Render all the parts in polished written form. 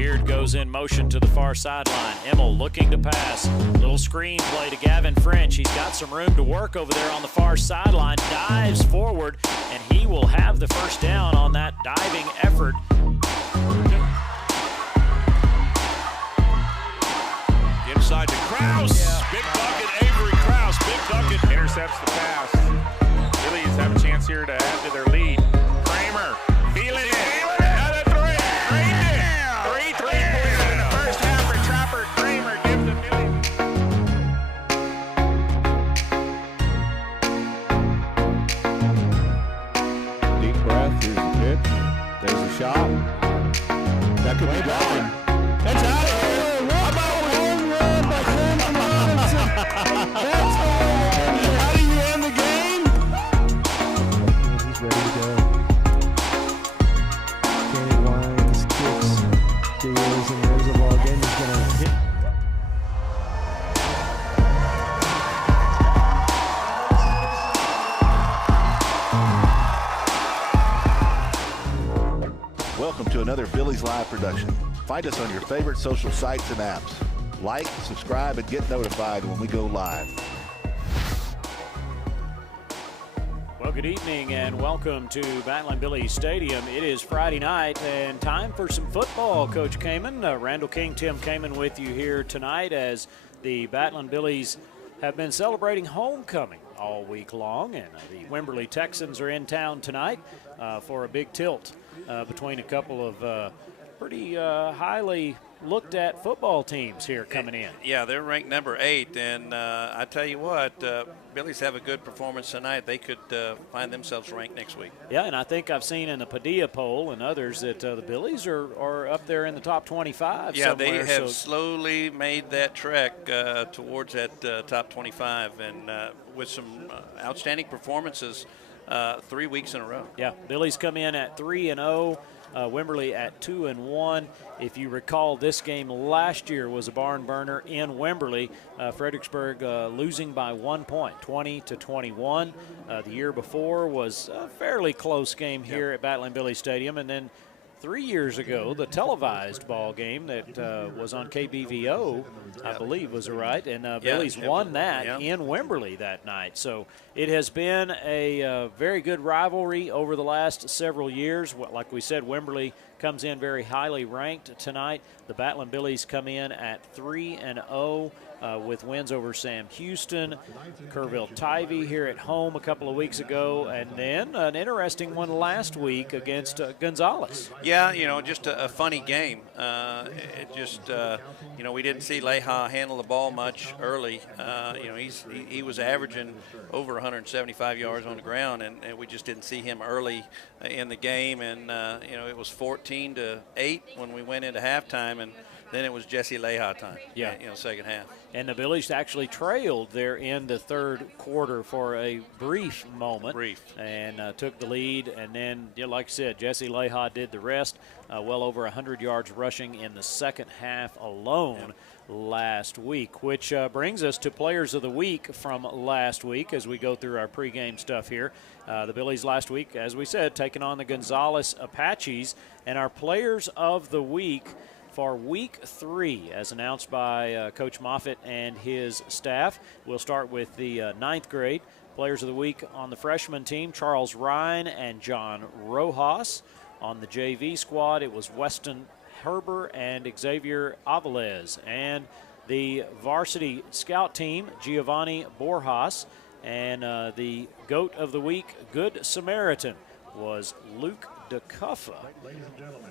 Beard goes in motion to the far sideline. Emmel looking to pass. Little screen play to Gavin French. He's got some room to work over there on the far sideline. Dives forward, and he will have the first down on that diving effort. Inside to Krause. Big bucket, Avery Krause. Big bucket. Intercepts the pass. Billies have a chance here to add to their lead. Kramer, feeling it. Another three. Kramer. 3 3-points in the first half for Trapper. Kramer gives the Billies. Deep breath. Here's the pitch. There's a shot. That could be gone. That's out of here. How about a home run by Kaman? That's a home run. How do you end the game? He's ready to go. Kenny winds, kicks, deals, and there's a ball game. He's going to hit. Welcome to another Billies.Live production. Find us on your favorite social sites and apps. Like, subscribe, and get notified when we go live. Well, good evening and welcome to Battling Billies Stadium. It is Friday night and time for some football, Coach Kaman. Randall King, Tim Kaman with you here tonight as the Battling Billies have been celebrating homecoming all week long, and the Wimberley Texans are in town tonight for a big tilt between a couple of pretty highly looked at football teams here coming in. Yeah, they're ranked number 8, and I tell you what, Billies have a good performance tonight. They could find themselves ranked next week. Yeah, and I think I've seen in the Padilla poll and others that the Billies are up there in the top 25 Yeah, somewhere. they have slowly made that trek towards that top 25, and with some outstanding performances 3 weeks in a row. Yeah, Billies come in at 3-0. Wimberley at 2-1. If you recall, this game last year was a barn burner in Wimberley. Fredericksburg losing by 1 point, 20-21. The year before was a fairly close game here at Battling Billy Stadium, and then 3 years ago, the televised ball game that was on KBVO, I believe was right, and Billies won that in Wimberley that night. So it has been a very good rivalry over the last several years. Like we said, Wimberley comes in very highly ranked tonight. The Battling Billies come in at 3-0. With wins over Sam Houston, Kerrville-Tivy here at home a couple of weeks ago, and then an interesting one last week against Gonzales. Yeah, just a funny game. We didn't see Leha handle the ball much early. He was averaging over 175 yards on the ground, and we just didn't see him early in the game. And, it was 14-8 when we went into halftime, and then it was Jesse Leha time, second half. And the Billies actually trailed there in the third quarter for a brief moment. And took the lead. And then, like I said, Jesse Leha did the rest. Well over 100 yards rushing in the second half alone last week, which brings us to Players of the Week from last week as we go through our pregame stuff here. The Billies last week, as we said, taking on the Gonzales Apaches. And our Players of the Week for Week 3, as announced by Coach Moffitt and his staff. We'll start with the ninth grade. Players of the Week on the freshman team, Charles Ryan and John Rojas. On the JV squad, it was Weston Herber and Xavier Avilés. And the varsity scout team, Giovanni Borjas. And the GOAT of the Week, Good Samaritan, was Luke DeCuffa. Ladies and gentlemen.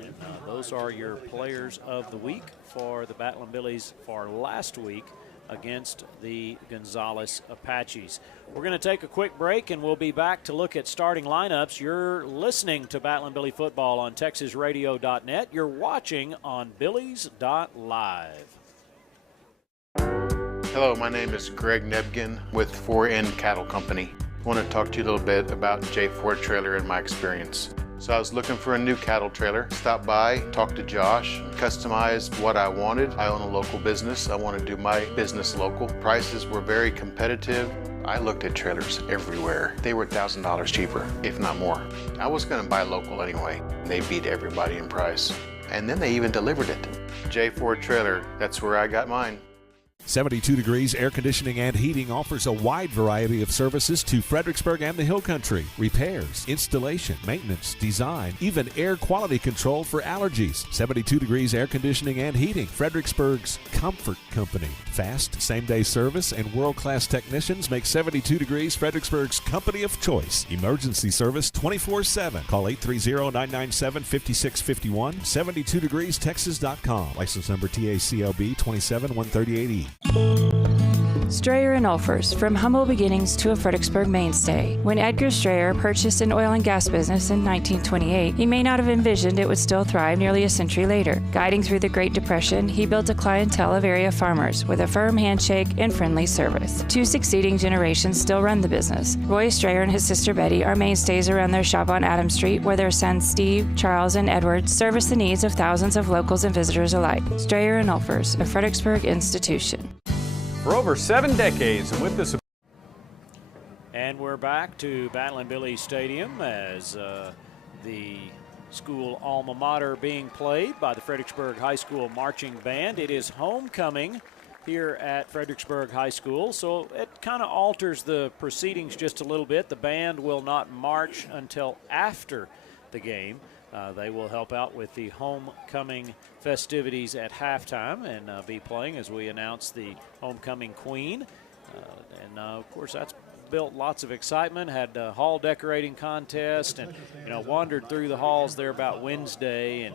And those are your Players of the Week for the Battling Billies for last week against the Gonzales Apaches. We're going to take a quick break, and we'll be back to look at starting lineups. You're listening to Battling Billy Football on TexasRadio.net. You're watching on Billies.Live. Hello, my name is Greg Nebgen with 4N Cattle Company. I want to talk to you a little bit about J4 Trailer and my experience. So I was looking for a new cattle trailer, stopped by, talked to Josh, customized what I wanted. I own a local business. I want to do my business local. Prices were very competitive. I looked at trailers everywhere. They were $1,000 cheaper, if not more. I was going to buy local anyway. They beat everybody in price. and then they even delivered it. J Ford Trailer, that's where I got mine. 72 Degrees Air Conditioning and Heating offers a wide variety of services to Fredericksburg and the Hill Country. Repairs, installation, maintenance, design, even air quality control for allergies. 72 Degrees Air Conditioning and Heating, Fredericksburg's comfort company. Fast, same-day service and world-class technicians make 72 Degrees Fredericksburg's company of choice. Emergency service 24/7. Call 830-997-5651. 72degreestexas.com. License number TACLB 27138E. Strayer and Ulfers, from humble beginnings to a Fredericksburg mainstay. When Edgar Strayer purchased an oil and gas business in 1928, he may not have envisioned it would still thrive nearly a century later. Guiding through the Great Depression, he built a clientele of area farmers with a firm handshake and friendly service. 2 succeeding generations still run the business. Roy Strayer and his sister Betty are mainstays around their shop on Adams Street, where their sons Steve, Charles, and Edward service the needs of thousands of locals and visitors alike. Strayer and Ulfers, a Fredericksburg institution. For over 7 decades, and with this. And we're back to Battle & Billy Stadium as the school alma mater being played by the Fredericksburg High School Marching Band. It is homecoming here at Fredericksburg High School, so it kind of alters the proceedings just a little bit. The band will not march until after the game. They will help out with the homecoming festivities at halftime and be playing as we announce the homecoming queen. Of course, that's built lots of excitement. Had a hall decorating contest and, wandered through the halls there about Wednesday and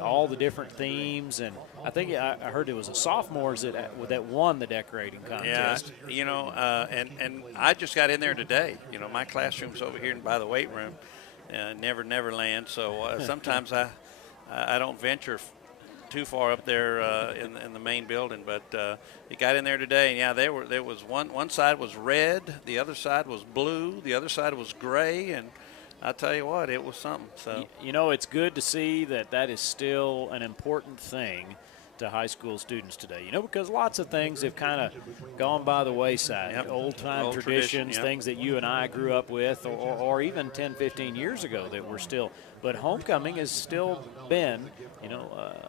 all the different themes. And I think I heard it was the sophomores that won the decorating contest. Yeah, and I just got in there today. My classroom's over here by the weight room. Never land. So sometimes I don't venture too far up there in the main building. But it got in there today, and yeah, there was one side was red, the other side was blue, the other side was gray, and I tell you what, it was something. So it's good to see that is still an important thing to high school students today, because lots of things have kind of gone by the wayside. Yep. Old-time traditions, yep. Things that you and I grew up with, or even 10, 15 years ago that were still. But homecoming has still been,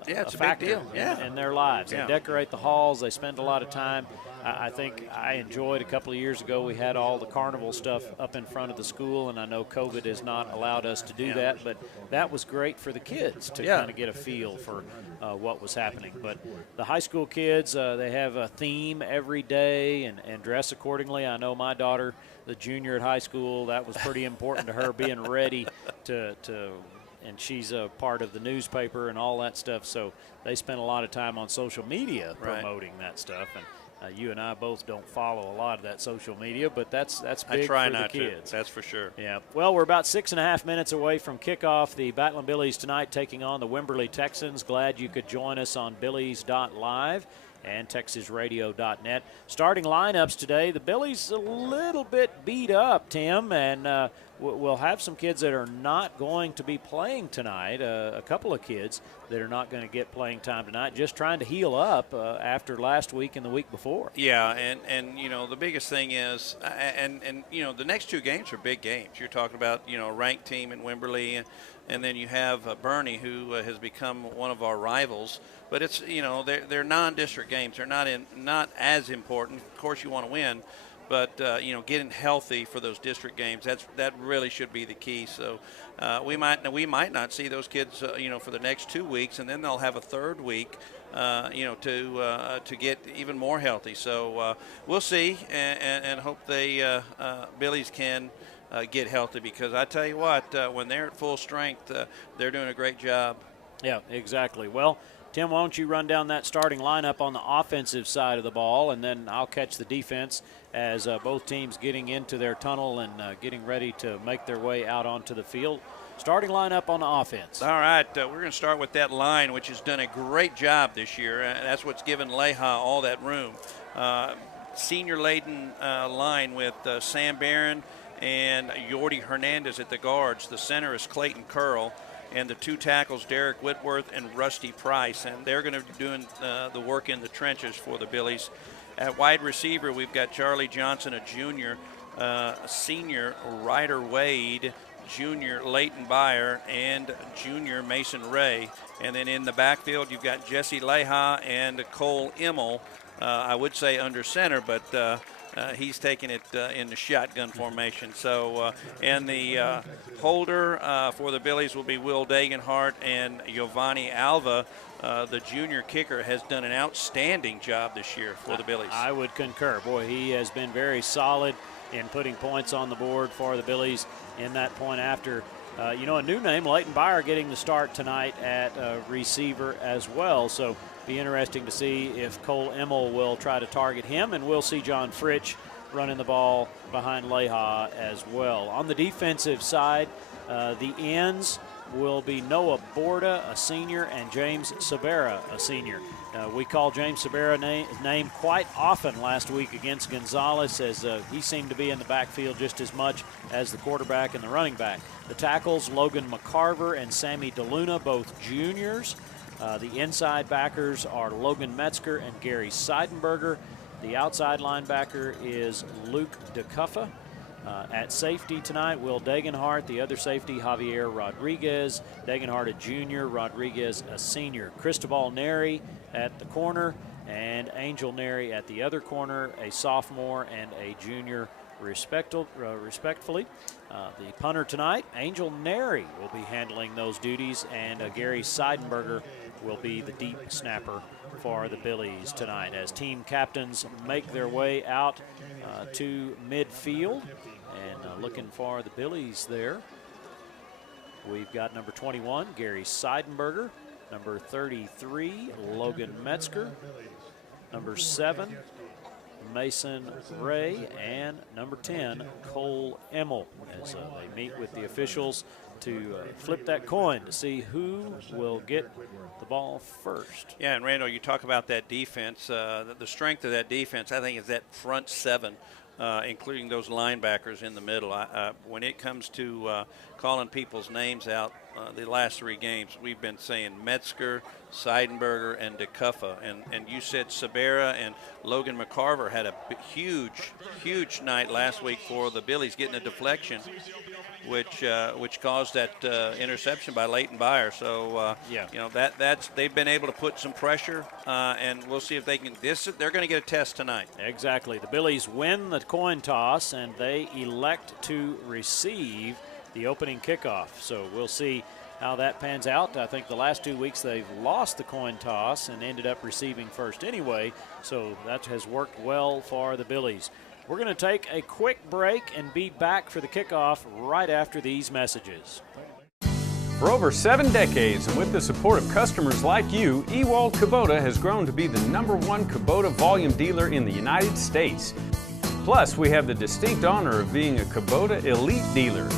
it's a factor big deal. in their lives. Yeah. They decorate the halls. They spend a lot of time. I think I enjoyed a couple of years ago, we had all the carnival stuff up in front of the school, and I know COVID has not allowed us to do that, but that was great for the kids to kind of get a feel for what was happening. But the high school kids, they have a theme every day and dress accordingly. I know my daughter, the junior at high school, that was pretty important to her, being ready to and she's a part of the newspaper and all that stuff, so they spent a lot of time on social media promoting that stuff. And you and I both don't follow a lot of that social media, but that's big for the kids. That's for sure. Yeah. Well, we're about 6.5 minutes away from kickoff. The Battle & Billies tonight taking on the Wimberley Texans. Glad you could join us on Billies.Live and TexasRadio.net. Starting lineups today, the Billies a little bit beat up, Tim, and we'll have some kids that are not going to be playing tonight, a couple of kids that are not going to get playing time tonight, just trying to heal up after last week and the week before. Yeah, and the biggest thing is, the next 2 games are big games. You're talking about, a ranked team in Wimberley, and then you have Bernie, who has become one of our rivals. But it's, they're non-district games. They're not as important. Of course, you want to win, but getting healthy for those district games, that really should be the key. So we might not see those kids for the next 2 weeks, and then they'll have a third week to get even more healthy. So we'll see, and hope Billies can get healthy, because I tell you what, when they're at full strength, they're doing a great job. Yeah, exactly. Well, Tim, why don't you run down that starting lineup on the offensive side of the ball, and then I'll catch the defense as both teams getting into their tunnel and getting ready to make their way out onto the field. Starting lineup on the offense. All right, we're going to start with that line, which has done a great job this year. That's what's given Leha all that room. Senior-laden line with Sam Barron and Yordi Hernandez at the guards. The center is Clayton Curl, and the 2 tackles, Derek Whitworth and Rusty Price, and they're going to be doing the work in the trenches for the Billies. At wide receiver, we've got Charlie Johnson, a junior, senior, Ryder Wade, junior Leighton Byer and junior Mason Ray. And then in the backfield, you've got Jesse Leha and Cole Immel. I would say under center, but he's taking it in the shotgun formation. So, and the holder for the Billies will be Will Dagenhart, and Giovanni Alva, the junior kicker, has done an outstanding job this year for the Billies. I would concur. Boy, he has been very solid in putting points on the board for the Billies in that point after. A new name, Leighton Byer, getting the start tonight at receiver as well. So be interesting to see if Cole Immel will try to target him, and we'll see John Fritsch running the ball behind Leha as well. On the defensive side, the ends will be Noah Borda, a senior, and James Sabera, a senior. We called James Sabera name quite often last week against Gonzalez, as he seemed to be in the backfield just as much as the quarterback and the running back. The tackles, Logan McCarver and Sammy DeLuna, both juniors. The inside backers are Logan Metzger and Gary Seidenberger. The outside linebacker is Luke DeCuffa. At safety tonight, Will Dagenhart. The other safety, Javier Rodriguez. Dagenhart a junior, Rodriguez a senior. Cristobal Neri at the corner, and Angel Neri at the other corner, a sophomore and a junior respectfully. The punter tonight, Angel Neri, will be handling those duties, and Gary Seidenberger will be the deep snapper for the Billies tonight as team captains make their way out to midfield. And looking for the Billies there, we've got number 21, Gary Seidenberger, number 33, Logan Metzger, number 7, Mason Ray, and number 10, Cole Immel, as they meet with the officials to flip that coin to see who will get the ball first. Yeah, and Randall, you talk about that defense. The strength of that defense, I think, is that front seven, including those linebackers in the middle. When it comes to calling people's names out the last 3 games, we've been saying Metzger, Seidenberger, and DeCuffa. And you said Sabera and Logan McCarver had a huge night last week for the Billies, getting a deflection, which caused that interception by Leighton Byer. So that's they've been able to put some pressure, and we'll see if they can. They're going to get a test tonight. Exactly. The Billies win the coin toss, and they elect to receive the opening kickoff. So we'll see how that pans out. I think the last 2 weeks they've lost the coin toss and ended up receiving first anyway. So that has worked well for the Billies. We're going to take a quick break and be back for the kickoff right after these messages. For over 7 decades, and with the support of customers like you, Ewald Kubota has grown to be the #1 Kubota volume dealer in the United States. Plus, we have the distinct honor of being a Kubota Elite dealer.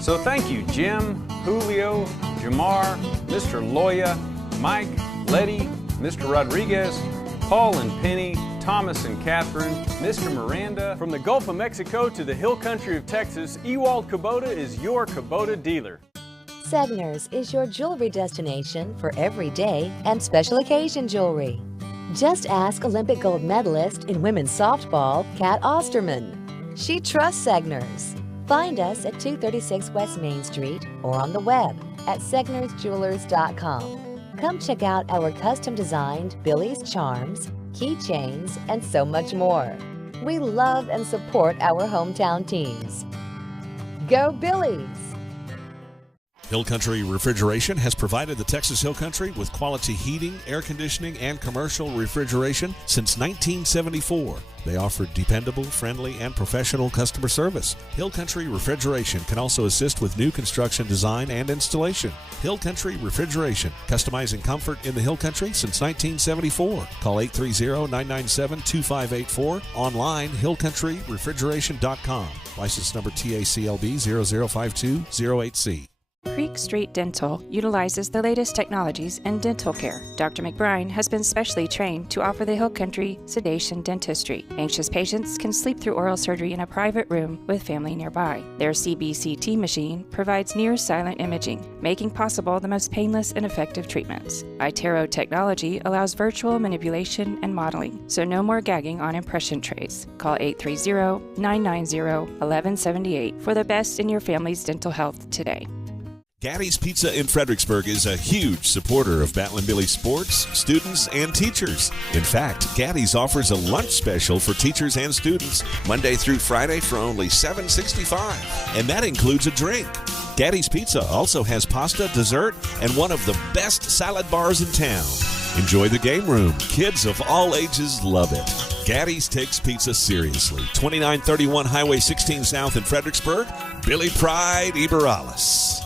So thank you, Jim, Julio, Jamar, Mr. Loya, Mike, Letty, Mr. Rodriguez, Paul and Penny, Thomas and Catherine, Mr. Miranda. From the Gulf of Mexico to the hill country of Texas, Ewald Kubota is your Kubota dealer. Segner's is your jewelry destination for everyday and special occasion jewelry. Just ask Olympic gold medalist in women's softball, Kat Osterman. She trusts Segner's. Find us at 236 West Main Street or on the web at segnersjewelers.com. Come check out our custom-designed Billy's charms, keychains, and so much more. We love and support our hometown teams. Go Billies! Hill Country Refrigeration has provided the Texas Hill Country with quality heating, air conditioning, and commercial refrigeration since 1974. They offer dependable, friendly, and professional customer service. Hill Country Refrigeration can also assist with new construction design and installation. Hill Country Refrigeration, customizing comfort in the Hill Country since 1974. Call 830-997-2584. Online, hillcountryrefrigeration.com. License number TACLB 005208C. Creek Street Dental utilizes the latest technologies in dental care. Dr. McBride has been specially trained to offer the Hill Country sedation dentistry. Anxious patients can sleep through oral surgery in a private room with family nearby. Their CBCT machine provides near-silent imaging, making possible the most painless and effective treatments. iTero technology allows virtual manipulation and modeling, so no more gagging on impression trays. Call 830-990-1178 for the best in your family's dental health today. Gaddy's Pizza in Fredericksburg is a huge supporter of Battle and Billy sports, students, and teachers. In fact, Gaddy's offers a lunch special for teachers and students Monday through Friday for only $7.65, and that includes a drink. Gaddy's Pizza also has pasta, dessert, and one of the best salad bars in town. Enjoy the game room. Kids of all ages love it. Gaddy's takes pizza seriously. 2931 Highway 16 South in Fredericksburg. Billy Pride Iberales.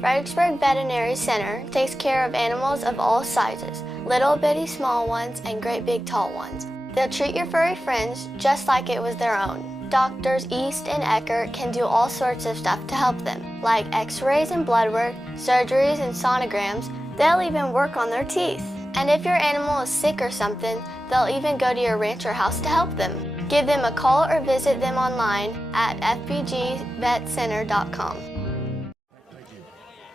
Fredericksburg Veterinary Center takes care of animals of all sizes, little bitty small ones and great big tall ones. They'll treat your furry friends just like it was their own. Doctors East and Eckert can do all sorts of stuff to help them, like x-rays and blood work, surgeries and sonograms. They'll even work on their teeth. And if your animal is sick or something, they'll even go to your ranch or house to help them. Give them a call or visit them online at fbgvetcenter.com.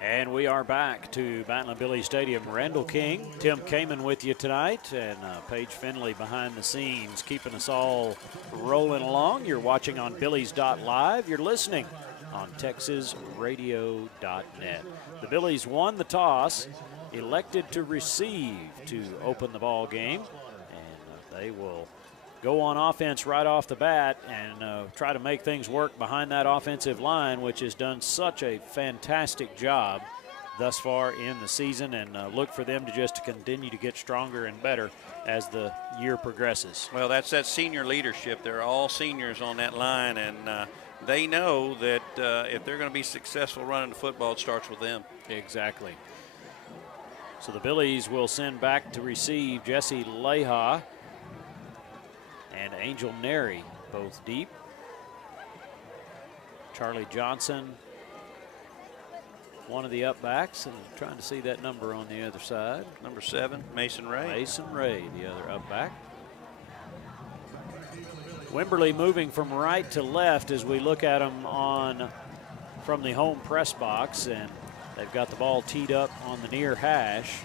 And we are back to Battle and Billy Stadium. Randall King, Tim Kaman with you tonight, and Paige Finley behind the scenes, keeping us all rolling along. You're watching on Billies.Live. You're listening on TexasRadio.net. The Billies won the toss, elected to receive to open the ball game, and they will go on offense right off the bat and try to make things work behind that offensive line, which has done such a fantastic job thus far in the season, and look for them to just continue to get stronger and better as the year progresses. Well, that's that senior leadership. They're all seniors on that line, and they know that if they're going to be successful running the football, it starts with them. Exactly. So the Billies will send back to receive Jesse Leha and Angel Neri, both deep. Charlie Johnson, one of the up-backs, and I'm trying to see that number on the other side. Number 7, Mason Ray. Mason Ray, the other up-back. Wimberley moving from right to left as we look at them from the home press box, and they've got the ball teed up on the near hash.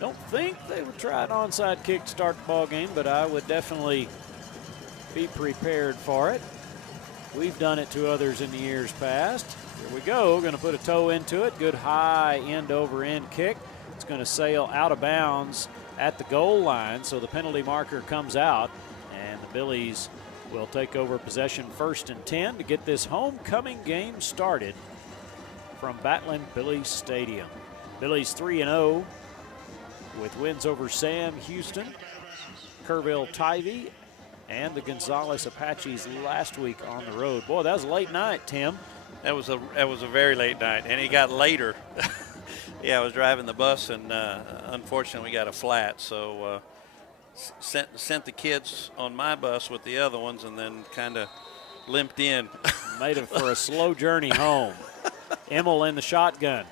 Don't think they would try an onside kick to start the ball game, but I would definitely be prepared for it. We've done it to others in the years past. Here we go, going to put a toe into it. Good high end over end kick. It's going to sail out of bounds at the goal line, so the penalty marker comes out, and the Billies will take over possession 1st and 10 to get this homecoming game started from Battle and Billy Stadium. Billies 3-0. with wins over Sam Houston, Kerrville Tivy, and the Gonzales Apaches last week on the road. Boy, that was a late night, Tim. That was a very late night, and it got later. Yeah, I was driving the bus, and unfortunately we got a flat, so sent the kids on my bus with the other ones, and then kind of limped in. Made it for a slow journey home. Emmel in the shotgun.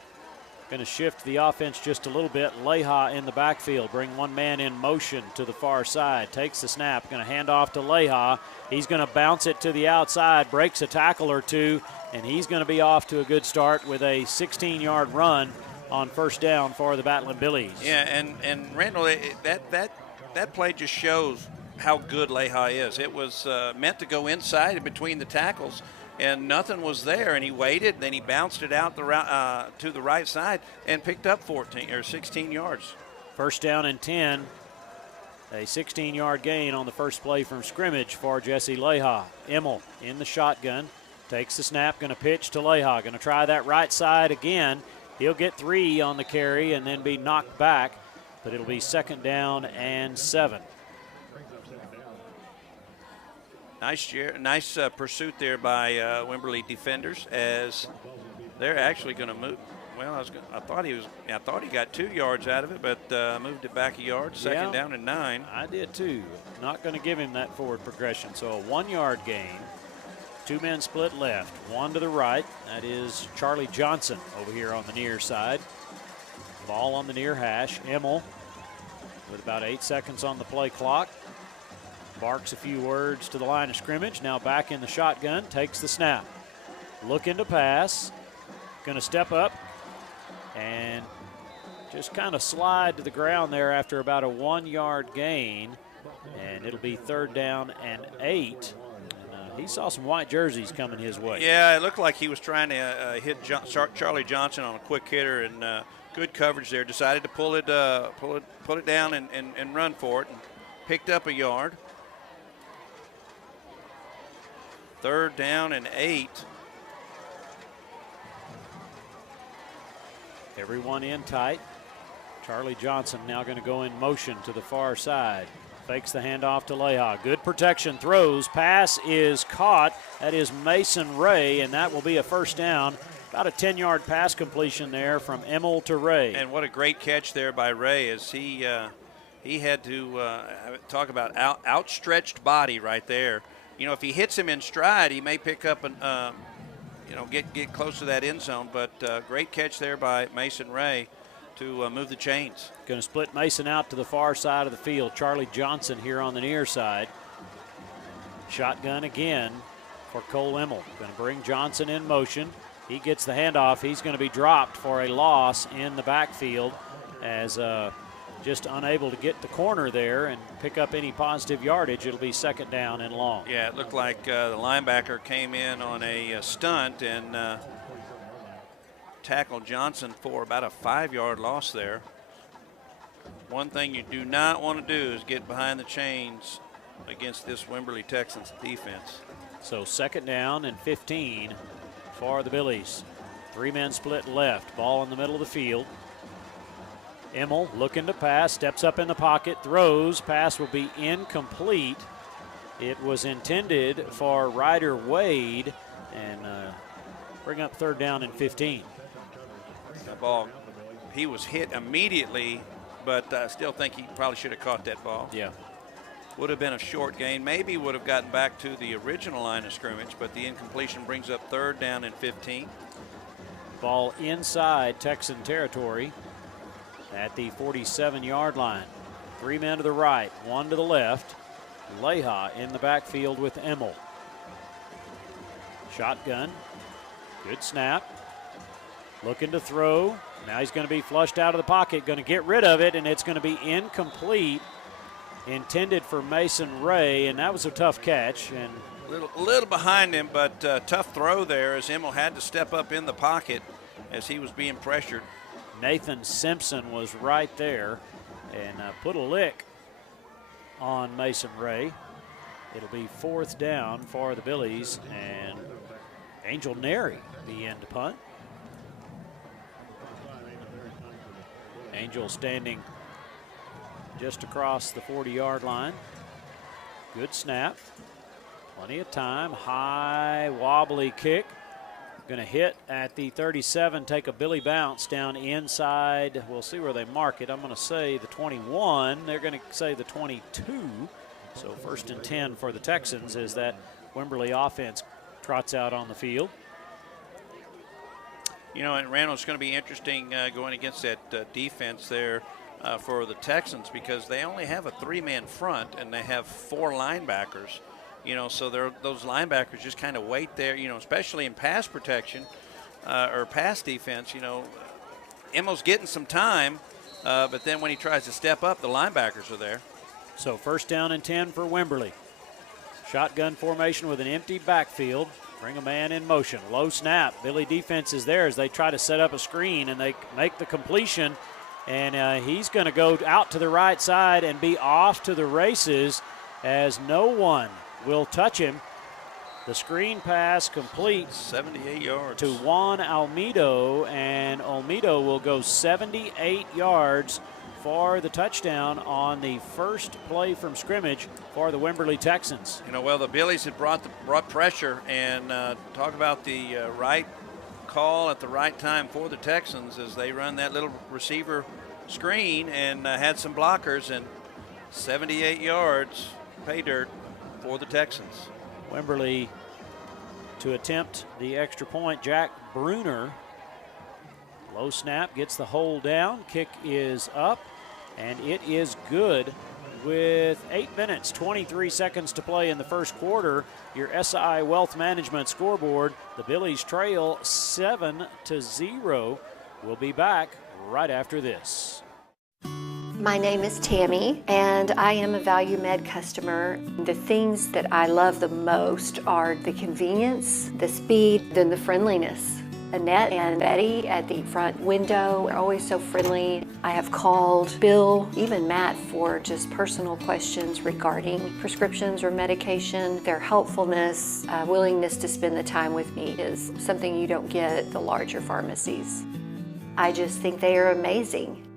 Going to shift the offense just a little bit. Leha in the backfield. Bring one man in motion to the far side. Takes the snap. Going to hand off to Leha. He's going to bounce it to the outside. Breaks a tackle or two. And he's going to be off to a good start with a 16-yard run on first down for the Battle and Billies. Yeah, and Randall, that play just shows how good Leha is. It was meant to go inside between the tackles, and nothing was there, and he waited, then he bounced it out to the right side and picked up 16 yards. First down and 10. A 16-yard gain on the first play from scrimmage for Jesse Leha. Emmel in the shotgun. Takes the snap, going to pitch to Leha. Going to try that right side again. He'll get 3 on the carry and then be knocked back, but it'll be 2nd down and 7. Nice pursuit there by Wimberley defenders, as they're actually going to move. Well, I thought he got 2 yards out of it, but moved it back a yard. 2nd down and 9. I did too. Not going to give him that forward progression. So a 1-yard gain 2 men split left. 1 to the right. That is Charlie Johnson over here on the near side. Ball on the near hash. Emmel with about 8 seconds on the play clock. Barks a few words to the line of scrimmage. Now back in the shotgun. Takes the snap. Looking to pass. Going to step up and just kind of slide to the ground there after about a 1-yard gain. And it'll be 3rd down and 8. He saw some white jerseys coming his way. Yeah, it looked like he was trying to hit Charlie Johnson on a quick hitter, and good coverage there. Decided to pull it down and run for it, and picked up a yard. 3rd down and 8. Everyone in tight. Charlie Johnson now going to go in motion to the far side. Fakes the handoff to Leha. Good protection, throws. Pass is caught. That is Mason Ray, and that will be a 1st down. About a 10-yard pass completion there from Emmel to Ray. And what a great catch there by Ray, as he had to talk about outstretched body right there. You know, if he hits him in stride, he may pick up and get close to that end zone. But great catch there by Mason Ray to move the chains. Going to split Mason out to the far side of the field. Charlie Johnson here on the near side. Shotgun again for Cole Emmel. Going to bring Johnson in motion. He gets the handoff. He's going to be dropped for a loss in the backfield as just unable to get the corner there and pick up any positive yardage. It'll be 2nd down and long. Yeah, it looked like the linebacker came in on a stunt and tackled Johnson for about a 5-yard loss there. One thing you do not want to do is get behind the chains against this Wimberley Texans defense. So 2nd down and 15 for the Billies. 3 men split left. Ball in the middle of the field. Emmel looking to pass, steps up in the pocket, throws. Pass will be incomplete. It was intended for Ryder Wade, and bring up 3rd down and 15. The ball, he was hit immediately, but I still think he probably should have caught that ball. Yeah. Would have been a short gain. Maybe would have gotten back to the original line of scrimmage, but the incompletion brings up 3rd down and 15. Ball inside Texan territory at the 47-yard line. 3 men to the right, 1 to the left. Leha in the backfield with Emmel. Shotgun. Good snap. Looking to throw. Now he's going to be flushed out of the pocket. Going to get rid of it, and it's going to be incomplete. Intended for Mason Ray, and that was a tough catch. And a little behind him, but tough throw there as Emmel had to step up in the pocket as he was being pressured. Nathan Simpson was right there and put a lick on Mason Ray. It'll be 4th down for the Billies, and Angel Neri be in to punt. Angel standing just across the 40-yard line. Good snap. Plenty of time. High wobbly kick. Going to hit at the 37, take a Billy bounce down inside. We'll see where they mark it. I'm going to say the 21. They're going to say the 22. So 1st and 10 for the Texans as that Wimberley offense trots out on the field. You know, and Randall, it's going to be interesting going against that defense there for the Texans because they only have a 3-man front and they have 4 linebackers. You know, so those linebackers just kind of wait there, you know, especially in pass protection or pass defense. You know, Emmel's getting some time, but then when he tries to step up, the linebackers are there. So 1st down and 10 for Wimberley. Shotgun formation with an empty backfield. Bring a man in motion. Low snap. Billy defense is there as they try to set up a screen, and they make the completion. And he's going to go out to the right side and be off to the races as no one will touch him. The screen pass complete. 78 yards. To Juan Almedo, and Almedo will go 78 yards for the touchdown on the first play from scrimmage for the Wimberley Texans. You know, well, the Billies had brought pressure, and talk about the right call at the right time for the Texans as they run that little receiver screen and had some blockers, and 78 yards, pay dirt for the Texans. Wimberley to attempt the extra point. Jack Bruner. Low snap, gets the hold down. Kick is up, and it is good with 8 minutes, 23 seconds to play in the first quarter. Your SI Wealth Management scoreboard, the Billies trail 7-0. We'll be back right after this. My name is Tammy, and I am a Value Med customer. The things that I love the most are the convenience, the speed, and the friendliness. Annette and Betty at the front window are always so friendly. I have called Bill, even Matt, for just personal questions regarding prescriptions or medication. Their helpfulness, willingness to spend the time with me is something you don't get at the larger pharmacies. I just think they are amazing.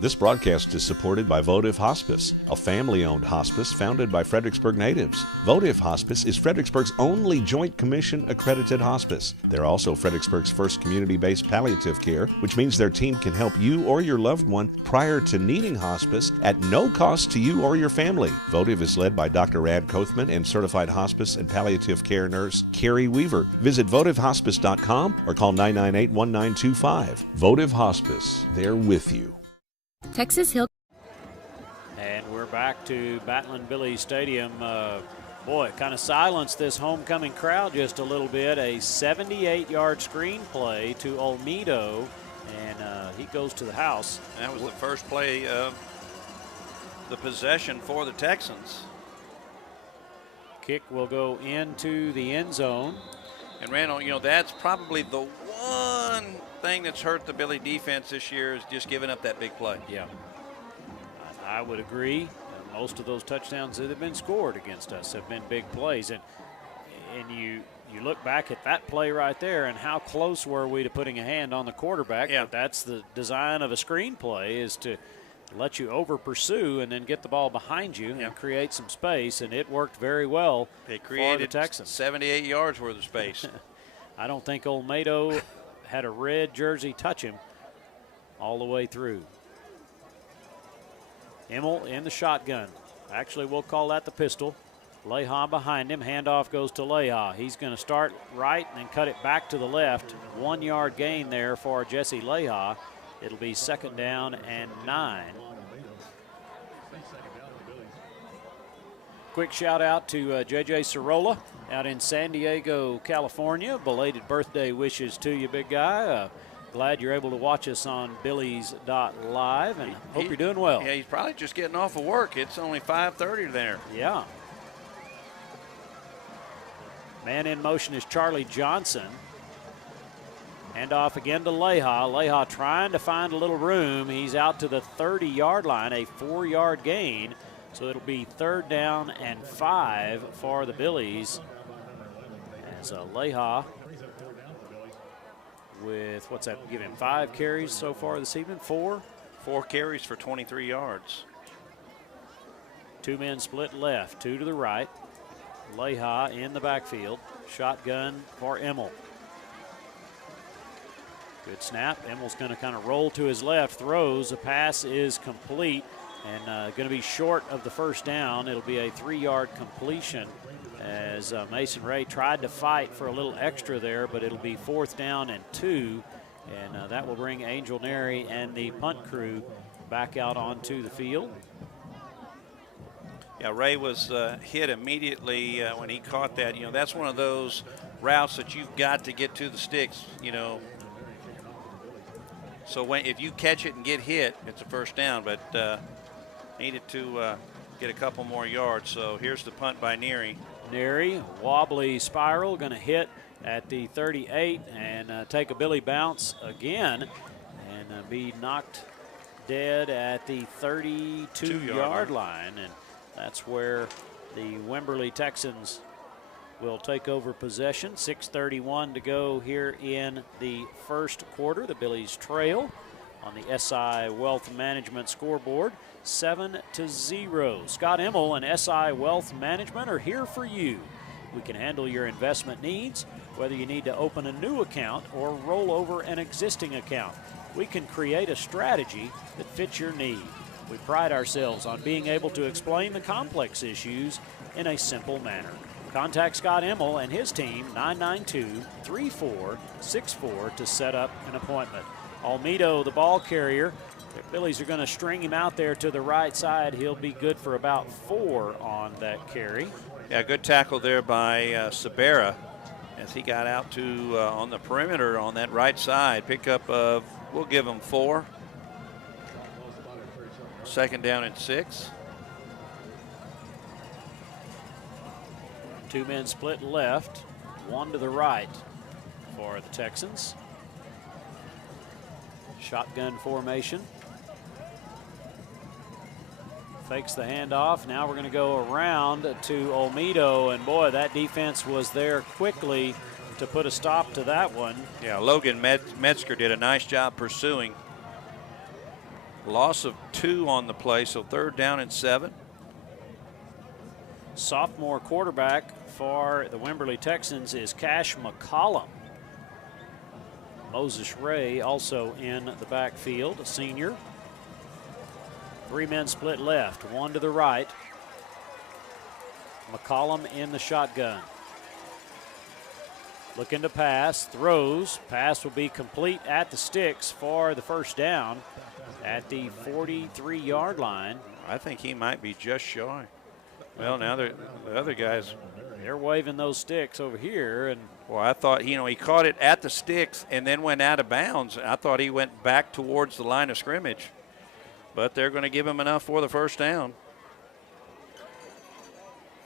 This broadcast is supported by Votive Hospice, a family-owned hospice founded by Fredericksburg natives. Votive Hospice is Fredericksburg's only Joint Commission accredited hospice. They're also Fredericksburg's first community-based palliative care, which means their team can help you or your loved one prior to needing hospice at no cost to you or your family. Votive is led by Dr. Rad Kothman and certified hospice and palliative care nurse Carrie Weaver. Visit votivehospice.com or call 998-1925. Votive Hospice, they're with you. Texas Hill. And we're back to Battling Billy Stadium. Boy, kind of silenced this homecoming crowd just a little bit. A 78-yard screenplay to Olmedo, and he goes to the house. That was the first play of the possession for the Texans. Kick will go into the end zone. And Randall, you know, that's probably the one thing that's hurt the Billy defense this year is just giving up that big play. Yeah, I would agree. Most of those touchdowns that have been scored against us have been big plays, and you look back at that play right there, and how close were we to putting a hand on the quarterback? Yeah, but that's the design of a screenplay, is to let you over pursue and then get the ball behind you and create some space, and it worked very well They created for the Texans. 78 yards worth of space. I don't think Olmedo had a red jersey touch him all the way through. Immel in the shotgun. Actually, we'll call that the pistol. Leha behind him. Handoff goes to Leha. He's going to start right and then cut it back to the left. 1 yard gain there for Jesse Leha. It'll be 2nd down and 9. Quick shout out to J.J. Sorolla out in San Diego, California. Belated birthday wishes to you, big guy. Glad you're able to watch us on Billies.Live, and hope you're doing well. Yeah, he's probably just getting off of work. It's only 5:30 there. Yeah. Man in motion is Charlie Johnson. Hand off again to Leha. Leha trying to find a little room. He's out to the 30-yard line, a 4-yard gain. So it'll be 3rd down and 5 for the Billies. As Leha with, what's that, give him 5 carries so far this evening? 4? 4 carries for 23 yards. 2 men split left, 2 to the right. Leha in the backfield. Shotgun for Immel. Good snap. Emmel's going to kind of roll to his left, throws. The pass is complete and going to be short of the 1st down. It'll be a 3-yard completion as Mason Ray tried to fight for a little extra there, but it'll be 4th down and 2, and that will bring Angel Neri and the punt crew back out onto the field. Yeah, Ray was hit immediately when he caught that. You know, that's one of those routes that you've got to get to the sticks, you know. So if you catch it and get hit, it's a 1st down, but needed to get a couple more yards. So here's the punt by Neri. Neri, wobbly spiral, going to hit at the 38 and take a Billy bounce again and be knocked dead at the 32-yard line. And that's where the Wimberley Texans will take over possession. 6:31 to go here in the first quarter. The Billies trail on the SI Wealth Management scoreboard, 7-0. Scott Immel and SI Wealth Management are here for you. We can handle your investment needs, whether you need to open a new account or roll over an existing account. We can create a strategy that fits your need. We pride ourselves on being able to explain the complex issues in a simple manner. Contact Scott Emmel and his team, 992-3464, to set up an appointment. Almedo, the ball carrier. The Billies are going to string him out there to the right side. He'll be good for about 4 on that carry. Yeah, good tackle there by Sabera as he got out to on the perimeter on that right side. Pickup of, we'll give him 4. 2nd down and 6. 2 men split left, 1 to the right for the Texans. Shotgun formation. Fakes the handoff. Now we're going to go around to Olmedo, and boy, that defense was there quickly to put a stop to that one. Yeah, Logan Metzger did a nice job pursuing. Loss of 2 on the play, so 3rd down and 7. Sophomore quarterback for the Wimberley Texans is Cash McCollum. Moses Ray also in the backfield, a senior. 3 men split left, 1 to the right. McCollum in the shotgun. Looking to pass, throws. Pass will be complete at the sticks for the 1st down at the 43-yard line. I think he might be just shy. Well, now the other guys, they're waving those sticks over here. And well, I thought, he caught it at the sticks and then went out of bounds. I thought he went back towards the line of scrimmage. But they're going to give him enough for the 1st down.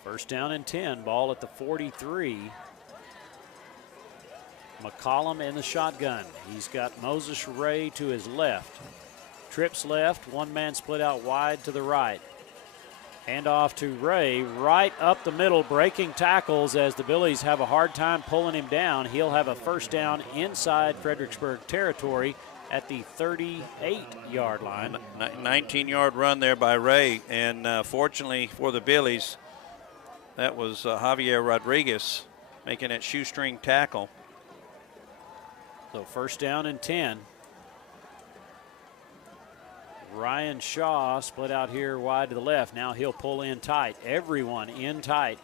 1st down and 10, ball at the 43. McCollum in the shotgun. He's got Moses Ray to his left. Trips left, 1 man split out wide to the right. Handoff to Ray, right up the middle, breaking tackles as the Billies have a hard time pulling him down. He'll have a 1st down inside Fredericksburg territory at the 38-yard line. 19-yard run there by Ray, and fortunately for the Billies, that was Javier Rodriguez making that shoestring tackle. So 1st down and 10. Ryan Shaw split out here wide to the left. Now he'll pull in tight. Everyone in tight.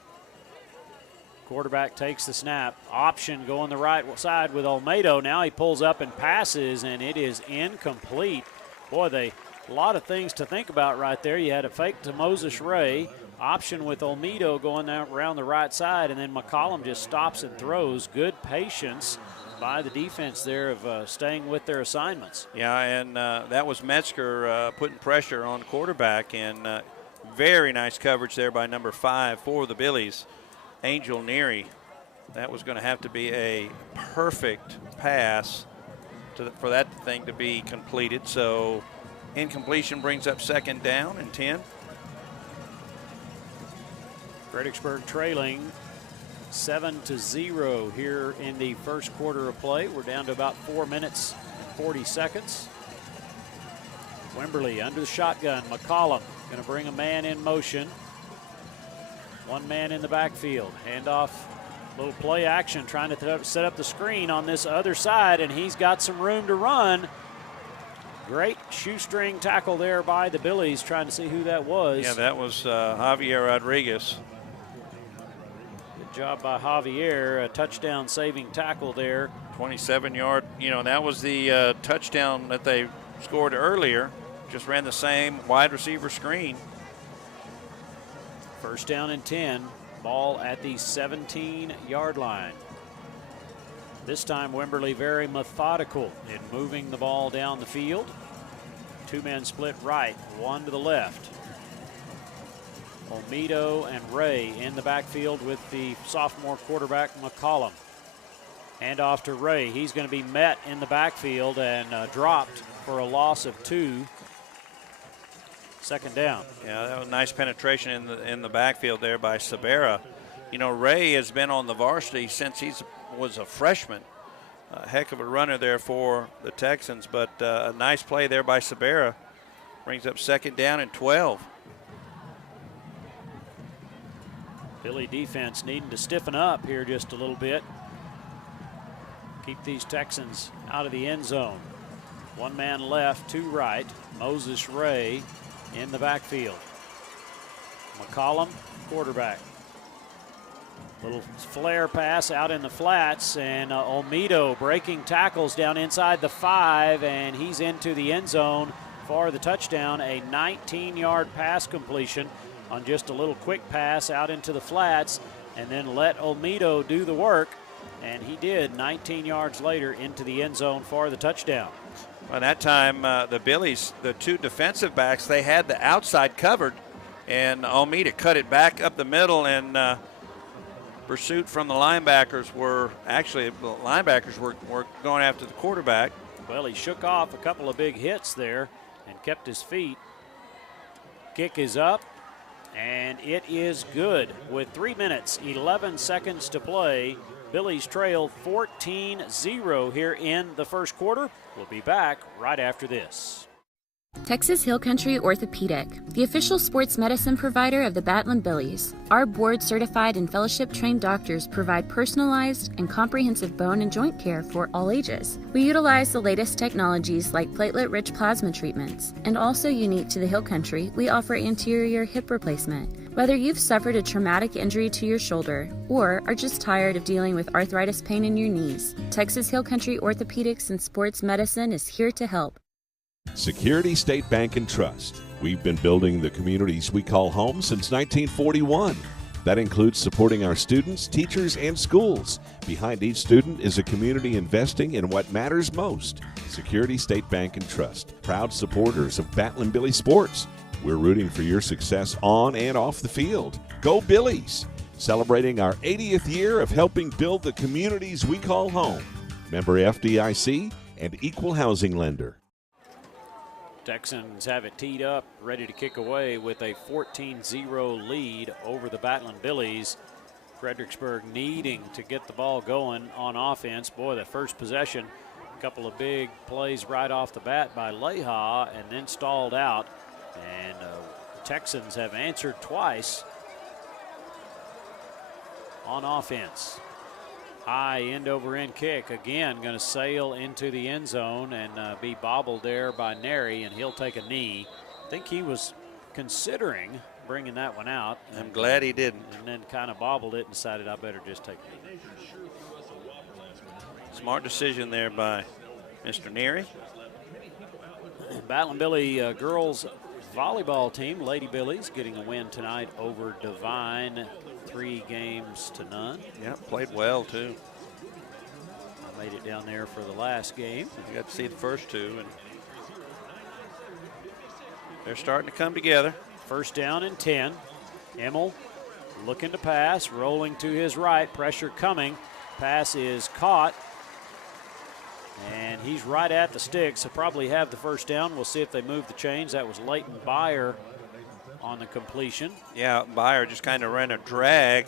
Quarterback takes the snap. Option going the right side with Olmedo. Now he pulls up and passes, and it is incomplete. Boy, a lot of things to think about right there. You had a fake to Moses Ray. Option with Olmedo going around the right side, and then McCollum just stops and throws. Good patience by the defense there of staying with their assignments. Yeah, and that was Metzger putting pressure on quarterback, and very nice coverage there by number 5 for the Billies, Angel Neary. That was going to have to be a perfect pass for that thing to be completed. So incompletion brings up 2nd down and 10. Fredericksburg trailing 7-0 here in the 1st quarter of play. We're down to about 4 minutes and 40 seconds. Wimberley under the shotgun. McCollum going to bring a man in motion. 1 man in the backfield. Handoff, little play action, trying to set up the screen on this other side, and he's got some room to run. Great shoestring tackle there by the Billies, trying to see who that was. Yeah, that was Javier Rodriguez. Good job by Javier, a touchdown saving tackle there. 27-yard, that was the touchdown that they scored earlier. Just ran the same wide receiver screen. 1st down and 10, ball at the 17-yard line. This time Wimberley very methodical in moving the ball down the field. 2 men split right, 1 to the left. Olmedo and Ray in the backfield with the sophomore quarterback McCollum. Handoff to Ray. He's going to be met in the backfield and dropped for a loss of 2. 2nd down. Yeah, that was a nice penetration in the backfield there by Sabera. Ray has been on the varsity since he was a freshman. A heck of a runner there for the Texans, but a nice play there by Sabera. Brings up 2nd down and 12. Billy defense needing to stiffen up here just a little bit. Keep these Texans out of the end zone. 1 man left, 2 right. Moses Ray in the backfield. McCollum, quarterback. Little flare pass out in the flats, and Olmedo breaking tackles down inside the 5, and he's into the end zone for the touchdown. A 19-yard pass completion on just a little quick pass out into the flats, and then let Olmedo do the work, and he did 19 yards later into the end zone for the touchdown. By that time, the Billies, the 2 defensive backs, they had the outside covered, and Olmedo cut it back up the middle, and pursuit from the linebackers were going after the quarterback. Well, he shook off a couple of big hits there and kept his feet. Kick is up, and it is good. With 3 minutes, 11 seconds to play, Billies trail 14-0 here in the first quarter. We'll be back right after this. Texas Hill Country Orthopedic, the official sports medicine provider of the Battling Billies. Our board-certified and fellowship-trained doctors provide personalized and comprehensive bone and joint care for all ages. We utilize the latest technologies like platelet-rich plasma treatments, and also unique to the Hill Country, we offer anterior hip replacement. Whether you've suffered a traumatic injury to your shoulder or are just tired of dealing with arthritis pain in your knees, Texas Hill Country Orthopedics and Sports Medicine is here to help. Security State Bank and Trust. We've been building the communities we call home since 1941. That includes supporting our students, teachers, and schools. Behind each student is a community investing in what matters most. Security State Bank and Trust, proud supporters of Battling Billy sports. We're rooting for your success on and off the field. Go Billies! Celebrating our 80th year of helping build the communities we call home. Member FDIC and Equal Housing Lender. Texans have it teed up, ready to kick away with a 14-0 lead over the Battling Billies. Fredericksburg needing to get the ball going on offense. Boy, that first possession, a couple of big plays right off the bat by Leha and then stalled out. And the Texans have answered twice on offense. High end-over-end kick, again, going to sail into the end zone and be bobbled there by Neri, and he'll take a knee. I think he was considering bringing that one out. I'm glad he didn't. And then kind of bobbled it and decided I better just take a knee. Smart decision there by Mr. Neri. Battling Billy girls volleyball team, Lady Billies, getting a win tonight over Devine, 3-0. Yeah, played well too. I made it down there for the last game. You got to see the first 2, and they're starting to come together. First down and 10. Emmel looking to pass, rolling to his right, pressure coming. Pass is caught, and he's right at the sticks. He'll probably have the first down. We'll see if they move the chains. That was Leighton Byer on the completion. Yeah, Byer just kind of ran a drag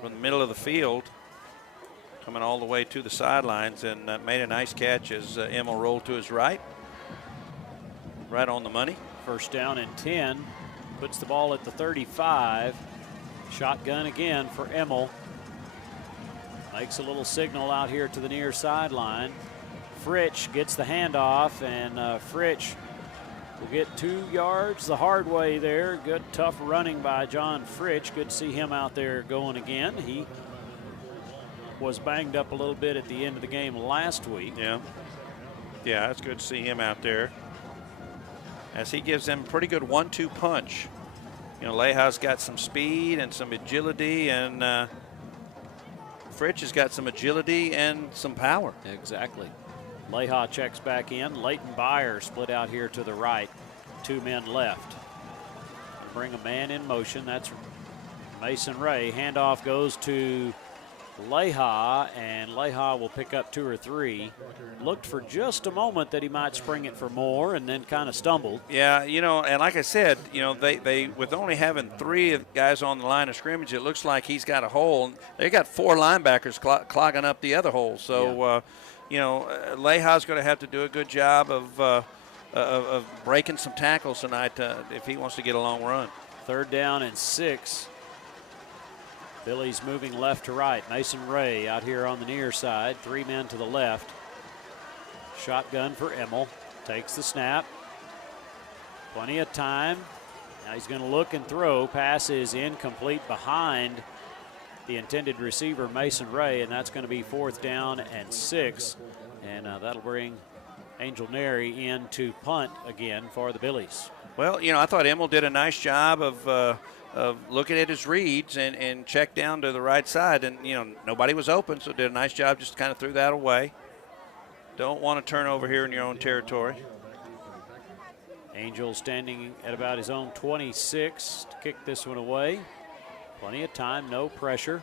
from the middle of the field, coming all the way to the sidelines, and made a nice catch as Emmel rolled to his right. Right on the money. First down and 10. Puts the ball at the 35. Shotgun again for Emmel. Makes a little signal out here to the near sideline. Fritsch gets the handoff, and Fritsch will get 2 yards the hard way there. Good, tough running by John Fritsch. Good to see him out there going again. He was banged up a little bit at the end of the game last week. Yeah, it's good to see him out there, as he gives them a pretty good 1-2 punch. You know, Leha's got some speed and some agility, and Fritsch has got some agility and some power. Exactly. Leha checks back in. Leighton Byer split out here to the right. 2 men left. Bring a man in motion. That's Mason Ray. Handoff goes to Leha, and Leha will pick up 2 or 3. Looked for just a moment that he might spring it for more, and then kind of stumbled. Yeah, you know, and like I said, you know, they with only having 3 guys on the line of scrimmage, it looks like he's got a hole. They got 4 linebackers clogging up the other hole. So, you know, Leha's going to have to do a good job of breaking some tackles tonight if he wants to get a long run. 3rd down and 6. Billy's moving left to right. Mason Ray out here on the near side. 3 men to the left. Shotgun for Emmel. Takes the snap. Plenty of time. Now he's going to look and throw. Pass is incomplete behind the intended receiver, Mason Ray, and that's going to be 4th down and 6. And that'll bring Angel Neri in to punt again for the Billies. Well, I thought Emmel did a nice job of looking at his reads and checked down to the right side. And, nobody was open, so did a nice job, just kind of threw that away. Don't want to turn over here in your own territory. Angel standing at about his own 26 to kick this one away. Plenty of time, no pressure.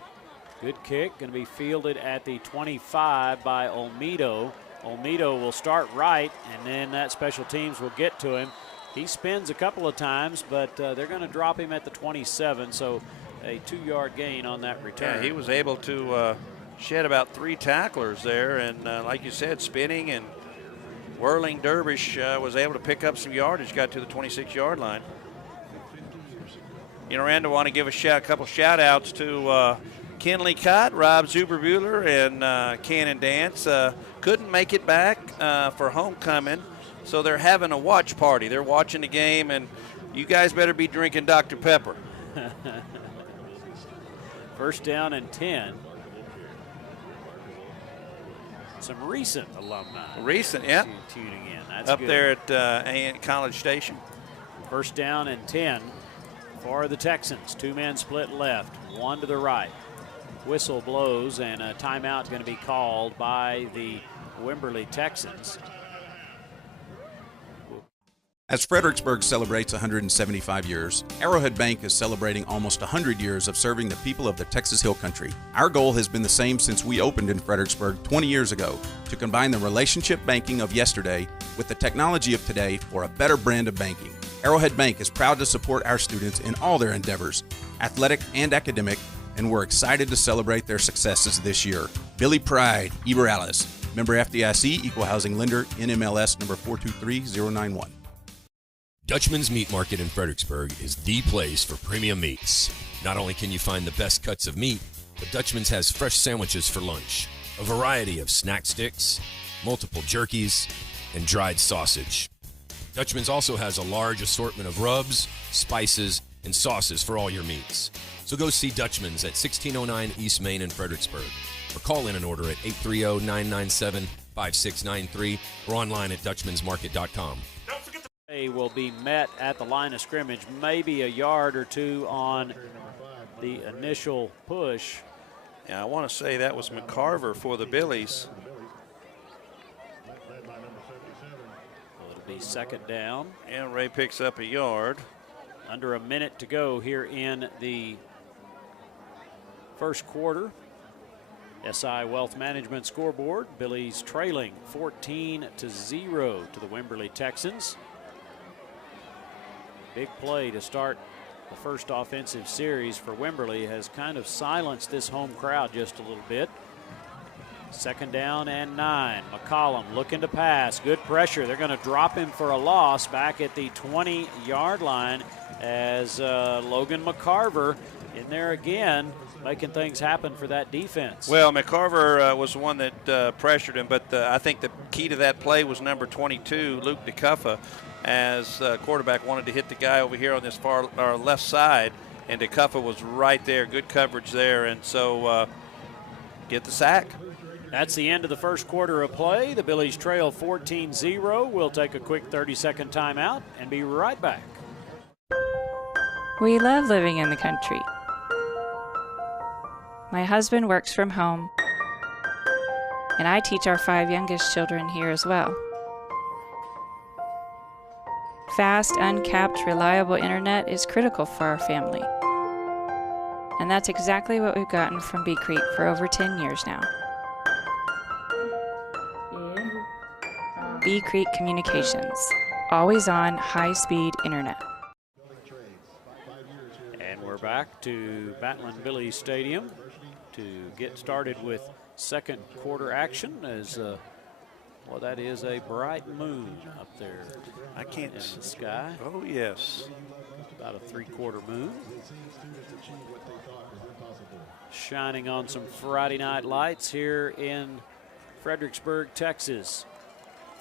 Good kick, going to be fielded at the 25 by Olmedo. Olmedo will start right, and then that special teams will get to him. He spins a couple of times, but they're going to drop him at the 27, so a 2-yard gain on that return. Yeah, he was able to shed about 3 tacklers there, and like you said, spinning and whirling dervish was able to pick up some yardage, got to the 26-yard line. Randall, want to give a couple shout-outs to Kenley Cott, Rob Zuberbuehler, and Cannon Dance. Couldn't make it back for homecoming, so they're having a watch party. They're watching the game, and you guys better be drinking Dr. Pepper. 1st down and 10. Some recent alumni. Recent, yeah. Tuning in. That's up good. There at College Station. 1st down and 10 for the Texans. 2-man split left, 1 to the right. Whistle blows, and a timeout going to be called by the Wimberley Texans. As Fredericksburg celebrates 175 years, Arrowhead Bank is celebrating almost 100 years of serving the people of the Texas Hill Country. Our goal has been the same since we opened in Fredericksburg 20 years ago, to combine the relationship banking of yesterday with the technology of today for a better brand of banking. Arrowhead Bank is proud to support our students in all their endeavors, athletic and academic, and we're excited to celebrate their successes this year. Billy Pride, Eber-Alice, member FDIC, equal housing lender, NMLS number 423091. Dutchman's Meat Market in Fredericksburg is the place for premium meats. Not only can you find the best cuts of meat, but Dutchman's has fresh sandwiches for lunch, a variety of snack sticks, multiple jerkies, and dried sausage. Dutchman's also has a large assortment of rubs, spices, and sauces for all your meats. So go see Dutchman's at 1609 East Main in Fredericksburg, or call in an order at 830-997-5693 or online at dutchmansmarket.com. They will be met at the line of scrimmage, maybe a yard or two on the initial push. Yeah, I want to say that was McCarver for the Billies. It'll be 2nd down. And Ray picks up a yard. Under a minute to go here in the 1st quarter. SI Wealth Management scoreboard. Billies trailing 14-0 to the Wimberley Texans. Big play to start the first offensive series for Wimberley has kind of silenced this home crowd just a little bit. 2nd down and 9. McCollum looking to pass. Good pressure. They're going to drop him for a loss back at the 20-yard line as Logan McCarver in there again, making things happen for that defense. Well, McCarver was the one that pressured him, but I think the key to that play was number 22, Luke DeCuffa, as quarterback wanted to hit the guy over here on this far left side, and DeCuffa was right there. Good coverage there, and so get the sack. That's the end of the 1st quarter of play. The Billies trail 14-0. We'll take a quick 30-second timeout and be right back. We love living in the country. My husband works from home, and I teach our 5 youngest children here as well. Fast, uncapped, reliable internet is critical for our family. And that's exactly what we've gotten from Bee Creek for over 10 years now. Bee Creek Communications, always on high-speed internet. And we're back to Batlin Billies Stadium to get started with 2nd quarter action as well, that is a bright moon up there. I can't in the sky. Oh, yes. About a 3/4 moon. Shining on some Friday night lights here in Fredericksburg, Texas.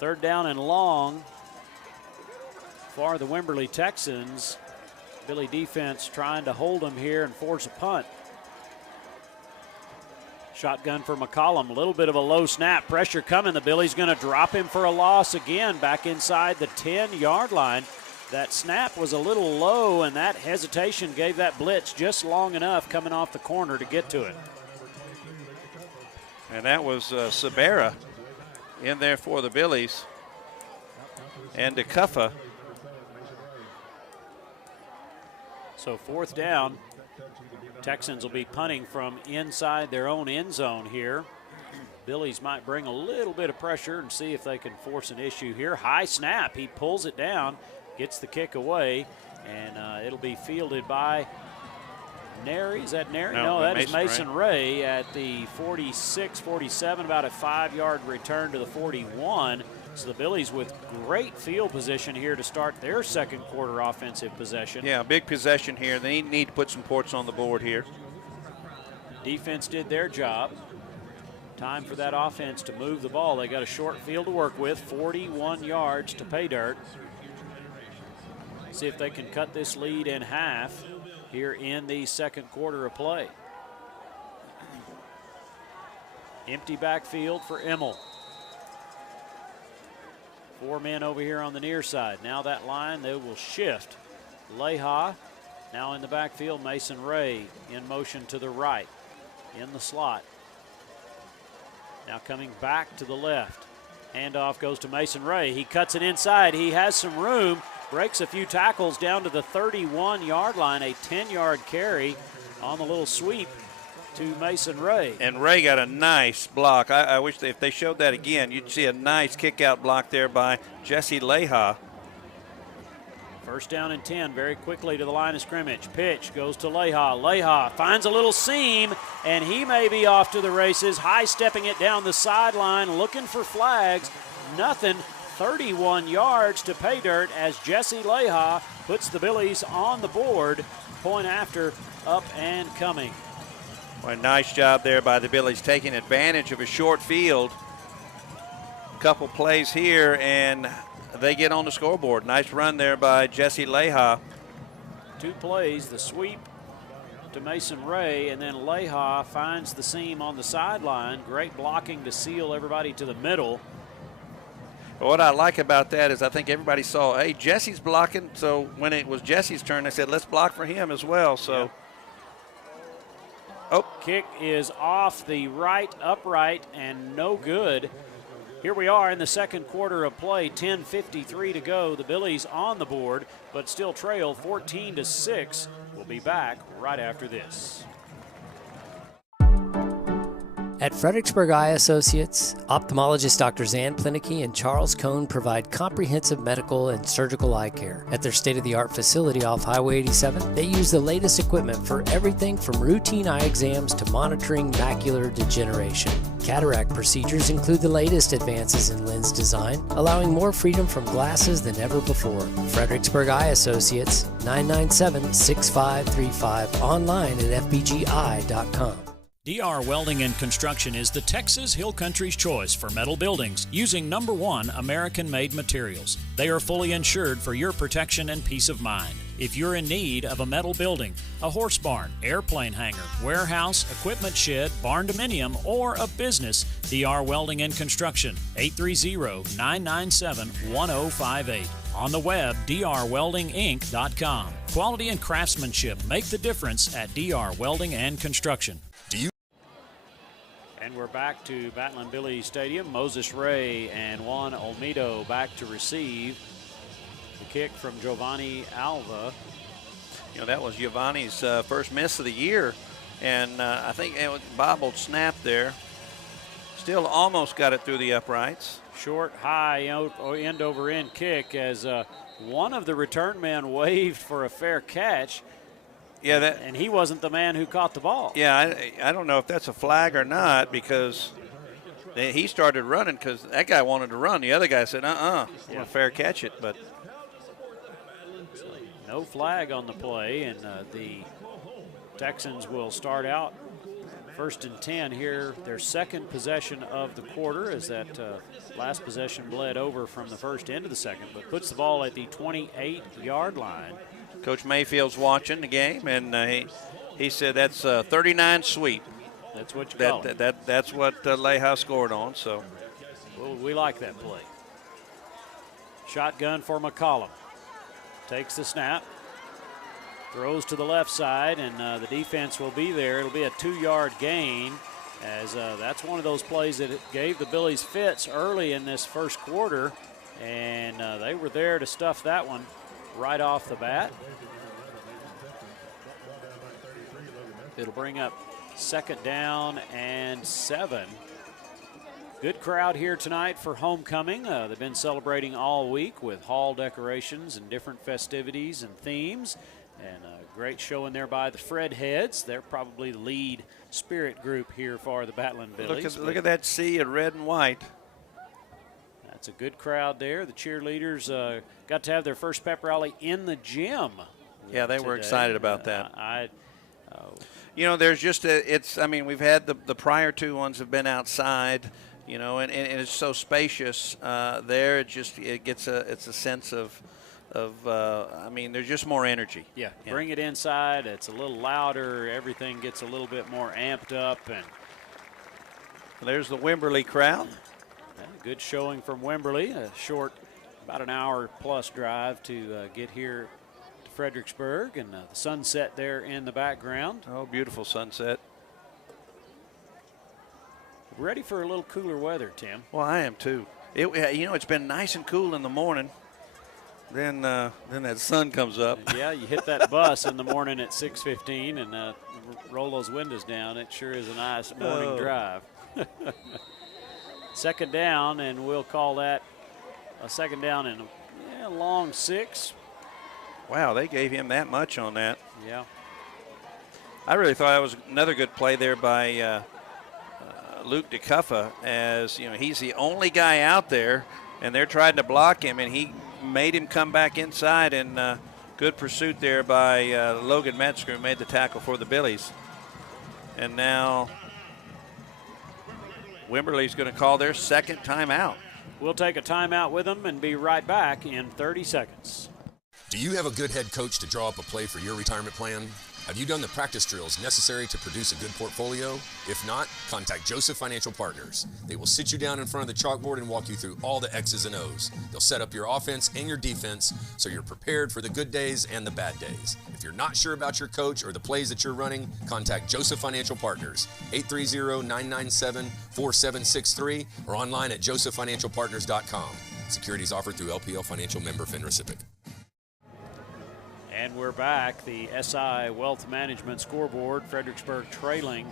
3rd down and long for the Wimberley Texans. Billy defense trying to hold him here and force a punt. Shotgun for McCollum, a little bit of a low snap. Pressure coming. The Billy's going to drop him for a loss again back inside the 10-yard line. That snap was a little low, and that hesitation gave that blitz just long enough coming off the corner to get to it. And that was Sabera in there for the Billies. And DeCuffa. So 4th down. Texans will be punting from inside their own end zone here. Billies might bring a little bit of pressure and see if they can force an issue here. High snap. He pulls it down, gets the kick away, and it'll be fielded by Nary. Is that Nary? No, that is Mason Ray at the 46-47, about a 5-yard return to the 41. So the Billies with great field position here to start their second quarter offensive possession. Yeah, big possession here. They need to put some points on the board here. Defense did their job. Time for that offense to move the ball. They got a short field to work with, 41 yards to pay dirt. See if they can cut this lead in half here in the second quarter of play. Empty backfield for Emmel. 4 men over here on the near side. Now that line, they will shift. Leha now in the backfield. Mason Ray in motion to the right in the slot. Now coming back to the left. Handoff goes to Mason Ray. He cuts it inside. He has some room. Breaks a few tackles down to the 31-yard line. A 10-yard carry on the little sweep to Mason Ray. And Ray got a nice block. I wish if they showed that again, you'd see a nice kick-out block there by Jesse Leha. First down and 10, very quickly to the line of scrimmage. Pitch goes to Leha. Leha finds a little seam, and he may be off to the races. High-stepping it down the sideline, looking for flags. Nothing. 31 yards to pay dirt as Jesse Leha puts the Billies on the board. Point after, up and coming. Well, nice job there by the Billies, taking advantage of a short field. Couple plays here, and they get on the scoreboard. Nice run there by Jesse Leha. 2 plays, the sweep to Mason Ray, and then Leha finds the seam on the sideline. Great blocking to seal everybody to the middle. What I like about that is I think everybody saw, hey, Jesse's blocking, so when it was Jesse's turn, they said, let's block for him as well. So. Yeah. Oh, kick is off the right upright and no good. Here we are in the second quarter of play, 10:53 to go. The Billies on the board, but still trail 14-6. We'll be back right after this. At Fredericksburg Eye Associates, ophthalmologist Drs. Ann Plinicky and Charles Cohn provide comprehensive medical and surgical eye care. At their state-of-the-art facility off Highway 87, they use the latest equipment for everything from routine eye exams to monitoring macular degeneration. Cataract procedures include the latest advances in lens design, allowing more freedom from glasses than ever before. Fredericksburg Eye Associates, 997-6535, online at fbgi.com. DR Welding and Construction is the Texas Hill Country's choice for metal buildings using #1 American-made materials. They are fully insured for your protection and peace of mind. If you're in need of a metal building, a horse barn, airplane hangar, warehouse, equipment shed, barn dominium, or a business, DR Welding and Construction, 830-997-1058. On the web, drweldinginc.com. Quality and craftsmanship make the difference at DR Welding and Construction. And we're back to Battling Billy Stadium. Moses Ray and Juan Olmedo back to receive. The kick from Giovanni Alva. You know, that was Giovanni's first miss of the year. And I think it was bobbled snap there. Still almost got it through the uprights. Short, high, end over end kick as one of the return men waved for a fair catch. Yeah, and he wasn't the man who caught the ball. Yeah, I don't know if that's a flag or not because he started running because that guy wanted to run. The other guy said, want to fair catch it. But no flag on the play, and the Texans will start out 1st and 10 here, their second possession of the quarter as that last possession bled over from the first into the second, but puts the ball at the 28-yard line. Coach Mayfield's watching the game, and he said that's 39 sweep. That's what you call it. That's what Leha scored on. So, well, we like that play. Shotgun for McCollum. Takes the snap. Throws to the left side, and the defense will be there. It'll be a 2-yard gain, as that's one of those plays that gave the Billies fits early in this first quarter, and they were there to stuff that one right off the bat. It'll bring up 2nd down and 7. Good crowd here tonight for homecoming. They've been celebrating all week with hall decorations and different festivities and themes. And a great showing there by the Fred Heads. They're probably the lead spirit group here for the Battling Billies. Look at that sea of red and white. That's a good crowd there. The cheerleaders got to have their first pep rally in the gym. Yeah, they were excited about that. You know, there's just I mean, we've had the prior 2 ones have been outside, and it's so spacious there. It's a sense of I mean, there's just more energy. Yeah, bring it inside. It's a little louder. Everything gets a little bit more amped up. And there's the Wimberley crowd. Good showing from Wimberley. A short, about an hour-plus drive to get here to Fredericksburg, and the sunset there in the background. Oh, beautiful sunset. Ready for a little cooler weather, Tim. Well, I am too. It's been nice and cool in the morning. Then that sun comes up. Yeah, you hit that bus in the morning at 6:15 and roll those windows down. It sure is a nice morning drive. 2nd down, and we'll call that a 2nd down and a long 6. Wow, they gave him that much on that. Yeah. I really thought that was another good play there by Luke DeCuffa, as he's the only guy out there, and they're trying to block him, and he made him come back inside, and good pursuit there by Logan Metzger, who made the tackle for the Billies. And now Wimberley's going to call their 2nd timeout. We'll take a timeout with them and be right back in 30 seconds. Do you have a good head coach to draw up a play for your retirement plan? Have you done the practice drills necessary to produce a good portfolio? If not, contact Joseph Financial Partners. They will sit you down in front of the chalkboard and walk you through all the X's and O's. They'll set up your offense and your defense so you're prepared for the good days and the bad days. If you're not sure about your coach or the plays that you're running, contact Joseph Financial Partners, 830-997-4763, or online at josephfinancialpartners.com. Securities offered through LPL Financial, member FINRA. And we're back. The SI Wealth Management scoreboard, Fredericksburg trailing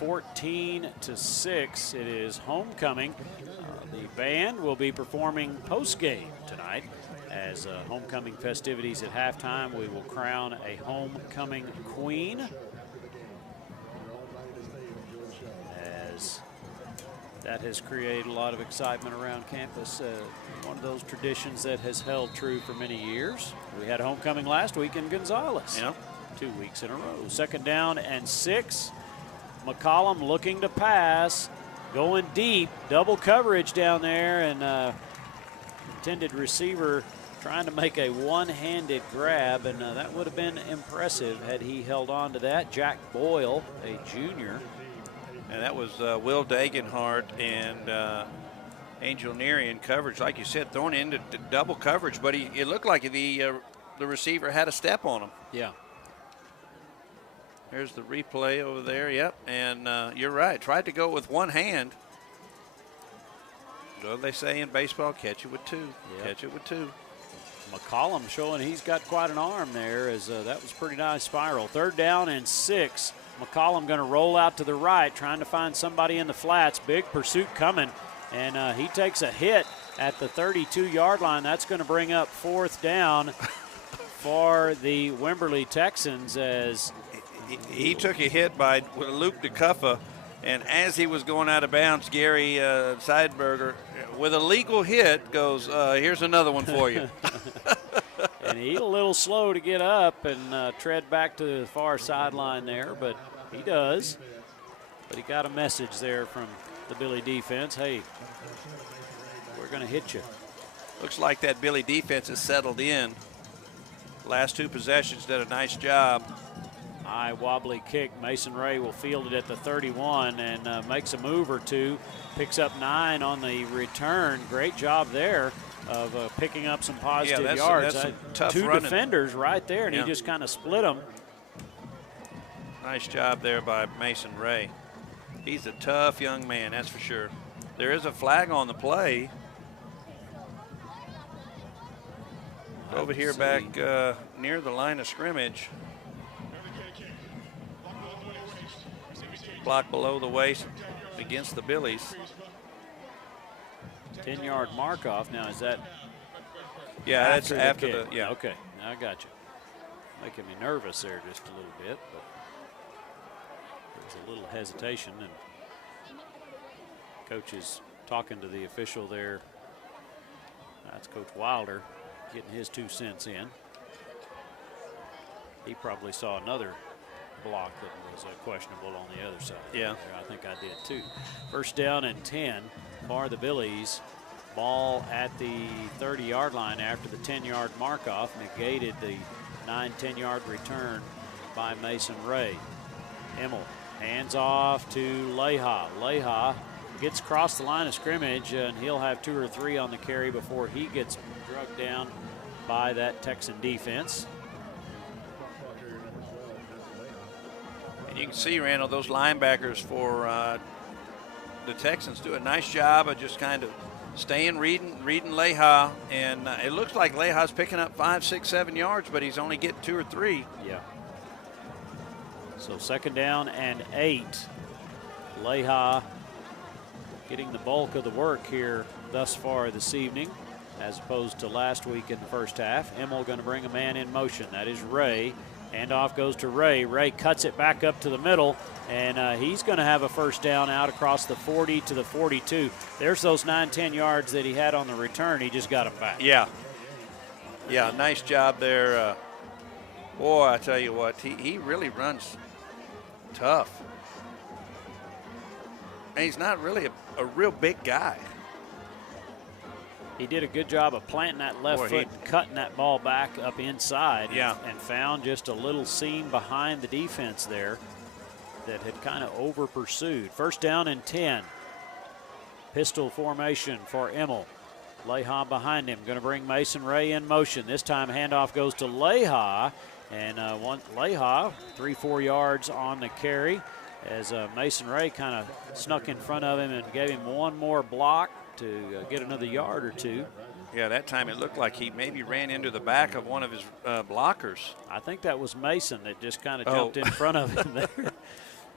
14-6. It is homecoming. The band will be performing post-game tonight. As homecoming festivities at halftime, we will crown a homecoming queen. As that has created a lot of excitement around campus. One of those traditions that has held true for many years. We had homecoming last week in Gonzales. Yeah. 2 weeks in a row. 2nd down and 6. McCollum looking to pass, going deep, double coverage down there, and intended receiver trying to make a one-handed grab, and that would have been impressive had he held on to that. Jack Boyle, a junior. And that was Will Dagenhart and Angel Neary in coverage, like you said, thrown into double coverage, but it looked like the receiver had a step on him. Yeah. There's the replay over there, yep, and you're right, tried to go with one hand. What do they say in baseball? Catch it with two. Yep. Catch it with two. McCollum showing he's got quite an arm there, as that was a pretty nice spiral. 3rd down and 6. McCollum going to roll out to the right, trying to find somebody in the flats. Big pursuit coming, and he takes a hit at the 32-yard line. That's going to bring up 4th down for the Wimberley Texans, as he took a hit by Luke DeCuffa, and as he was going out of bounds, Gary Seidberger, with a legal hit, goes, here's another one for you. And he's a little slow to get up and tread back to the far sideline there, but he does. But he got a message there from the Billy defense. Hey, we're going to hit you. Looks like that Billy defense is settled in. Last 2 possessions did a nice job. High wobbly kick. Mason Ray will field it at the 31 and makes a move or two. Picks up 9 on the return. Great job there of picking up some positive yards. That's tough 2 running. defenders right there, and he just kind of split them. Nice job there by Mason Ray. He's a tough young man, that's for sure. There is a flag on the play. Over here back near the line of scrimmage. Block below the waist against the Billies. 10-yard mark off. Now, is that that's after kick? the yeah. Okay, I got you. Making me nervous there just a little bit, but there was a little hesitation, and coach is talking to the official there. That's Coach Wilder getting his 2 cents in. He probably saw another block that was questionable on the other side. Yeah. I think I did too. First down and 10 for the Billies. Ball at the 30-yard line after the 10-yard mark off, negated the 9-10-yard return by Mason Ray. Emmel hands off to Leha. Leha gets across the line of scrimmage, and he'll have 2 or 3 on the carry before he gets drugged down by that Texan defense. And you can see, Randall, those linebackers for the Texans do a nice job of just kind of staying, reading Leha, and it looks like Leha's picking up 5, 6, 7 yards, but he's only getting 2 or 3. Yeah. So second down and 8. Leha getting the bulk of the work here thus far this evening, as opposed to last week in the first half. Emmel going to bring a man in motion. That is Ray. Handoff goes to Ray. Ray cuts it back up to the middle, and he's going to have a first down out across the 40 to the 42. There's those 9-10 yards that he had on the return. He just got them back. Yeah. Yeah, nice job there. Boy, I tell you what, he really runs tough. And he's not really a real big guy. He did a good job of planting that left foot and cutting that ball back up inside. Yeah. And found just a little seam behind the defense there that had kind of over pursued. First down and 10. Pistol formation for Emmel. Leha behind him, going to bring Mason Ray in motion. This time handoff goes to Leha, and Leha 3-4 yards on the carry as Mason Ray kind of snuck in front of him and gave him one more block to get another yard or 2. Yeah, that time it looked like he maybe ran into the back of one of his blockers. I think that was Mason that just kind of jumped in front of him there.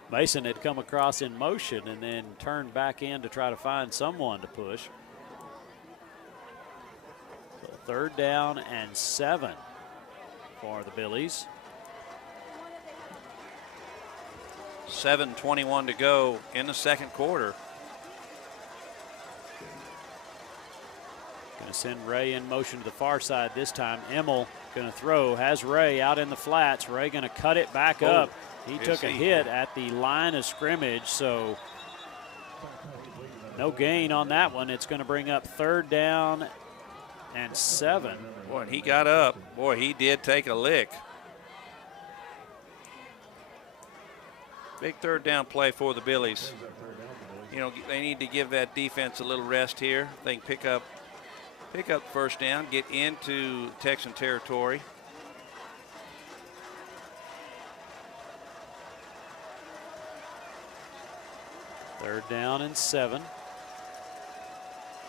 Mason had come across in motion and then turned back in to try to find someone to push. So third down and 7 for the Billies. 7:21 to go in the second quarter. Going to send Ray in motion to the far side this time. Emmel going to throw, has Ray out in the flats. Ray going to cut it back up. He took a hit at the line of scrimmage, so no gain on that one. It's going to bring up third down and 7. Boy, and he got up. Boy, he did take a lick. Big third down play for the Billies. You know, they need to give that defense a little rest here. They can pick up first down, get into Texan territory. Third down and 7.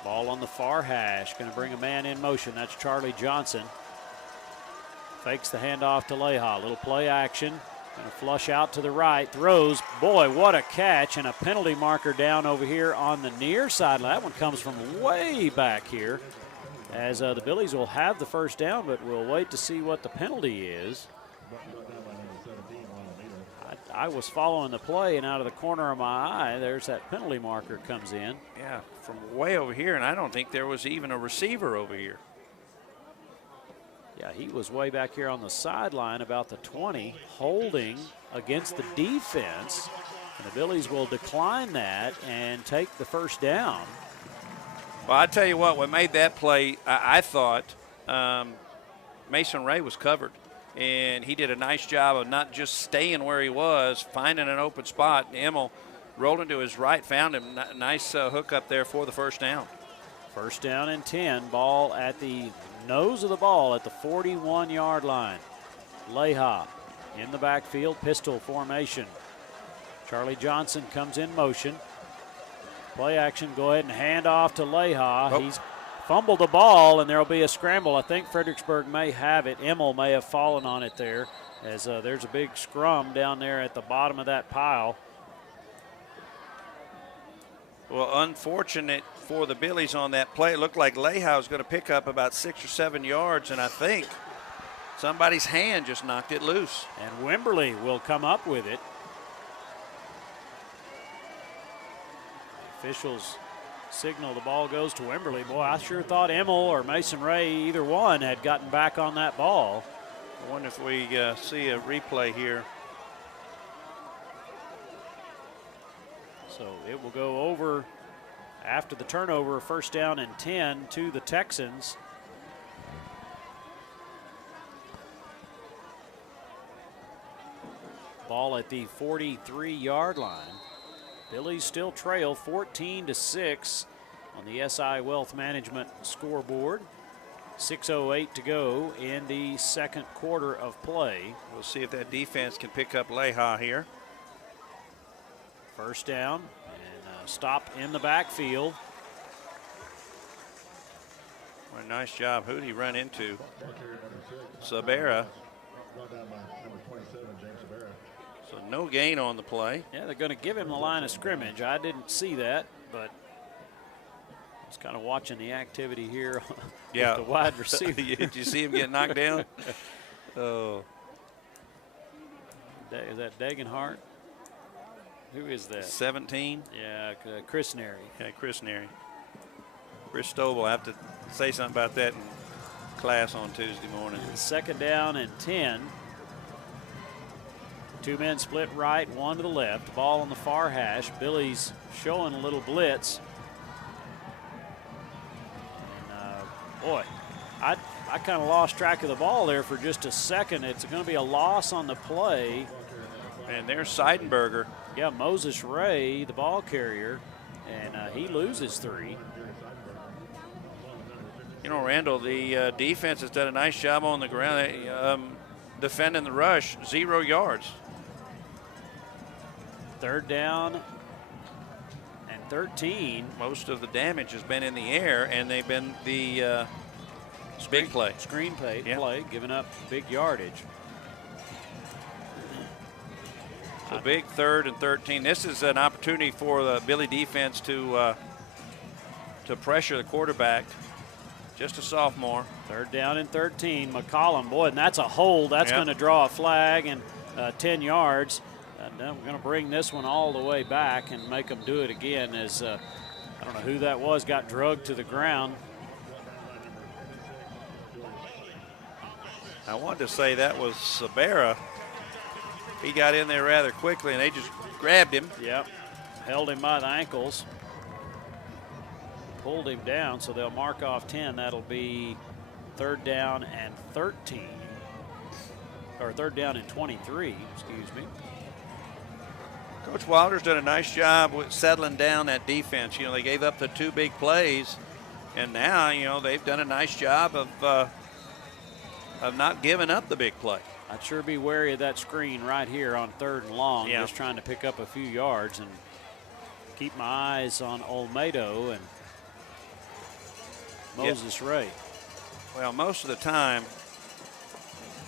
Ball on the far hash. Going to bring a man in motion. That's Charlie Johnson. Fakes the handoff to Leha. Little play action. Going to flush out to the right. Throws. Boy, what a catch. And a penalty marker down over here on the near sideline. That one comes from way back here. As the Billies will have the first down, but we'll wait to see what the penalty is. I was following the play, and out of the corner of my eye, there's that penalty marker comes in. Yeah, from way over here, and I don't think there was even a receiver over here. Yeah, he was way back here on the sideline about the 20, holding against the defense. And the Billies will decline that and take the first down. Well, I tell you what made that play, I thought, Mason Ray was covered, and he did a nice job of not just staying where he was, finding an open spot. Emmel rolled into his right, found him. Nice hook up there for the first down. First down and 10. Ball at the nose of the ball at the 41-yard line. Leha in the backfield, pistol formation. Charlie Johnson comes in motion. Play action, go ahead and hand off to Leha. Oh. He's fumbled the ball, and there will be a scramble. I think Fredericksburg may have it. Emmel may have fallen on it there, as there's a big scrum down there at the bottom of that pile. Well, unfortunate for the Billies on that play. It looked like Leha was going to pick up about 6 or 7 yards, and I think somebody's hand just knocked it loose. And Wimberley will come up with it. Officials signal the ball goes to Wimberley. Boy, I sure thought Emmel or Mason Ray, either one, had gotten back on that ball. I wonder if we see a replay here. So it will go over after the turnover, first down and 10 to the Texans. Ball at the 43-yard line. Billies still trail 14-6 on the SI Wealth Management scoreboard. 6:08 to go in the second quarter of play. We'll see if that defense can pick up Leha here. First down and stop in the backfield. Well, nice job. Who'd he run into? Sabera. So no gain on the play. Yeah, they're going to give him the line of scrimmage. I didn't see that, but just kind of watching the activity here with the wide receiver. Did you see him get knocked down? Oh. Is that Degenhart? Who is that? 17. Yeah, Chris Neri. Yeah, Chris Neri. Chris Stoll will have to say something about that in class on Tuesday morning. Second down and 10. Two men split right, one to the left. Ball on the far hash. Billy's showing a little blitz. And, boy, I kind of lost track of the ball there for just a second. It's going to be a loss on the play. And there's Seidenberger. Yeah, Moses Ray, the ball carrier, and he loses 3. You know, Randall, the defense has done a nice job on the ground defending the rush, 0 yards. Third down and 13. Most of the damage has been in the air, and they've been the big play. Screen play, giving up big yardage. So big 3rd and 13. This is an opportunity for the Billy defense to pressure the quarterback. Just a sophomore. Third down and 13. McCollum, boy, and that's a hold. That's going to draw a flag and 10 yards. We're going to bring this one all the way back and make them do it again as, I don't know who that was, got drugged to the ground. I wanted to say that was Sabera. He got in there rather quickly, and they just grabbed him. Yep, held him by the ankles. Pulled him down, so they'll mark off 10. That'll be third down and 13. Or third down and 23, excuse me. Coach Wilder's done a nice job with settling down that defense. You know, they gave up the 2 big plays, and now, you know, they've done a nice job of not giving up the big play. I'd sure be wary of that screen right here on 3rd and long, just trying to pick up a few yards and keep my eyes on Olmedo and Moses Ray. Well, most of the time,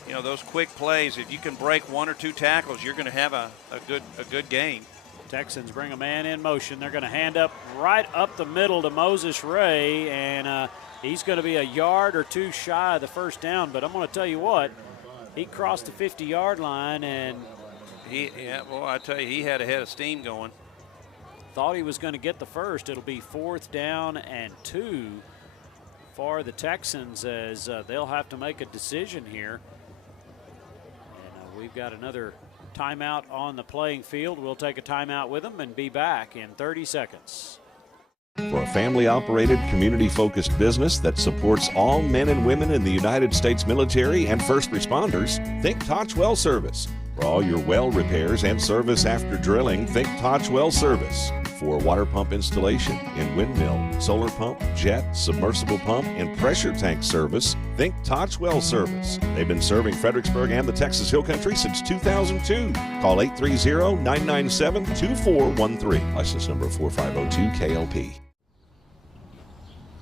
you know, those quick plays, if you can break 1 or 2 tackles, you're going to have a good game. Texans bring a man in motion. They're going to hand up right up the middle to Moses Ray, and he's going to be a yard or 2 shy of the first down. But I'm going to tell you what, he crossed the 50-yard line, and I tell you, he had a head of steam going. Thought he was going to get the first. It'll be 4th down and 2 for the Texans as they'll have to make a decision here. And we've got another timeout on the playing field. We'll take a timeout with them and be back in 30 seconds. For a family-operated, community-focused business that supports all men and women in the United States military and first responders, think Toch Well Service. For all your well repairs and service after drilling, think Toch Well Service. For water pump installation in windmill, solar pump, jet, submersible pump, and pressure tank service, think Toch Well Service. They've been serving Fredericksburg and the Texas Hill Country since 2002. Call 830-997-2413. License number 4502 KLP.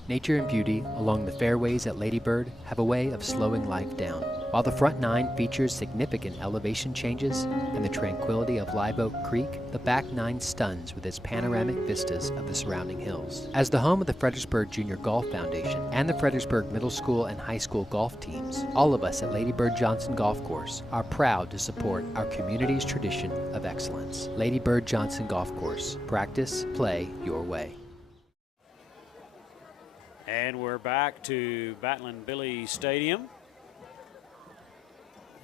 Nature and beauty along the fairways at Lady Bird have a way of slowing life down. While the front nine features significant elevation changes and the tranquility of Live Oak Creek, the back nine stuns with its panoramic vistas of the surrounding hills. As the home of the Fredericksburg Junior Golf Foundation and the Fredericksburg Middle School and High School golf teams, all of us at Lady Bird Johnson Golf Course are proud to support our community's tradition of excellence. Lady Bird Johnson Golf Course. Practice, play your way. And we're back to Battling-Billy Stadium.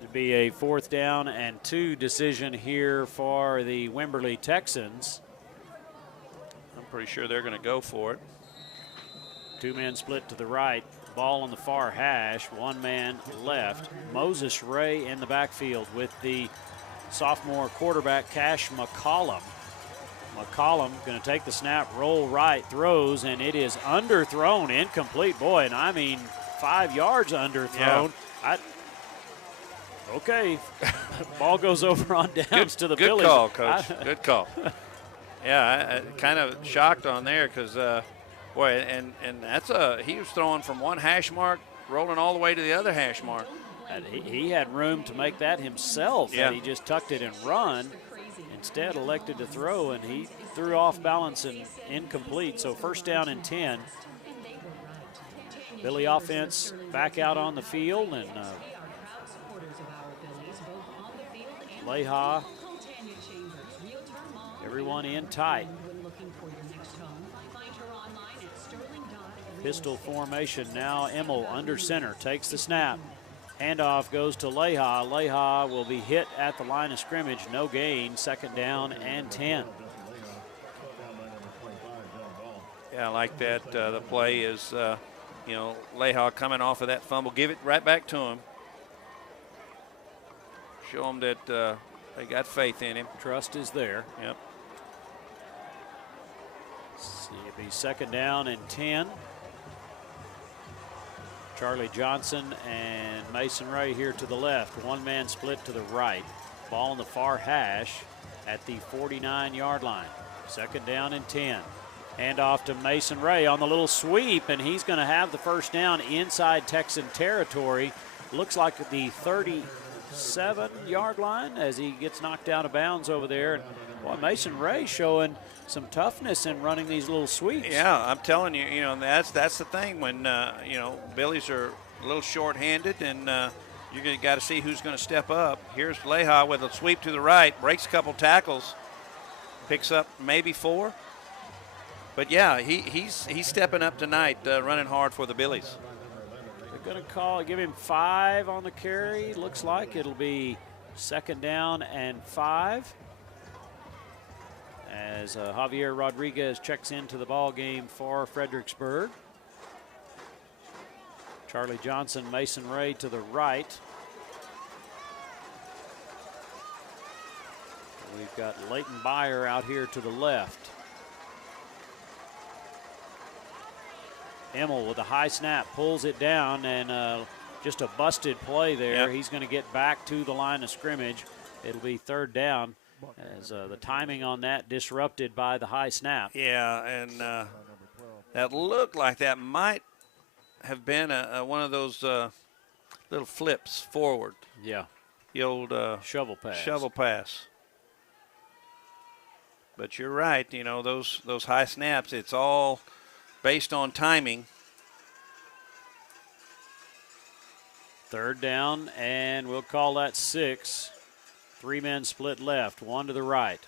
It'll be a 4th down and 2 decision here for the Wimberley Texans. I'm pretty sure they're going to go for it. 2 men split to the right. Ball on the far hash. 1 man left. Moses Ray in the backfield with the sophomore quarterback Cash McCollum. McCollum going to take the snap, roll right, throws, and it is underthrown, incomplete. Boy, and I mean 5 yards underthrown. Yeah. Okay, ball goes over on downs to the Billies. Good call, Coach. Good call. Yeah, I kind of shocked on there because, boy, and that's he was throwing from one hash mark, rolling all the way to the other hash mark. And he had room to make that himself, yeah. And he just tucked it and run. Instead elected to throw, and he threw off balance and incomplete. So 1st down and 10. Billy offense back out on the field, and Leha, everyone in tight. Pistol formation now. Emmel under center, takes the snap. Handoff goes to Leha. Leha will be hit at the line of scrimmage. No gain. 2nd down and 10. Yeah, I like that. The play is, Leha coming off of that fumble. Give it right back to him. Show them that they got faith in him. Trust is there. Yep. See, it'll be 2nd down and 10. Charlie Johnson and Mason Ray here to the left. 1 man split to the right. Ball on the far hash at the 49-yard line. 2nd down and 10. Handoff to Mason Ray on the little sweep, and he's going to have the 1st down inside Texan territory. Looks like the 37-yard line as he gets knocked out of bounds over there. And boy, Mason Ray showing some toughness in running these little sweeps. Yeah, I'm telling you, that's the thing when Billies are a little short-handed, and you got to see who's going to step up. Here's Leha with a sweep to the right, breaks a couple tackles, picks up maybe 4. But yeah, he's stepping up tonight, running hard for the Billies. They're going to give him 5 on the carry. Looks like it'll be 2nd down and 5. As Javier Rodriguez checks into the ball game for Fredericksburg. Charlie Johnson, Mason Ray to the right. We've got Leighton Byer out here to the left. Emmel with a high snap, pulls it down, and just a busted play there. Yep. He's going to get back to the line of scrimmage. It'll be 3rd down. As the timing on that disrupted by the high snap. Yeah, and that looked like that might have been one of those little flips forward. Yeah. The old shovel pass. Shovel pass. But you're right, those high snaps, it's all based on timing. 3rd down, and we'll call that 6. 3 men split left, 1 to the right.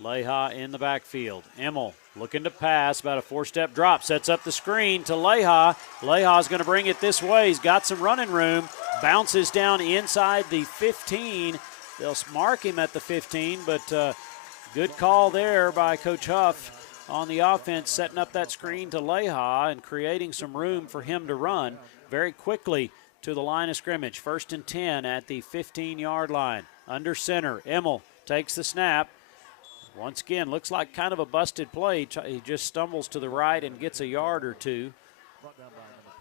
Leha in the backfield. Emmel looking to pass, about a 4-step drop, sets up the screen to Leha. Leha's going to bring it this way. He's got some running room, bounces down inside the 15. They'll mark him at the 15, but good call there by Coach Huff on the offense, setting up that screen to Leha and creating some room for him to run very quickly to the line of scrimmage. 1st and 10 at the 15-yard line. Under center, Emmel takes the snap. Once again, looks like kind of a busted play. He just stumbles to the right and gets a yard or two.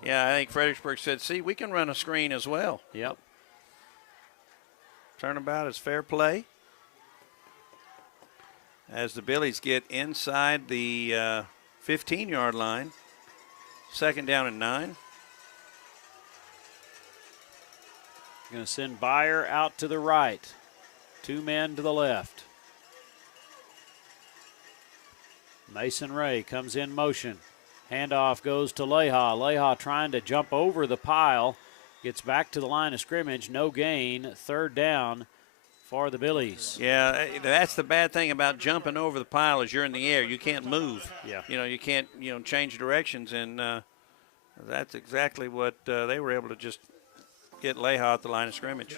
Yeah, I think Fredericksburg said, see, we can run a screen as well. Yep. Turnabout is fair play. As the Billies get inside the 15-yard line. 2nd down and 9. Going to send Byer out to the right. 2 men to the left. Mason Ray comes in motion. Handoff goes to Leha. Leha trying to jump over the pile. Gets back to the line of scrimmage. No gain. 3rd down for the Billies. Yeah, that's the bad thing about jumping over the pile is you're in the air. You can't move. Yeah. You can't, change directions. And that's exactly what they were able to just get Leha at the line of scrimmage.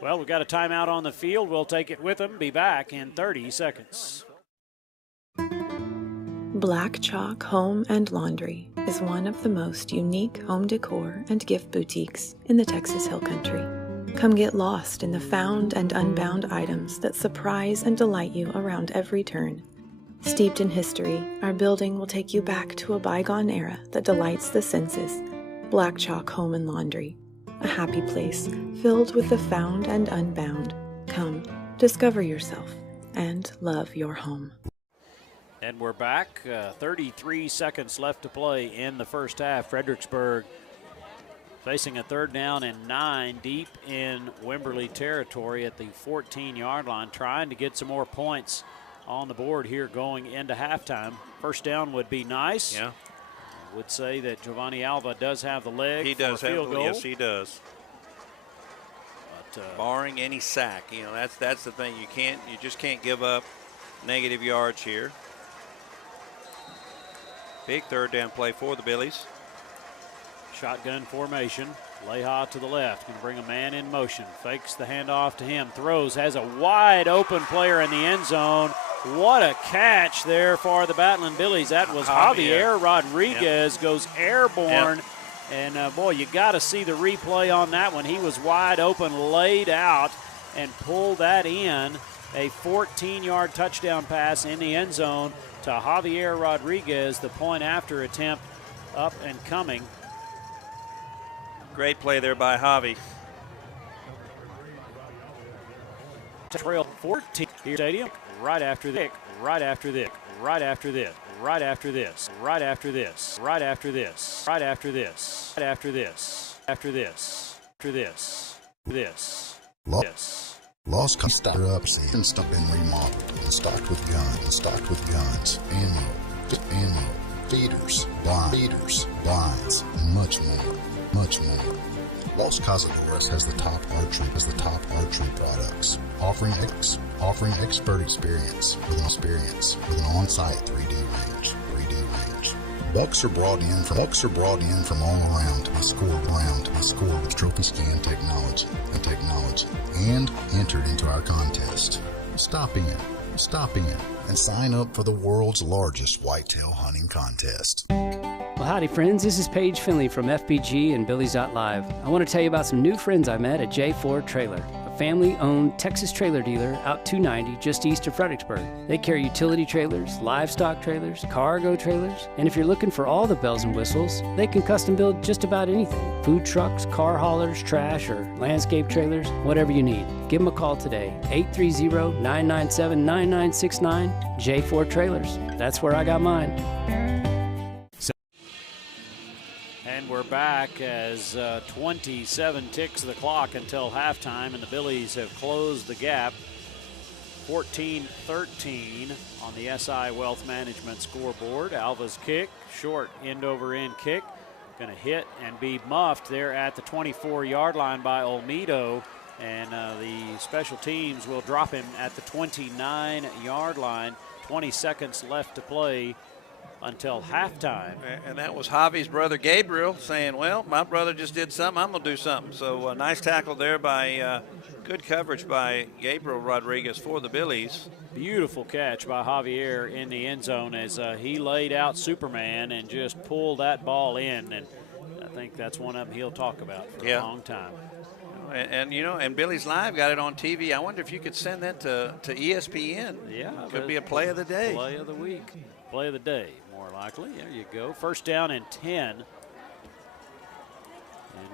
Well, we've got a timeout on the field. We'll take it with them. Be back in 30 seconds. Black Chalk Home and Laundry is one of the most unique home decor and gift boutiques in the Texas Hill Country. Come get lost in the found and unbound items that surprise and delight you around every turn. Steeped in history, our building will take you back to a bygone era that delights the senses. Black Chalk Home and Laundry, a happy place filled with the found and unbound. Come, discover yourself, and love your home. And we're back. 33 seconds left to play in the first half. Fredericksburg facing a 3rd down and 9 deep in Wimberley territory at the 14-yard line, trying to get some more points on the board here going into halftime. First down would be nice. Yeah. I would say that Giovanni Alva does have the leg. He does for a field goal. Yes, he does. But, barring any sack, that's the thing. You just can't give up negative yards here. Big 3rd down play for the Billies. Shotgun formation. Leha to the left. Going to bring a man in motion. Fakes the handoff to him. Throws. Has a wide open player in the end zone. What a catch there for the Battling Billies. That was Javier Rodriguez. Yep. Goes airborne. Yep. And, boy, you got to see the replay on that one. He was wide open, laid out, and pulled that in. A 14-yard touchdown pass in the end zone to Javier Rodriguez, the point after attempt up and coming. Great play there by Javi. Trail 14 here stadium right after this, right after this, right after this, right after this, right after this, right after this, right after this, right after this, after this, after this, this. Lost stock ups and stuff been remodeled and stocked with guns, ammo, feeders, blinds, and much more. Los Cazadores has the top archery products, offering expert experience with an on-site 3D range. Bucks are brought in from all around to score with trophy scan technology and entered into our contest. Stop in and sign up for the world's largest whitetail hunting contest. Well, howdy friends, this is Paige Finley from FBG and Billies.Live. I want to tell you about some new friends I met at J4 Trailer, a family-owned Texas trailer dealer out 290 just east of Fredericksburg. They carry utility trailers, livestock trailers, cargo trailers, and if you're looking for all the bells and whistles, they can custom build just about anything. Food trucks, car haulers, trash, or landscape trailers, whatever you need. Give them a call today, 830-997-9969, J4 Trailers. That's where I got mine. And we're back as 27 ticks the clock until halftime, and the Billies have closed the gap 14-13 on the SI Wealth Management scoreboard. Alva's kick, short end-over-end kick, going to hit and be muffed there at the 24-yard line by Olmedo, and the special teams will drop him at the 29-yard line. 20 seconds left to play until halftime. And that was Javi's brother Gabriel saying, well, my brother just did something, I'm going to do something. So a nice tackle there by good coverage by Gabriel Rodriguez for the Billies. Beautiful catch by Javier in the end zone as he laid out Superman and just pulled that ball in. And I think that's one of them he'll talk about for a long time. And you know, and Billies.Live got it on TV. I wonder if you could send that to ESPN. Yeah. Could be a play of the day. Play of the week. Play of the day, more likely. There you go. First down and 10. And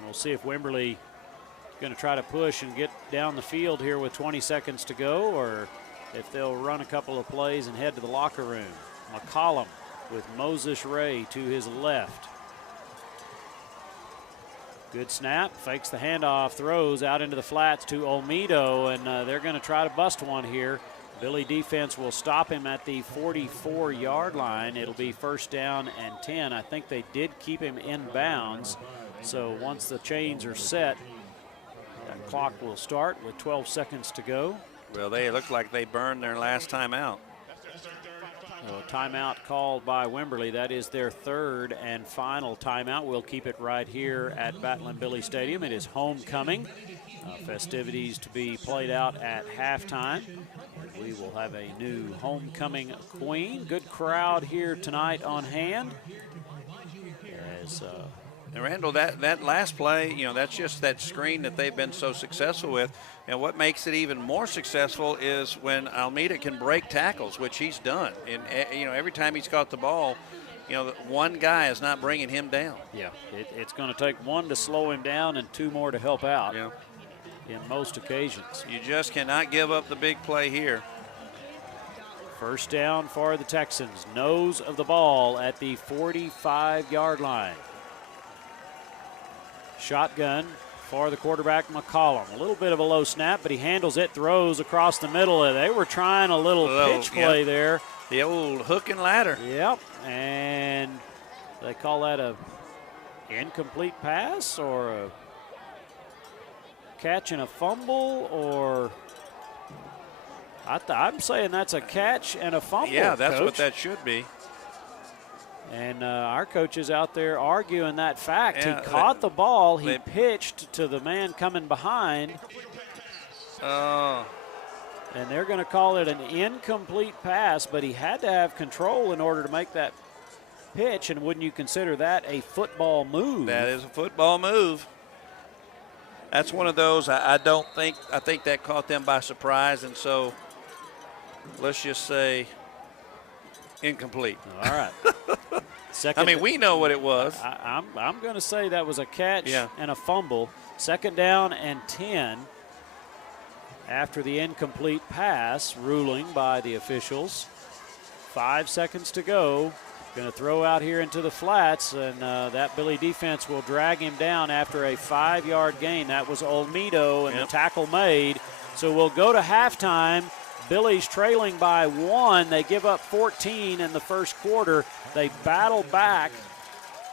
we'll see if Wimberley is going to try to push and get down the field here with 20 seconds to go, or if they'll run a couple of plays and head to the locker room. McCollum with Moses Ray to his left. Good snap, fakes the handoff, throws out into the flats to Olmedo, and they're going to try to bust one here. Billy defense will stop him at the 44-yard line. It'll be first down and 10. I think they did keep him in bounds, so once the chains are set, that clock will start with 12 seconds to go. Well, they look like they burned their last timeout. So a timeout called by Wimberley. That is their third and final timeout. We'll keep it right here at Battling Billy Stadium. It is homecoming. Festivities to be played out at halftime. We will have a new homecoming queen. Good crowd here tonight on hand. And Randall, that last play, you know, that's just that screen that they've been so successful with. And what makes it even more successful is when Almeida can break tackles, which he's done. And, you know, every time he's caught the ball, you know, one guy is not bringing him down. Yeah, it's going to take one to slow him down and two more to help out in most occasions. You just cannot give up the big play here. First down for the Texans. Nose of the ball at the 45-yard line. Shotgun for the quarterback, McCollum. A little bit of a low snap, but he handles it, throws across the middle. They were trying a little pitch play there. The old hook and ladder. Yep, and they call that a incomplete pass or a catch and a fumble, or I'm saying that's a catch and a fumble. Yeah, that's Coach. what that should be. And our coach is out there arguing that fact. He caught the ball. He pitched to the man coming behind. And they're going to call it an incomplete pass, but he had to have control in order to make that pitch. And wouldn't you consider that a football move? That is a football move. That's one of those I think that caught them by surprise. And so let's just say incomplete. All right. I mean, we know what it was. I'm going to say that was a catch and a fumble. Second down and 10 after the incomplete pass ruling by the officials. 5 seconds to go. Going to throw out here into the flats, and that Billy defense will drag him down after a 5-yard gain. That was Olmedo, and the tackle made. So we'll go to halftime. Billy's trailing by 1. They give up 14 in the first quarter. They battle back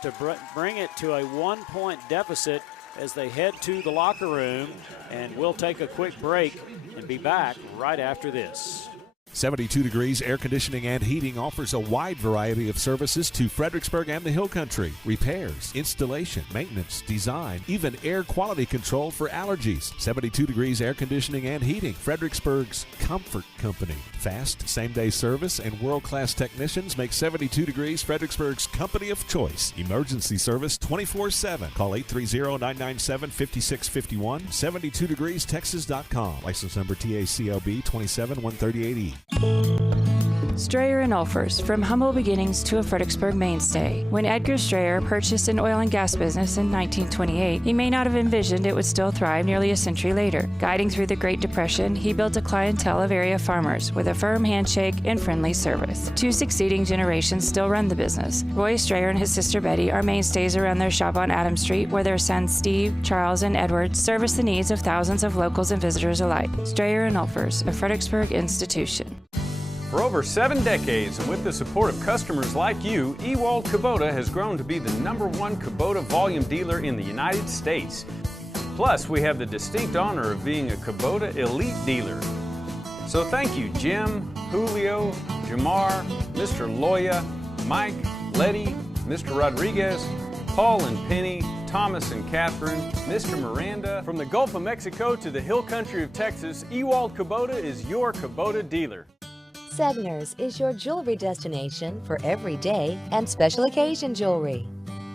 to bring it to a 1-point deficit as they head to the locker room. And we'll take a quick break and be back right after this. 72 Degrees Air Conditioning and Heating offers a wide variety of services to Fredericksburg and the Hill Country. Repairs, installation, maintenance, design, even air quality control for allergies. 72 Degrees Air Conditioning and Heating, Fredericksburg's comfort company. Fast, same-day service and world-class technicians make 72 Degrees Fredericksburg's company of choice. Emergency service 24/7. Call 830-997-5651. 72degreestexas.com. License number TACLB 27138E. Strayer and Ulfers, from humble beginnings to a Fredericksburg mainstay. When Edgar Strayer purchased an oil and gas business in 1928, he may not have envisioned it would still thrive nearly a century later. Guiding through the Great Depression, he built a clientele of area farmers with a firm handshake and friendly service. 2 succeeding generations still run the business. Roy Strayer and his sister Betty are mainstays around their shop on Adams Street, where their sons Steve, Charles, and Edward service the needs of thousands of locals and visitors alike. Strayer and Ulfers, a Fredericksburg institution. For over 7 decades, and with the support of customers like you, Ewald Kubota has grown to be the #1 Kubota volume dealer in the United States. Plus, we have the distinct honor of being a Kubota Elite dealer. So thank you, Jim, Julio, Jamar, Mr. Loya, Mike, Letty, Mr. Rodriguez, Paul and Penny, Thomas and Catherine, Mr. Miranda. From the Gulf of Mexico to the hill country of Texas, Ewald Kubota is your Kubota dealer. Segner's is your jewelry destination for everyday and special occasion jewelry.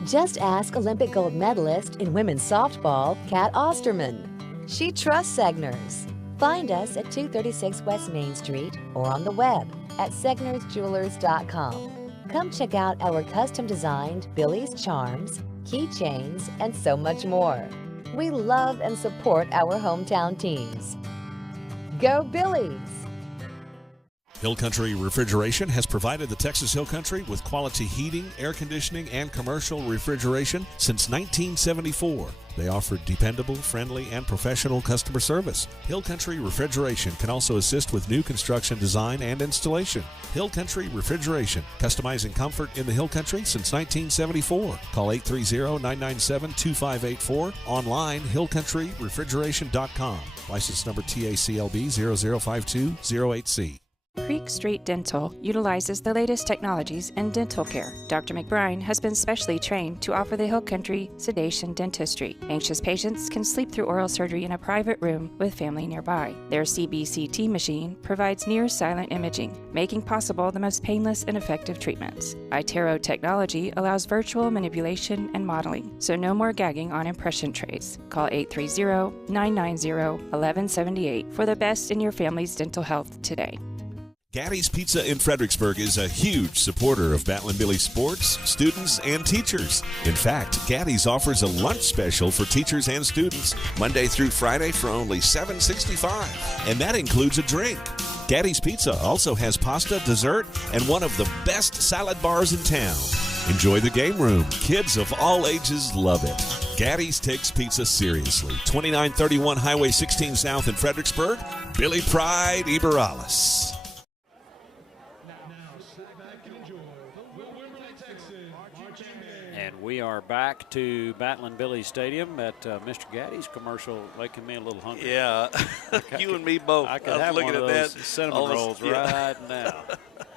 Just ask Olympic gold medalist in women's softball, Kat Osterman. She trusts Segner's. Find us at 236 West Main Street or on the web at segnersjewelers.com. Come check out our custom-designed Billy's charms, keychains, and so much more. We love and support our hometown teams. Go Billies! Hill Country Refrigeration has provided the Texas Hill Country with quality heating, air conditioning, and commercial refrigeration since 1974. They offer dependable, friendly, and professional customer service. Hill Country Refrigeration can also assist with new construction design and installation. Hill Country Refrigeration, customizing comfort in the Hill Country since 1974. Call 830-997-2584. Online, hillcountryrefrigeration.com. License number TACLB 005208C. Creek Street Dental utilizes the latest technologies in dental care. Dr. McBride has been specially trained to offer the Hill Country sedation dentistry. Anxious patients can sleep through oral surgery in a private room with family nearby. Their CBCT machine provides near-silent imaging, making possible the most painless and effective treatments. iTero technology allows virtual manipulation and modeling, so no more gagging on impression trays. Call 830-990-1178 for the best in your family's dental health today. Gaddy's Pizza in Fredericksburg is a huge supporter of Batlin Billy sports, students, and teachers. In fact, Gaddy's offers a lunch special for teachers and students Monday through Friday for only $7.65, and that includes a drink. Gaddy's Pizza also has pasta, dessert, and one of the best salad bars in town. Enjoy the game room. Kids of all ages love it. Gaddy's takes pizza seriously. 2931 Highway 16 South in Fredericksburg. Billy Pride Iberales. And we are back to Batlin Billy Stadium at Mr. Gaddy's commercial, making me a little hungry. Yeah, you and me both. I could have one of those cinnamon rolls right now. A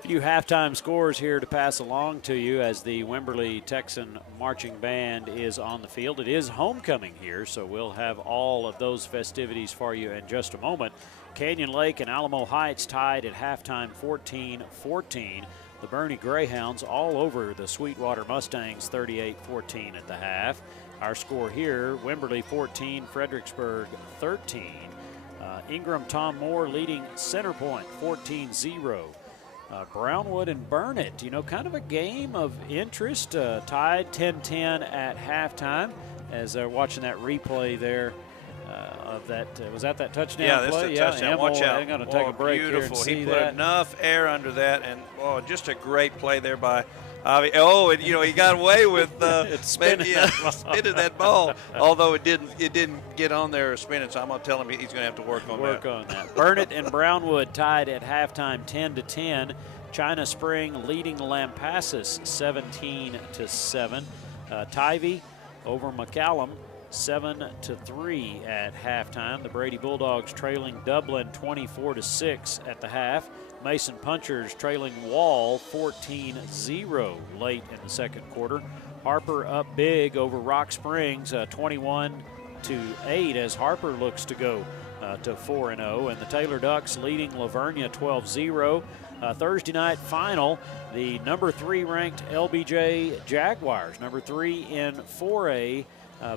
few halftime scores here to pass along to you as the Wimberley Texan Marching Band is on the field. It is homecoming here, so we'll have all of those festivities for you in just a moment. Canyon Lake and Alamo Heights tied at halftime 14-14. The Bernie Greyhounds all over the Sweetwater Mustangs 38-14 at the half. Our score here, Wimberley 14, Fredericksburg 13. Ingram Tom Moore leading Center Point 14-0. Brownwood and Burnett, kind of a game of interest, tied 10-10 at halftime as they're watching that replay there. Of that, was that touchdown play? Yeah, touchdown. Watch out. They're going to take a break beautiful. Here and he see put that. enough air under that, and just a great play there by Avi. Oh, and he got away with spinning that ball, although it didn't get on there spinning. So I'm going to tell him he's going to have to work on that. Burnett and Brownwood tied at halftime 10-10. China Spring leading Lampasas 17-7. Tivy over McCallum 7-3 at halftime. The Brady Bulldogs trailing Dublin 24-6 at the half. Mason Punchers trailing Wall 14-0 late in the second quarter. Harper up big over Rock Springs 21-8 as Harper looks to go to 4-0. And the Taylor Ducks leading Lavernia 12-0. Thursday night final, the number 3 ranked LBJ Jaguars, number 3 in 4A,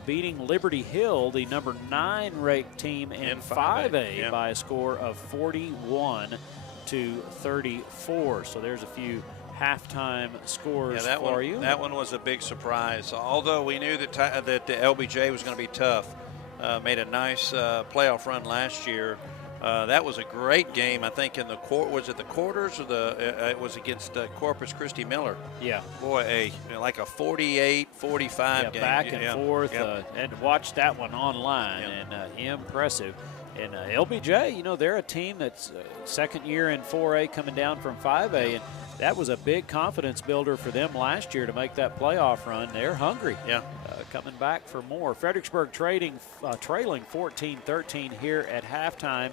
beating Liberty Hill, the number 9 ranked team in 5A by a score of 41-34. So there's a few halftime scores for you. That one was a big surprise. Although we knew that the LBJ was going to be tough, made a nice playoff run last year. That was a great game. I think in the was it the quarters or it was against Corpus Christi Miller. Yeah. Boy, like a 48-45 game. Back and forth, and watch that one online, and impressive. And LBJ, they're a team that's second year in 4A coming down from 5A, and that was a big confidence builder for them last year to make that playoff run. They're hungry. Coming back for more. Fredericksburg trailing 14-13 here at halftime.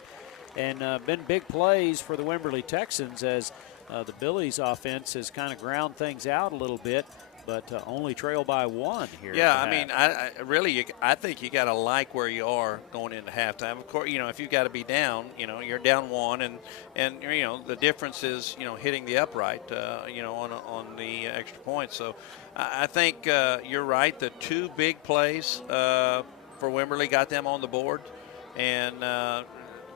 And been big plays for the Wimberley Texans as the Billies offense has kind of ground things out a little bit, but only trail by 1 here. Yeah, I mean, I think you got to like where you are going into halftime. Of course, if you got to be down, you're down 1, and the difference is hitting the upright, on the extra point. So I think you're right. The 2 big plays for Wimberley got them on the board, and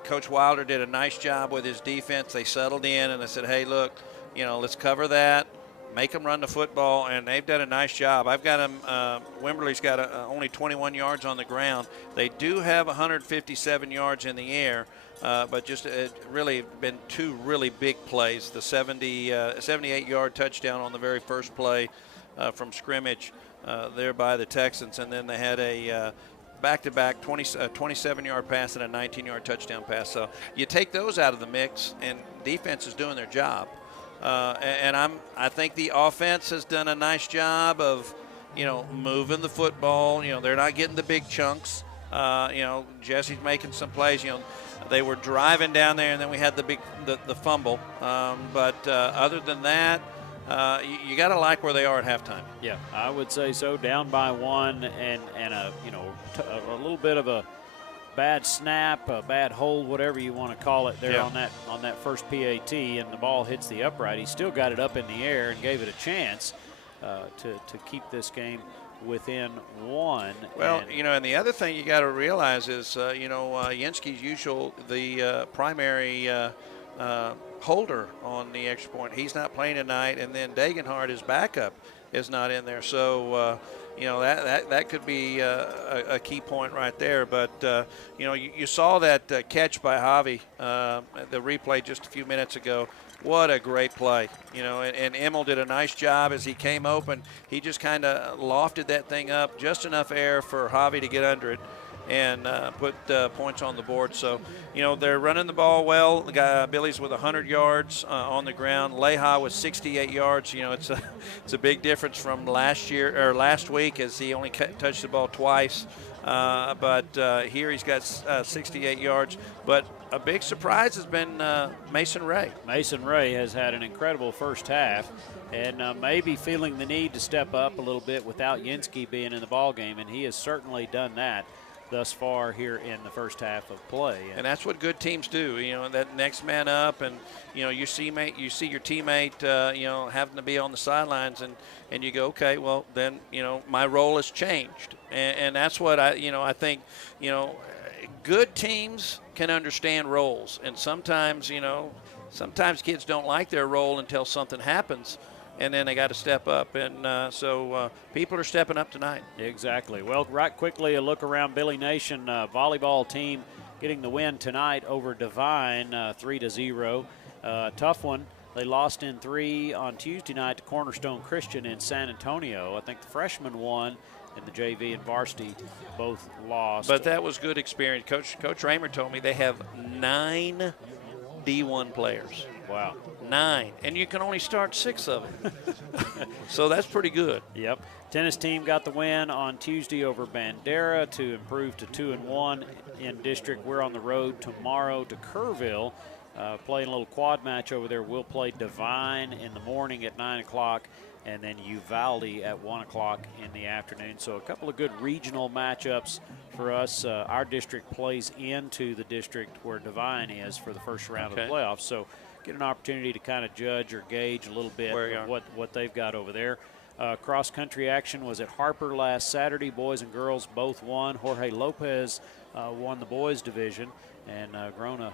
Coach Wilder did a nice job with his defense. They settled in, and they said, hey, look, let's cover that, make them run the football, and they've done a nice job. I've got them, Wimberley's got only 21 yards on the ground. They do have 157 yards in the air, but just really been 2 really big plays. The 78-yard touchdown on the very first play from scrimmage there by the Texans, and then they had a back-to-back 27-yard pass and a 19-yard touchdown pass. So you take those out of the mix, and defense is doing their job. I think the offense has done a nice job of, moving the football. They're not getting the big chunks. Jesse's making some plays. They were driving down there, and then we had the fumble. But other than that, you got to like where they are at halftime. Yeah, I would say so. Down by 1, and a little bit of a bad snap, a bad hold, whatever you want to call it there on that first PAT, and the ball hits the upright. He still got it up in the air and gave it a chance to keep this game within 1. Well, and the other thing you got to realize is, Yenski's the primary holder on the extra point. He's not playing tonight, and then Dagenhart, his backup, is not in there. So, that could be a key point right there. But, you saw that catch by Javi, the replay just a few minutes ago. What a great play, and Emil did a nice job as he came open. He just kind of lofted that thing up, just enough air for Javi to get under it and put points on the board. So, they're running the ball well. The guy, Billy's with 100 yards on the ground. Leha with 68 yards. It's a big difference from last week, as he only touched the ball twice. But here he's got 68 yards. But a big surprise has been Mason Ray. Mason Ray has had an incredible first half, and maybe feeling the need to step up a little bit without Yenski being in the ball game, and he has certainly done that thus far here in the first half of play. And that's what good teams do, that next man up, and, you see your teammate, having to be on the sidelines, and you go, okay, well, then, my role has changed. And that's what I think, good teams can understand roles. And sometimes kids don't like their role until something happens, and then they got to step up. And so people are stepping up tonight. Exactly. Well, right quickly, a look around Billy Nation. Volleyball team getting the win tonight over Divine, 3-0. Tough one. They lost in 3 on Tuesday night to Cornerstone Christian in San Antonio. I think the freshmen won, and the JV and varsity both lost. But that was good experience. Coach Raymer told me they have 9 D1 players. Wow. 9, and you can only start 6 of them. So that's pretty good. Yep. Tennis team got the win on Tuesday over Bandera to improve to 2-1 in district. We're on the road tomorrow to Kerrville, playing a little quad match over there. We'll play Divine in the morning at 9 o'clock, and then Uvalde at 1 o'clock in the afternoon. So a couple of good regional matchups for us. Our district plays into the district where Divine is for the first round of the playoffs. So get an opportunity to kind of judge or gauge a little bit what they've got over there. Cross-country action was at Harper last Saturday. Boys and girls both won. Jorge Lopez won the boys division, and Grona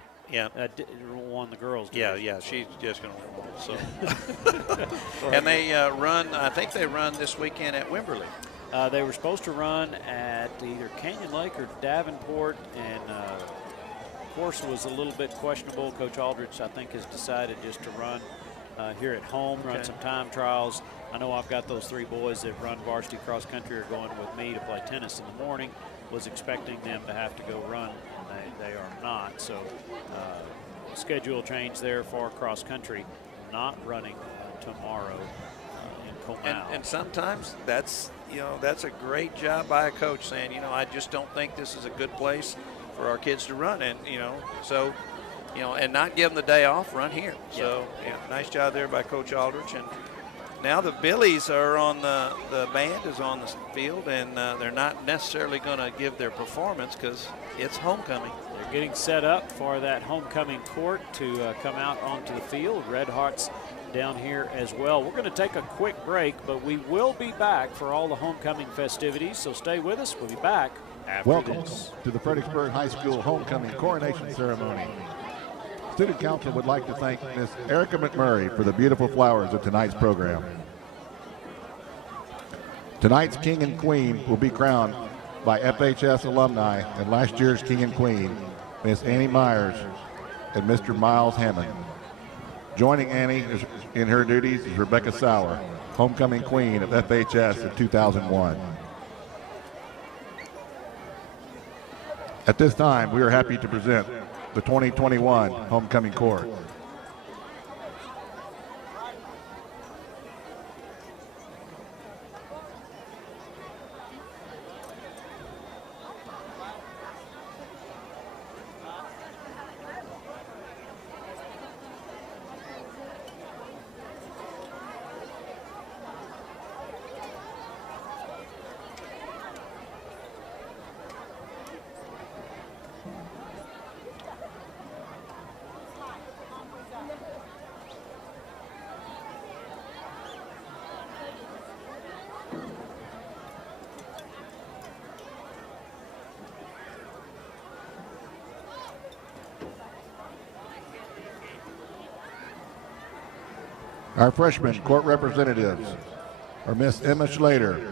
won the girls division. Yeah, she's just going to win both. So. And they I think they run this weekend at Wimberley. They were supposed to run at either Canyon Lake or Davenport, and course was a little bit questionable. Coach Aldrich, I think, has decided just to run here at home, run some time trials. I know I've got those 3 boys that run varsity cross country are going with me to play tennis in the morning. Was expecting them to have to go run, and they are not. So schedule change there for cross country, not running tomorrow in Kaman. And sometimes that's a great job by a coach saying, I just don't think this is a good place for our kids to run. And, so and not give them the day off, run here. So, nice job there by Coach Aldrich. And now the Billies are on the band is on the field, and they're not necessarily going to give their performance because it's homecoming. They're getting set up for that homecoming court to come out onto the field. Red Hearts down here as well. We're going to take a quick break, but we will be back for all the homecoming festivities, so stay with us. We'll be back after Welcome this. to the Fredericksburg High School homecoming coronation ceremony. Student Council would like to thank Miss Erica McMurray for the beautiful flowers of tonight's program. Tonight's King and Queen will be crowned by FHS alumni and last year's King and Queen, Miss Annie Myers and Mr. Miles Hammond. Joining Annie in her duties is Rebecca Sauer, homecoming queen of FHS in 2001. At this time, we are happy to present the 2021 homecoming court. Our freshman court representatives are Miss Emma Schlater,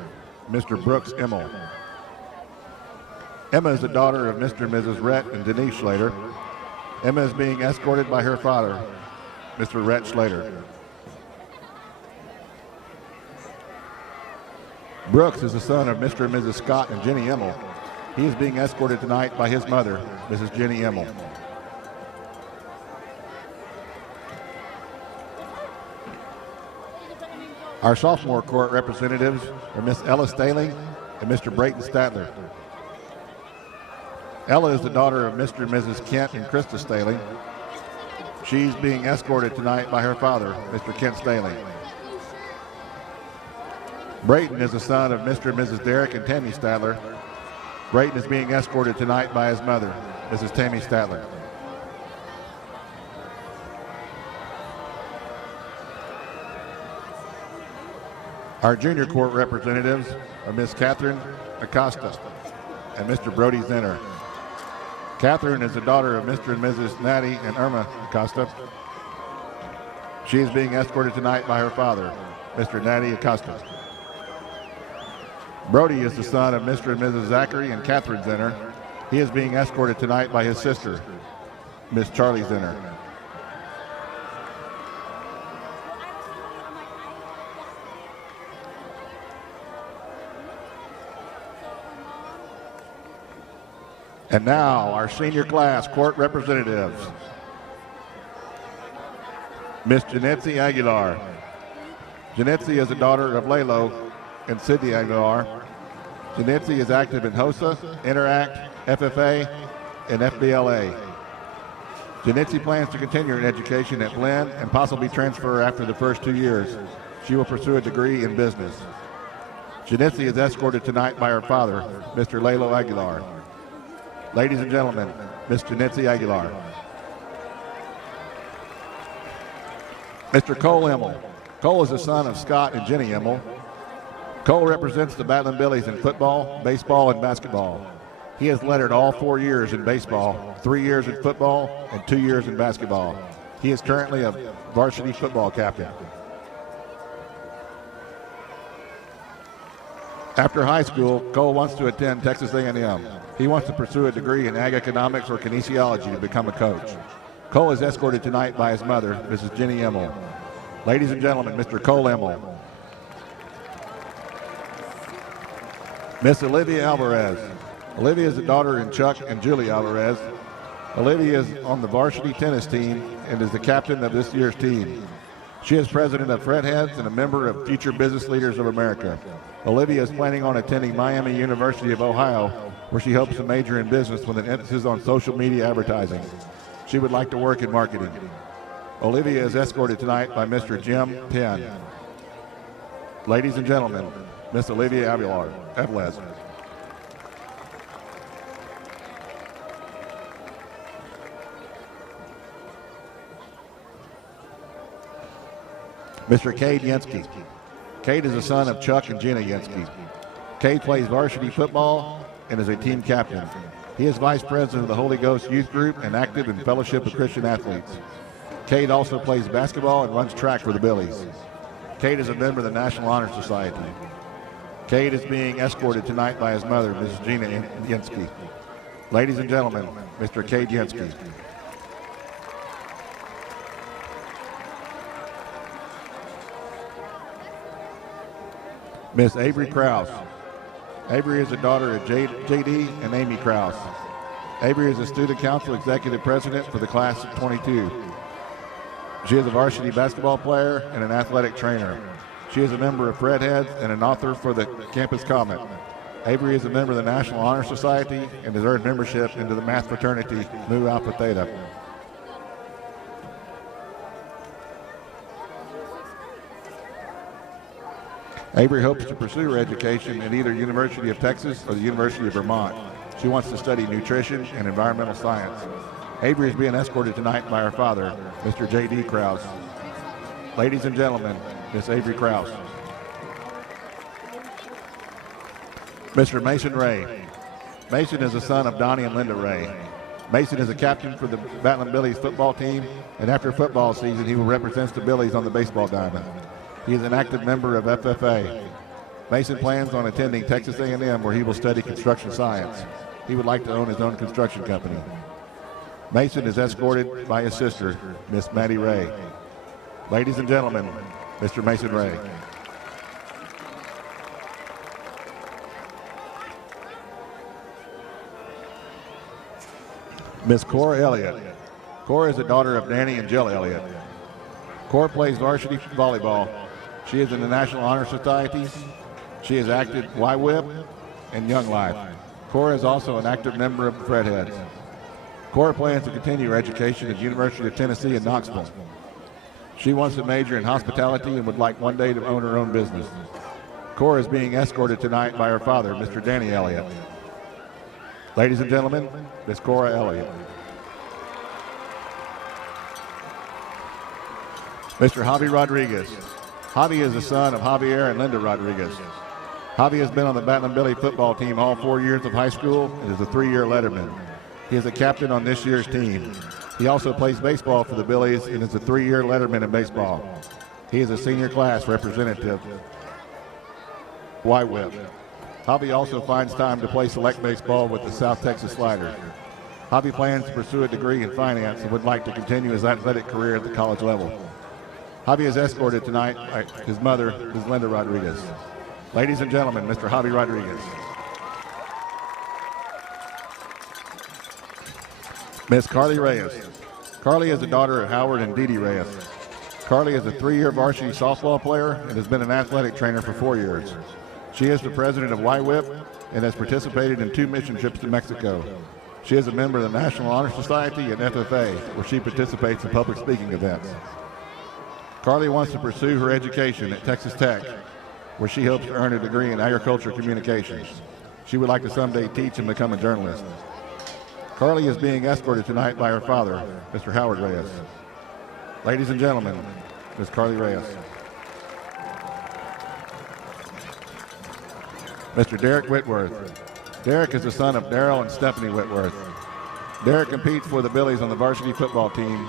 Mr. Brooks Emmel. Emma is the daughter of Mr. and Mrs. Rhett and Denise Schlater. Emma is being escorted by her father, Mr. Rhett Schlater. Brooks is the son of Mr. and Mrs. Scott and Jenny Emmel. He is being escorted tonight by his mother, Mrs. Jenny Emmel. Our sophomore court representatives are Miss Ella Staling and Mr. Brayton Statler. Ella is the daughter of Mr. and Mrs. Kent and Krista Staling. She's being escorted tonight by her father, Mr. Kent Staling. Brayton is the son of Mr. and Mrs. Derek and Tammy Statler. Brayton is being escorted tonight by his mother, Mrs. Tammy Statler. Our junior court representatives are Miss Catherine Acosta and Mr. Brody Zenner. Catherine is the daughter of Mr. and Mrs. Natty and Irma Acosta. She is being escorted tonight by her father, Mr. Natty Acosta. Brody is the son of Mr. and Mrs. Zachary and Catherine Zenner. He is being escorted tonight by his sister, Miss Charlie Zenner. And now, our senior class court representatives. Miss Janetzi Aguilar. Janetzi is the daughter of Lalo and Sydney Aguilar. Janetzi is active in HOSA, Interact, FFA, and FBLA. Janetzi plans to continue her education at Blinn and possibly transfer after the first 2 years. She will pursue a degree in business. Janetzi is escorted tonight by her father, Mr. Lalo Aguilar. Ladies and gentlemen, Miss Janetzi Aguilar. Mr. Cole Emmel. Cole is the son of Scott and Jenny Emmel. Cole represents the Battling Billies in football, baseball, and basketball. He has lettered all 4 years in baseball, 3 years in football, and 2 years in basketball. He is currently a varsity football captain. After high school, Cole wants to attend Texas A&M. He wants to pursue a degree in ag economics or kinesiology to become a coach. Cole is escorted tonight by his mother, Mrs. Jenny Emmel. Ladies and gentlemen, Mr. Cole Emmel. Miss Olivia Alvarez. Olivia is the daughter of Chuck and Julie Alvarez. Olivia is on the varsity tennis team and is the captain of this year's team. She is president of Fred Heads and a member of Future Business Leaders of America. Olivia is planning on attending Miami University of Ohio, where she hopes to major in business with an emphasis on social media advertising. She would like to work in marketing. Olivia is escorted tonight by Mr. Jim Penn. Ladies and gentlemen, Miss Olivia Avilés. Mr. Cade Yansky. Cade is the son of Chuck and Jenna Yansky. Cade plays varsity football and is a team captain. He is vice president of the Holy Ghost Youth Group and active in Fellowship of Christian Athletes. Cade also plays basketball and runs track for the Billies. Cade is a member of the National Honor Society. Cade is being escorted tonight by his mother, Mrs. Gina Yansky. Ladies and gentlemen, Mr. Cade Yansky. Miss Avery Krause. Avery is the daughter of J.D. and Amy Krause. Avery is a student council executive president for the class of 22. She is a varsity basketball player and an athletic trainer. She is a member of Fred Heads and an author for the Campus Comet. Avery is a member of the National Honor Society and has earned membership into the math fraternity Nu Alpha Theta. Avery hopes to pursue her education at either University of Texas or the University of Vermont. She wants to study nutrition and environmental science. Avery is being escorted tonight by her father, Mr. J.D. Krause. Ladies and gentlemen, Miss Avery Krause. Mr. Mason Ray. Mason is the son of Donnie and Linda Ray. Mason is a captain for the Batland Billies football team, and after football season, he will represent the Billies on the baseball diamond. He is an active member of FFA. Mason plans on attending Texas A&M, where he will study construction science. He would like to own his own construction company. Mason is escorted by his sister, Miss Maddie Ray. Ladies and gentlemen, Mr. Mason Ray. Miss Cora Elliott. Cora is the daughter of Danny and Jill Elliott. Cora plays varsity volleyball. She is in the National Honor Society. She is active YWIP and Young Life. Cora is also an active member of Fred Heads. Cora plans to continue her education at the University of Tennessee in Knoxville. She wants to major in hospitality and would like one day to own her own business. Cora is being escorted tonight by her father, Mr. Danny Elliott. Ladies and gentlemen, Miss Cora Elliott. Mr. Javi Rodriguez. Javi is the son of Javier and Linda Rodriguez. Javi has been on the Batland Billy football team all 4 years of high school and is a 3-year letterman. He is a captain on this year's team. He also plays baseball for the Billies and is a 3-year letterman in baseball. He is a senior class representative. YWIP. Javi also finds time to play select baseball with the South Texas Sliders. Javi plans to pursue a degree in finance and would like to continue his athletic career at the college level. Javi is escorted tonight by his mother, Ms. Linda Rodriguez. Ladies and gentlemen, Mr. Javi Rodriguez. Miss Carly Reyes. Carly is the daughter of Howard and Dee Dee Reyes. Carly is a 3-year varsity softball player and has been an athletic trainer for 4 years. She is the president of YWIP and has participated in 2 mission trips to Mexico. She is a member of the National Honor Society and FFA, where she participates in public speaking events. Carly wants to pursue her education at Texas Tech, where she hopes to earn a degree in agriculture communications. She would like to someday teach and become a journalist. Carly is being escorted tonight by her father, Mr. Howard Reyes. Ladies and gentlemen, Ms. Carly Reyes. Mr. Derek Whitworth. Derek is the son of Daryl and Stephanie Whitworth. Derek competes for the Billies on the varsity football team,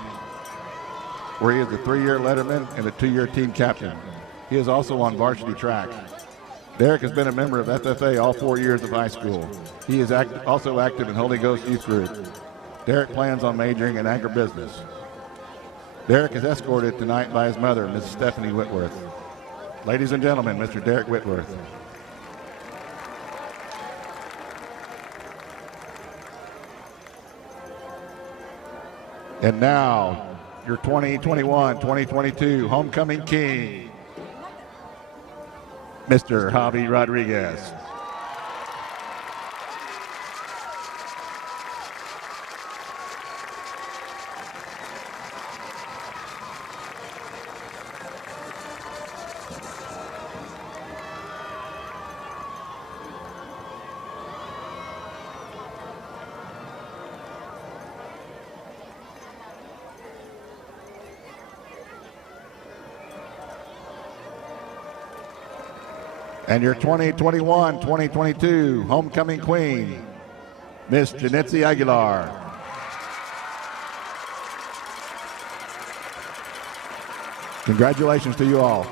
where he is a 3-year letterman and a 2-year team captain. He is also on varsity track. Derek has been a member of FFA all 4 years of high school. He is also active in Holy Ghost Youth Group. Derek plans on majoring in agribusiness. Derek is escorted tonight by his mother, Miss Stephanie Whitworth. Ladies and gentlemen, Mr. Derek Whitworth. And now, your 2021-2022 Homecoming King, Mr. Javi Rodriguez. And your 2021-2022 homecoming queen, Miss Janetzi Aguilar. Congratulations to you all.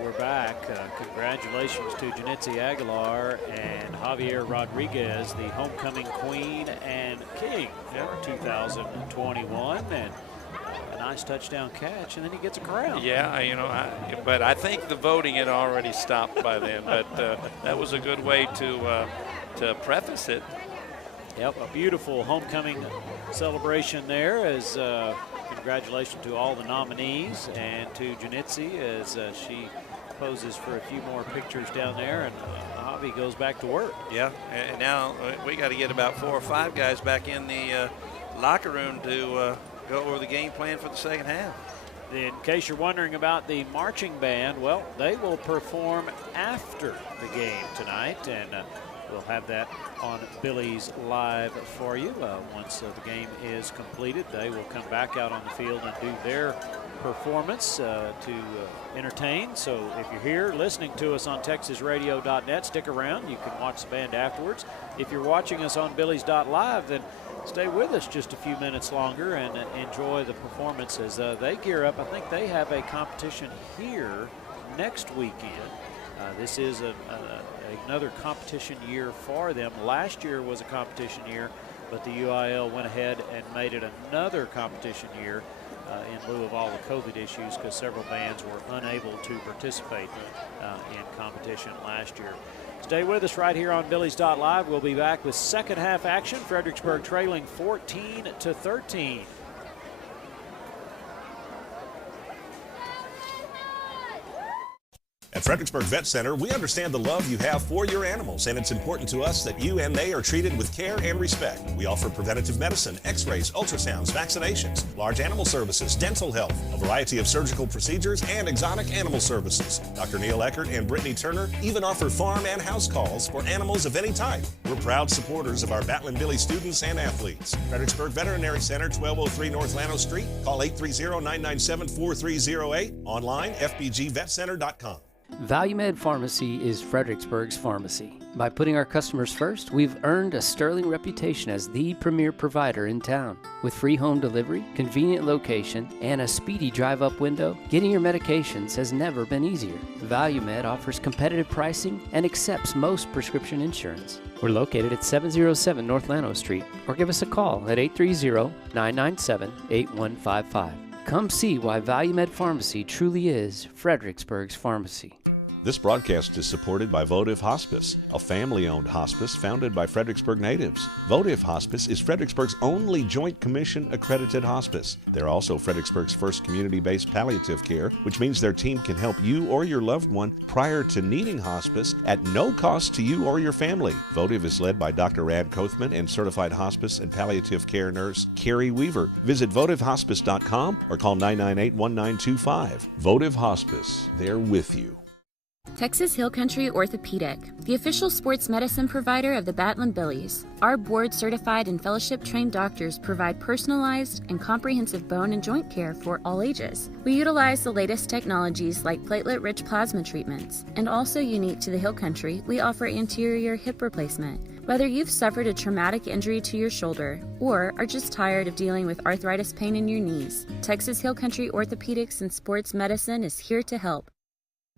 We're back. Congratulations to Janetzi Aguilar and Javier Rodriguez, the homecoming queen and king for 2021. And a nice touchdown catch, and then he gets a crown. Yeah, you know, but I think the voting had already stopped by then. But that was a good way to preface it. Yep, a beautiful homecoming celebration there. As congratulations to all the nominees and to Janetzi as she poses for a few more pictures down there, and Javi goes back to work. Yeah, and now we got to get about 4 or 5 guys back in the locker room to go over the game plan for the second half. In case you're wondering about the marching band, well, they will perform after the game tonight, and we'll have that on Billies.Live for you. Once the game is completed, they will come back out on the field and do their performance to entertain. So if you're here listening to us on TexasRadio.net, stick around. You can watch the band afterwards. If you're watching us on Billies.Live, then stay with us just a few minutes longer and enjoy the performance as they gear up. I think they have a competition here next weekend. This is another competition year for them. Last year was a competition year, but the UIL went ahead and made it another competition year in lieu of all the COVID issues, because several bands were unable to participate in competition last year. Stay with us right here on Billies.Live. We'll be back with second half action. Fredericksburg trailing 14-13. At Fredericksburg Vet Center, we understand the love you have for your animals, and it's important to us that you and they are treated with care and respect. We offer preventative medicine, x-rays, ultrasounds, vaccinations, large animal services, dental health, a variety of surgical procedures, and exotic animal services. Dr. Neil Eckert and Brittany Turner even offer farm and house calls for animals of any type. We're proud supporters of our Batlin Billy students and athletes. Fredericksburg Veterinary Center, 1203 North Llano Street. Call 830-997-4308. Online, fbgvetcenter.com. ValueMed Pharmacy is Fredericksburg's pharmacy. By putting our customers first, we've earned a sterling reputation as the premier provider in town. With free home delivery, convenient location, and a speedy drive-up window, getting your medications has never been easier. ValueMed offers competitive pricing and accepts most prescription insurance. We're located at 707 North Llano Street, or give us a call at 830-997-8155. Come see why ValueMed Pharmacy truly is Fredericksburg's pharmacy. This broadcast is supported by Votive Hospice, a family-owned hospice founded by Fredericksburg natives. Votive Hospice is Fredericksburg's only Joint Commission accredited hospice. They're also Fredericksburg's first community-based palliative care, which means their team can help you or your loved one prior to needing hospice at no cost to you or your family. Votive is led by Dr. Ad Kothman and certified hospice and palliative care nurse Carrie Weaver. Visit votivehospice.com or call 998-1925. Votive Hospice, they're with you. Texas Hill Country Orthopedic, the official sports medicine provider of the Billies. Our board-certified and fellowship-trained doctors provide personalized and comprehensive bone and joint care for all ages. We utilize the latest technologies like platelet-rich plasma treatments, and also unique to the Hill Country, we offer anterior hip replacement. Whether you've suffered a traumatic injury to your shoulder or are just tired of dealing with arthritis pain in your knees, Texas Hill Country Orthopedics and Sports Medicine is here to help.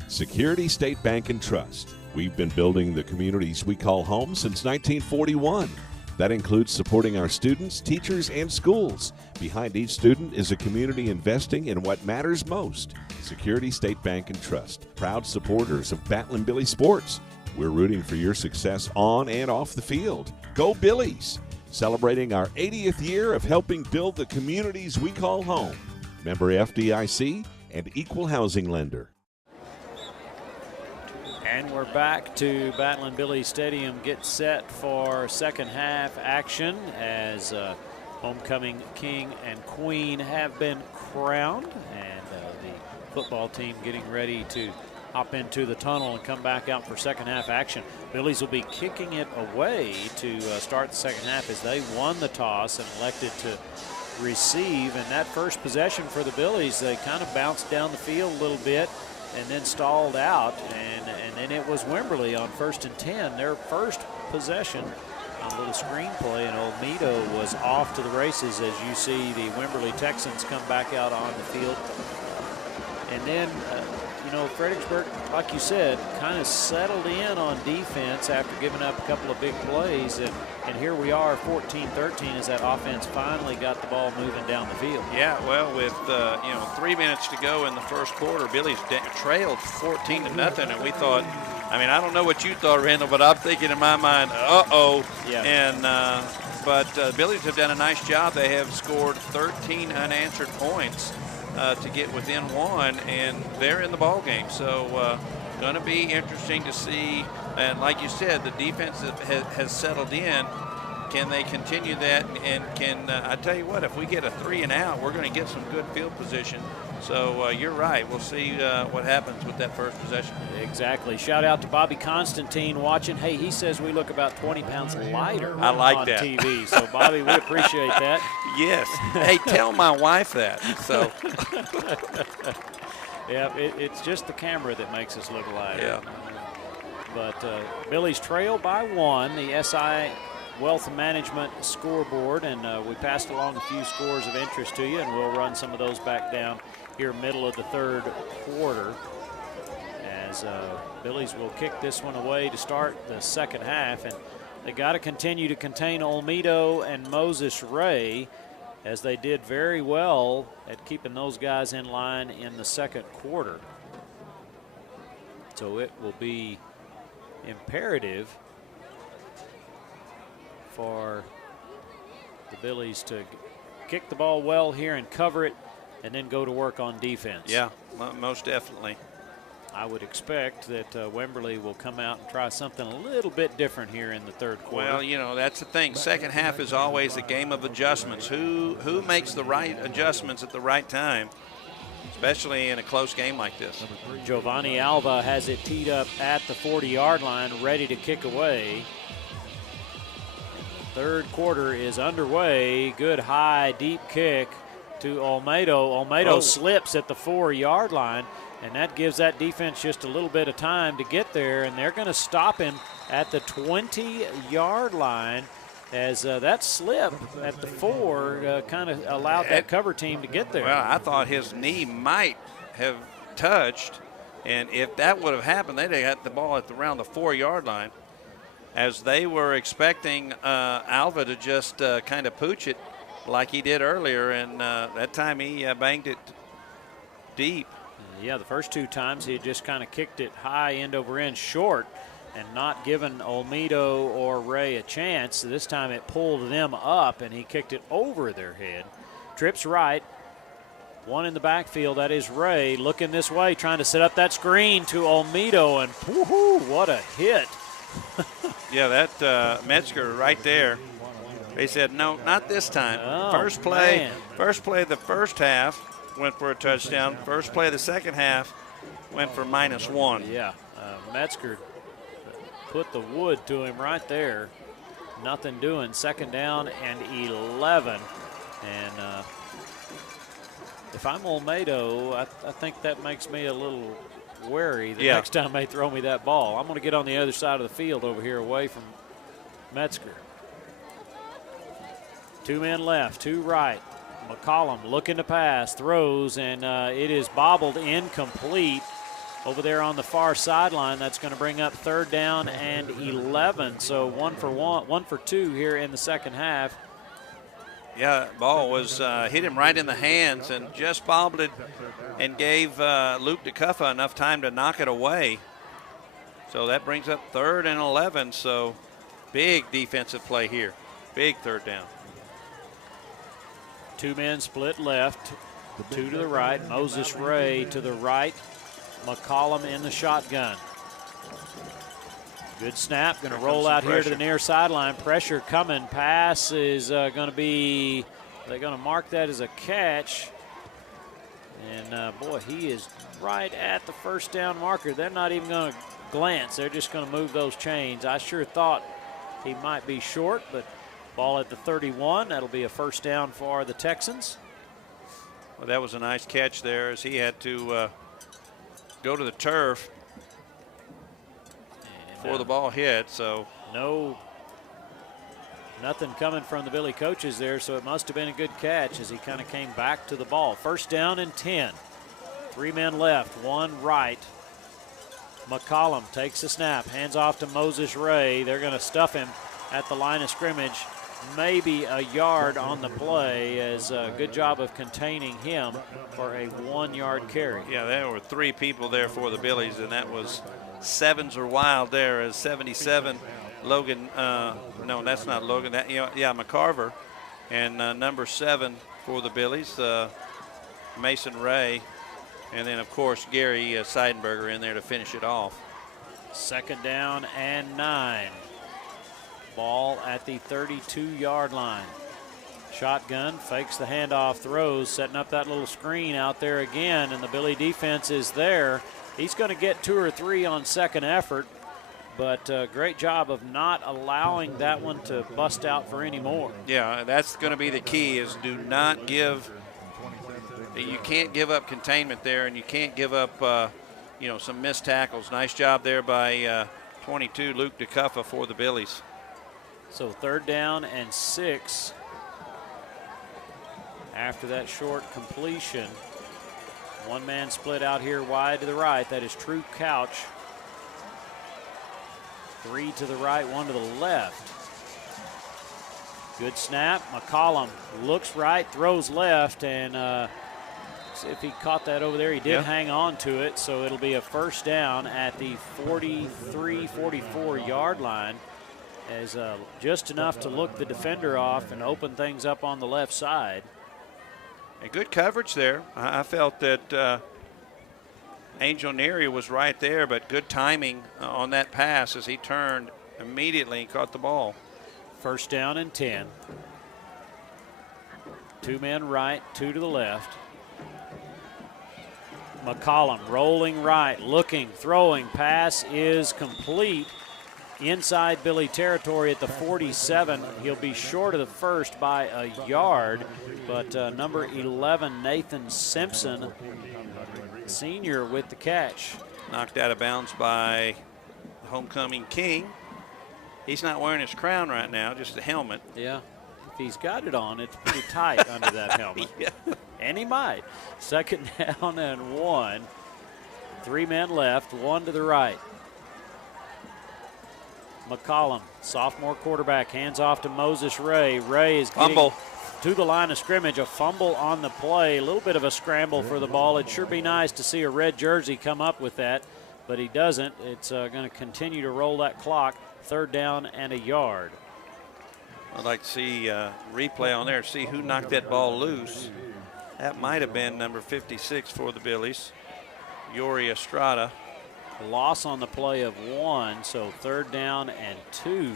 Security State Bank and Trust. We've been building the communities we call home since 1941. That includes supporting our students, teachers, and schools. Behind each student is a community investing in what matters most. Security State Bank and Trust, proud supporters of Billy sports. We're rooting for your success on and off the field. Go Billies! Celebrating our 80th year of helping build the communities we call home. Member FDIC and equal housing lender. And we're back to Billy Stadium. Get set for second half action as homecoming king and queen have been crowned. And the football team getting ready to hop into the tunnel and come back out for second half action. Billies will be kicking it away to start the second half as they won the toss and elected to receive. And that first possession for the Billies, they kind of bounced down the field a little bit and then stalled out, and then it was Wimberley on 1st and 10, their first possession. A little screenplay, and Olmedo was off to the races as you see the Wimberley Texans come back out on the field. And then, Fredericksburg, like you said, kind of settled in on defense after giving up a couple of big plays. And here we are, 14-13, as that offense finally got the ball moving down the field. Yeah, well, with 3 minutes to go in the first quarter, Billy's trailed 14-0, and we thought, I don't know what you thought, Randall, but I'm thinking in my mind, uh-oh. Yeah. And but Billy's have done a nice job. They have scored 13 unanswered points to get within one, and they're in the ball game. So going to be interesting to see. And like you said, the defense has settled in. Can they continue that? And can I tell you what? If we get a 3 and out, we're going to get some good field position. So you're right. We'll see what happens with that first possession. Exactly. Shout out to Bobby Constantine watching. Hey, he says we look about 20 pounds lighter I like on that. TV. So, Bobby, we appreciate that. Yes. Hey, tell my wife that. So. Yeah, it's just the camera that makes us look lighter. Yeah. But Billy's trail by 1, the SI Wealth Management scoreboard, and we passed along a few scores of interest to you, and we'll run some of those back down here middle of the third quarter as Billies will kick this one away to start the second half. And they got to continue to contain Olmedo and Moses Ray, as they did very well at keeping those guys in line in the second quarter. So it will be imperative for the Billies to kick the ball well here and cover it and then go to work on defense. Yeah, most definitely. I would expect that Wimberley will come out and try something a little bit different here in the third quarter. Well, that's the thing. Second half is always a game of adjustments. Who makes the right adjustments at the right time, especially in a close game like this? Giovanni Alva has it teed up at the 40-yard line, ready to kick away. Third quarter is underway. Good high, deep kick to Olmedo. Olmedo slips at the 4-yard line, and that gives that defense just a little bit of time to get there, and they're going to stop him at the 20-yard line as that slip at the 4 kind of allowed that cover team to get there. Well, I thought his knee might have touched, and if that would have happened, they'd have got the ball around the 4-yard line, as they were expecting Alva to just kind of pooch it like he did earlier, and that time he banged it deep. Yeah, the first 2 times he had just kind of kicked it high end over end short and not given Olmedo or Ray a chance. This time it pulled them up and he kicked it over their head. Trips right. 1 in the backfield, that is Ray, looking this way, trying to set up that screen to Olmedo, and whoo-hoo, what a hit. Yeah, that Metzger right there. They said, no, not this time. Oh, first play man. of the first half went for a touchdown. First play of the second half went for -1. Yeah, Metzger put the wood to him right there. Nothing doing. Second down and 11. And if I'm Olmedo, I think that makes me a little wary the next time they throw me that ball. I'm going to get on the other side of the field over here away from Metzger. 2 men left, 2 right. McCollum looking to pass, throws, and it is bobbled incomplete over there on the far sideline. That's going to bring up third down and 11. So 1 for 2 here in the second half. Yeah, ball was hit him right in the hands and just bobbled it and gave Luke DeCuffa enough time to knock it away. So that brings up third and 11. So big defensive play here. Big third down. 2 men split left, 2 to the right. Moses Ray to the right. McCollum in the shotgun. Good snap, going to roll out here to the near sideline. Pressure coming. Pass is going to be, they're going to mark that as a catch. And boy, he is right at the first down marker. They're not even going to glance. They're just going to move those chains. I sure thought he might be short, but ball at the 31. That'll be a first down for the Texans. Well, that was a nice catch there as he had to go to the turf before the ball hit. So nothing coming from the Billy coaches there, so it must have been a good catch as he kind of came back to the ball. First down and 10. 3 men left, 1 right. McCollum takes the snap, hands off to Moses Ray. They're going to stuff him at the line of scrimmage, maybe a yard on the play, as a good job of containing him for a 1-yard carry. Yeah, there were 3 people there for the Billies, and that was sevens are wild there as 77 Logan, no, that's not Logan, that, McCarver, and number 7 for the Billies, Mason Ray, and then of course Gary Seidenberger in there to finish it off. Second down and 9. Ball at the 32-yard line. Shotgun, fakes the handoff, throws, setting up that little screen out there again, and the Billy defense is there. He's going to get 2 or 3 on second effort, but great job of not allowing that one to bust out for any more. Yeah, that's going to be the key, is do not give, you can't give up containment there, and you can't give up, some missed tackles. Nice job there by 22, Luke DeCuffa for the Billies. So third down and 6 after that short completion. 1 man split out here wide to the right. That is True Couch. 3 to the right, 1 to the left. Good snap. McCollum looks right, throws left, and see if he caught that over there. He did hang on to it, so it'll be a first down at the 43, 44-yard line. As just enough to look the defender off and open things up on the left side. A good coverage there. I felt that Angel Neary was right there, but good timing on that pass as he turned immediately and caught the ball. First down and 10. 2 men right, 2 to the left. McCollum rolling right, looking, throwing, pass is complete. Inside Billy territory at the 47. He'll be short of the first by a yard, but number 11, Nathan Simpson, senior, with the catch. Knocked out of bounds by homecoming king. He's not wearing his crown right now, just a helmet. Yeah, if he's got it on, it's pretty tight under that helmet. And he might. Second down and 1. 3 men left, 1 to the right. McCollum, sophomore quarterback, hands off to Moses Ray. Ray is getting to the line of scrimmage. A fumble on the play. A little bit of a scramble for the ball. It'd sure be nice to see a red jersey come up with that, but he doesn't. It's going to continue to roll that clock. Third down and a yard. I'd like to see replay on there to see who knocked that ball loose. That might have been number 56 for the Billies, Yori Estrada. Loss on the play of 1, so third down and 2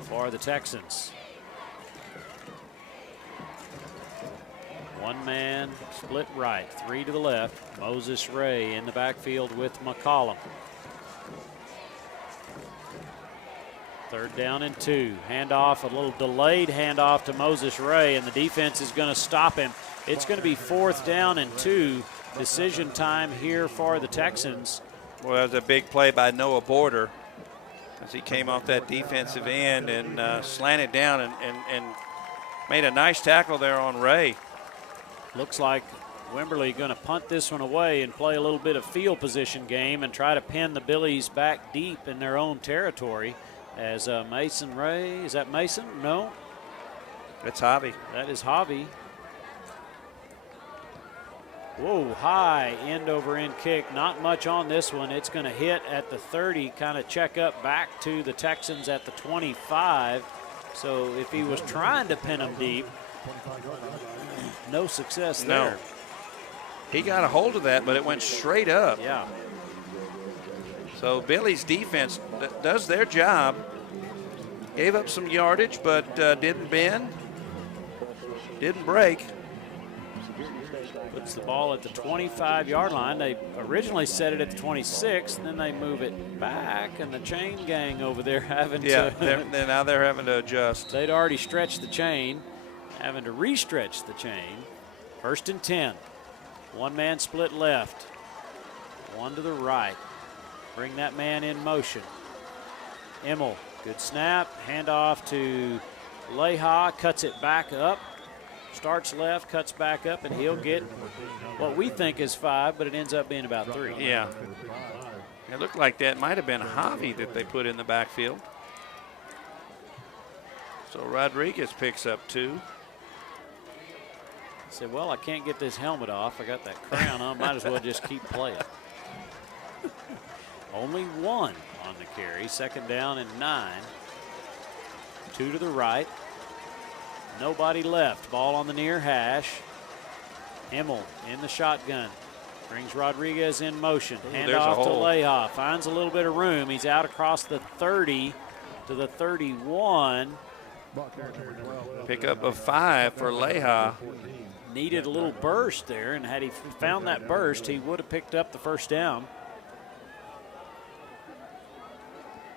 for the Texans. One man split right, 3 to the left. Moses Ray in the backfield with McCollum. 3rd down and 2. Handoff, a little delayed handoff to Moses Ray, and the defense is going to stop him. It's going to be 4th down and 2. Decision time here for the Texans. Well, that was a big play by Noah Border as he came off that defensive end and slanted down and made a nice tackle there on Ray. Looks like Wimberley going to punt this one away and play a little bit of field position game and try to pin the Billies back deep in their own territory. As Mason Ray, is that Mason? No. That's Javi. That is Javi. Whoa, high end over end kick. Not much on this one. It's going to hit at the 30, kind of check up back to the Texans at the 25. So if he was trying to pin them deep, no success there. No. He got a hold of that, but it went straight up. Yeah. So Billy's defense does their job. Gave up some yardage, but didn't bend, didn't break. Puts the ball at the 25-yard line. They originally set it at the 26, and then they move it back, and the chain gang over there having to. Now they're having to adjust. They'd already stretched the chain, having to re-stretch the chain. 1st and 10. One man split left, one to the right. Bring that man in motion. Emmel, good snap, handoff to Leha, cuts it back up. Starts left, cuts back up, and he'll get what we think is 5, but it ends up being about 3. Yeah. It looked like that might have been Javi that they put in the backfield. So Rodriguez picks up 2. I said, well, I can't get this helmet off. I got that crown on. Might as well just keep playing. Only 1 on the carry. 2nd down and 9. 2 to the right. Nobody left. Ball on the near hash. Emmel in the shotgun. Brings Rodriguez in motion. Handoff to Leha. Finds a little bit of room. He's out across the 30 to the 31. Pickup of 5 for Leha. Needed a little burst there, and had he found that burst, he would have picked up the 1st down.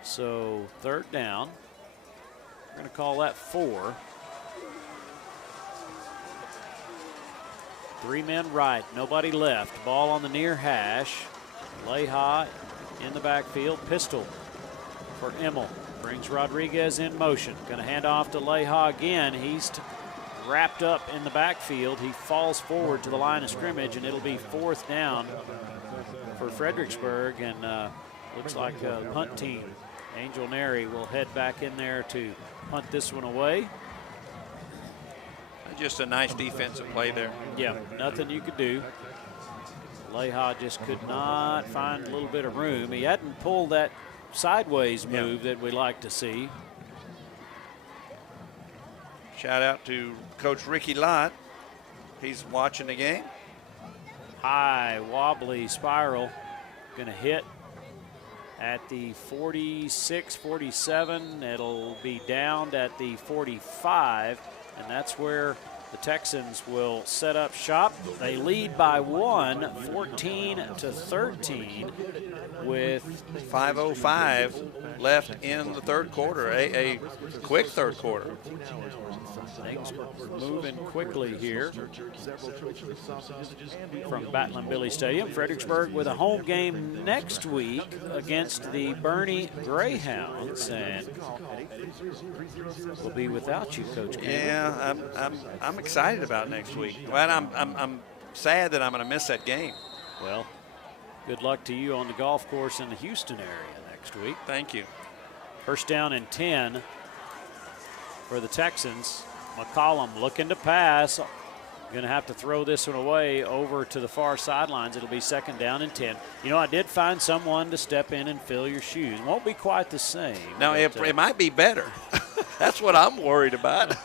So 3rd down. We're going to call that 4. 3 men right, nobody left. Ball on the near hash. Leha in the backfield. Pistol for Emmel. Brings Rodriguez in motion. Going to hand off to Leha again. He's wrapped up in the backfield. He falls forward to the line of scrimmage, and it'll be 4th down for Fredericksburg. And looks like a punt team. Angel Neri will head back in there to punt this one away. Just a nice defensive play there. Yeah, nothing you could do. Leha just could not find a little bit of room. He hadn't pulled that sideways move that we like to see. Shout out to Coach Ricky Lott. He's watching the game. High, wobbly spiral. Going to hit at the 46, 47. It'll be downed at the 45, and that's where the Texans will set up shop. They lead by 1, 14 to 13, with 5:05 left in the 3rd quarter. A quick 3rd quarter. Things moving quickly here from Battling-Billy Stadium. Fredericksburg with a home game next week against the Bernie Greyhounds, and we'll be without you, Coach Kaman. Yeah, I'm excited about next week. Well, I'm sad that I'm going to miss that game. Well, good luck to you on the golf course in the Houston area next week. Thank you. 1st down and 10 for the Texans. McCollum looking to pass. Going to have to throw this one away over to the far sidelines. It'll be 2nd down and 10. You know, I did find someone to step in and fill your shoes. Won't be quite the same. No, it might be better. That's what I'm worried about.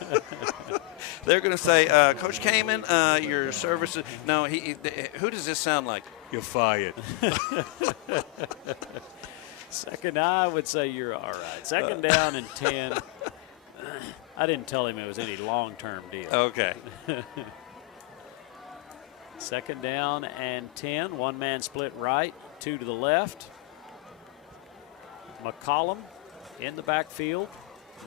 They're going to say, Coach Kaman, your services. No, who does this sound like? You're fired. Second, I would say you're all right. 2nd down and 10. I didn't tell him it was any long-term deal. Okay. Second down and 10. One-man split right, two to the left. McCollum in the backfield.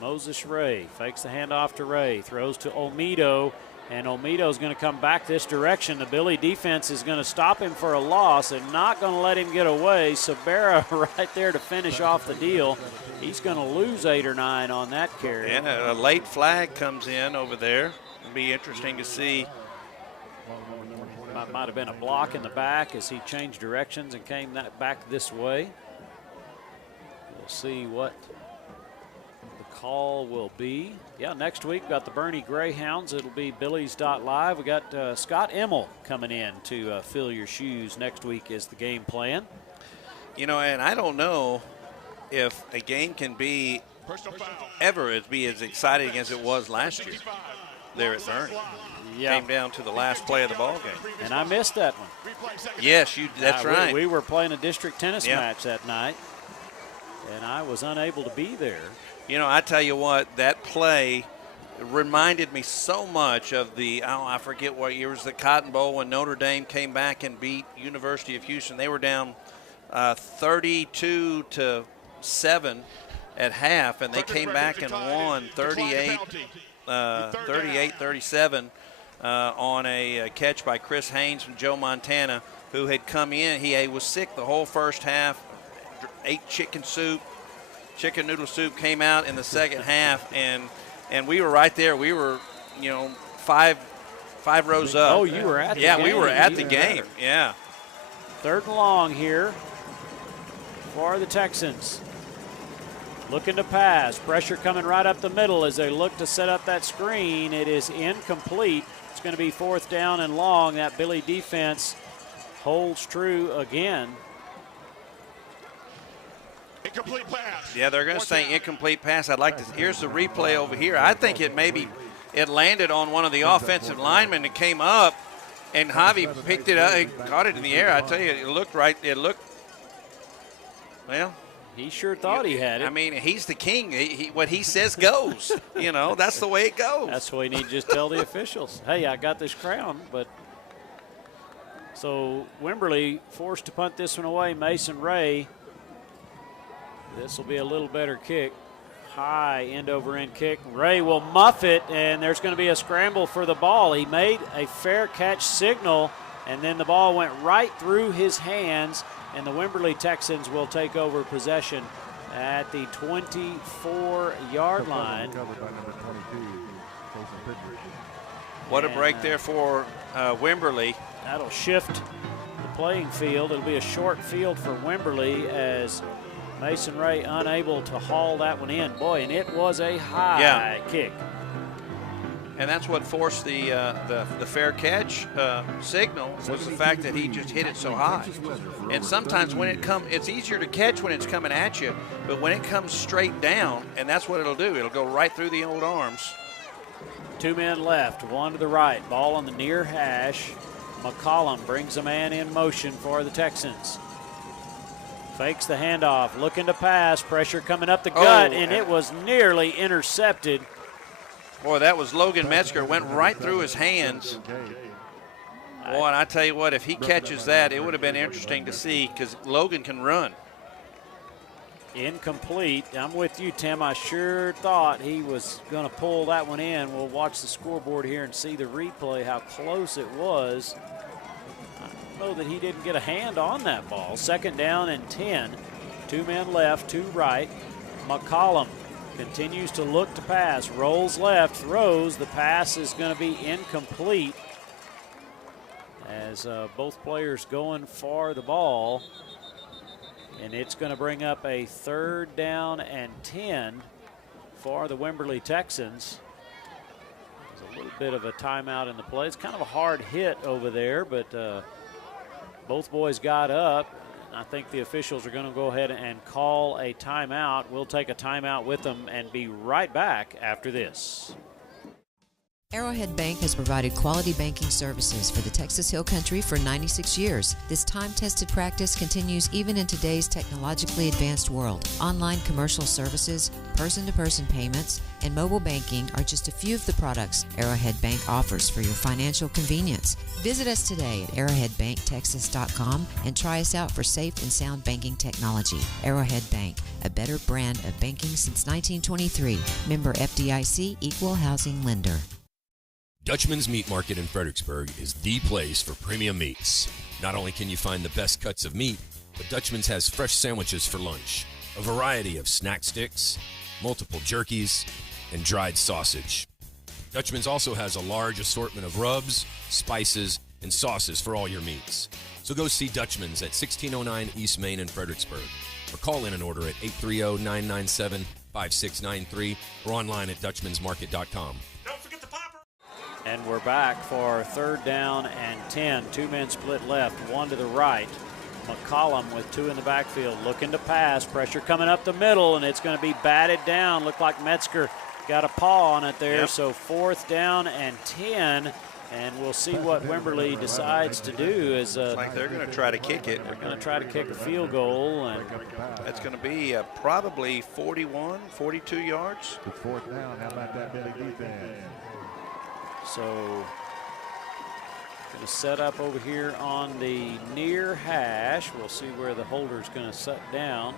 Moses Ray fakes the handoff to Ray, throws to Olmedo, and Olmedo's going to come back this direction. The Billy defense is going to stop him for a loss and not going to let him get away. Sabera right there to finish off the deal. He's going to lose 8 or 9 on that carry. And a late flag comes in over there. It'll be interesting to see. Might have been a block in the back as he changed directions and came back this way. We'll see what the call will be. Yeah, next week we got the Bernie Greyhounds. It'll be Billies.Live. We got Scott Emmel coming in to fill your shoes next week is the game plan. You know, and I don't know if a game can be ever be as exciting as it was last year there at Thurn. Yeah. Came down to the last play of the ball game. And I missed that one. Yes, that's right. We were playing a district tennis match that night, and I was unable to be there. You know, I tell you what, that play reminded me so much of I forget what year, it was the Cotton Bowl when Notre Dame came back and beat University of Houston. They were down 32-7 at half, and they came back and won 38-37 on a catch by Chris Haynes from Joe Montana, who had come in. He was sick the whole first half, ate chicken noodle soup, came out in the second half, and we were right there. We were, five rows up. Oh, you were at the game. Yeah, we were at the game. Yeah. 3rd and long here for the Texans. Looking to pass. Pressure coming right up the middle as they look to set up that screen. It is incomplete. It's going to be 4th down and long. That Billy defense holds true again. Incomplete pass. Yeah, they're going to say incomplete pass. I'd like to. Here's the replay over here. I think it landed on one of the offensive linemen that came up, and Javi picked it up, caught it in the air. I tell you, it looked right. Well, he sure thought he had it. I mean, he's the king. What he says goes. That's the way it goes. That's why you need to just tell the officials, hey, I got this crown. But so Wimberley forced to punt this one away. Mason Ray. This will be a little better kick. High end-over-end kick. Ray will muff it, and there's going to be a scramble for the ball. He made a fair catch signal, and then the ball went right through his hands, and the Wimberley Texans will take over possession at the 24-yard line. What a break there for Wimberley. That'll shift the playing field. It'll be a short field for Wimberley as Mason Ray unable to haul that one in. Boy, and it was a high kick. And that's what forced the fair catch signal was the fact that he just hit it so high. And sometimes when it's easier to catch when it's coming at you, but when it comes straight down, and that's what it'll do. It'll go right through the old arms. 2 men left, one to the right. Ball on the near hash. McCollum brings a man in motion for the Texans. Fakes the handoff, looking to pass. Pressure coming up the gut, and it was nearly intercepted. Boy, that was Logan Metzger. Went right through his hands. Boy, and I tell you what, if he catches that, it would have been interesting to see because Logan can run. Incomplete. I'm with you, Tim. I sure thought he was going to pull that one in. We'll watch the scoreboard here and see the replay, how close it was. Know that he didn't get a hand on that ball. 2nd down and 10. 2 men left, 2 right. McCollum continues to look to pass. Rolls left, throws. The pass is going to be incomplete as both players going for the ball. And it's going to bring up a 3rd down and 10 for the Wimberley Texans. There's a little bit of a timeout in the play. It's kind of a hard hit over there, but both boys got up. I think the officials are going to go ahead and call a timeout. We'll take a timeout with them and be right back after this. Arrowhead Bank has provided quality banking services for the Texas Hill Country for 96 years. This time-tested practice continues even in today's technologically advanced world. Online commercial services, person-to-person payments, and mobile banking are just a few of the products Arrowhead Bank offers for your financial convenience. Visit us today at arrowheadbanktexas.com and try us out for safe and sound banking technology. Arrowhead Bank, a better brand of banking since 1923. Member FDIC, Equal Housing Lender. Dutchman's Meat Market in Fredericksburg is the place for premium meats. Not only can you find the best cuts of meat, but Dutchman's has fresh sandwiches for lunch, a variety of snack sticks, multiple jerkies, and dried sausage. Dutchman's also has a large assortment of rubs, spices, and sauces for all your meats. So go see Dutchman's at 1609 East Main in Fredericksburg, or call in an order at 830-997-5693 or online at dutchmansmarket.com. And we're back for 3rd down and 10. 2 men split left, 1 to the right. McCollum with 2 in the backfield, looking to pass. Pressure coming up the middle, and it's going to be batted down. Looked like Metzger got a paw on it there. Yep. So 4th down and 10. And we'll see what Wimberley decides to do. Like they're going to try to kick it. They're going to try to kick a field goal. And that's going to be probably 41, 42 yards. It's 4th down. How about that Billy defense? So, going to set up over here on the near hash. We'll see where the holder's going to set down.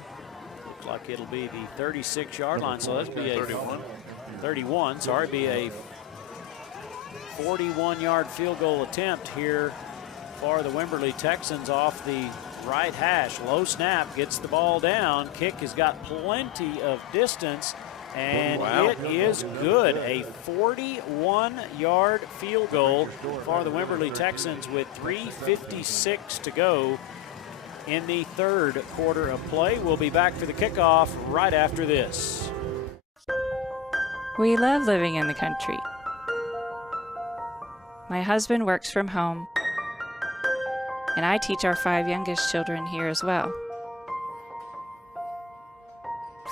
Looks like it'll be the 36-yard line. So that'll be a 31. Sorry, be a 41-yard field goal attempt here for the Wimberley Texans off the right hash. Low snap, gets the ball down. Kick has got plenty of distance. And it is good. A 41-yard field goal for the Wimberley Texans with 3:56 to go in the 3rd quarter of play. We'll be back for the kickoff right after this. We love living in the country. My husband works from home, and I teach our 5 youngest children here as well.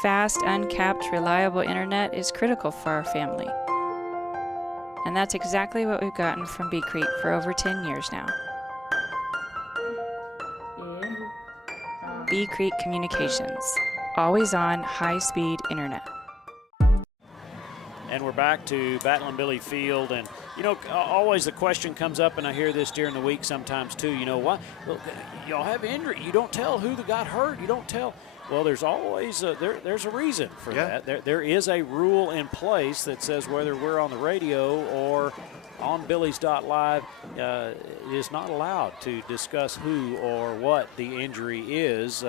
Fast, uncapped, reliable internet is critical for our family. And that's exactly what we've gotten from Bee Creek for over 10 years now. Bee Creek Communications, always on high-speed internet. And we're back to Battle and Billy Field. And, you know, always the question comes up, and I hear this during the week sometimes too, you know, what? Y'all have injury. You don't tell who got hurt. You don't tell. Well, there's always there's a reason for that. There is a rule in place that says whether we're on the radio or on Billies.Live, it is not allowed to discuss who or what the injury is.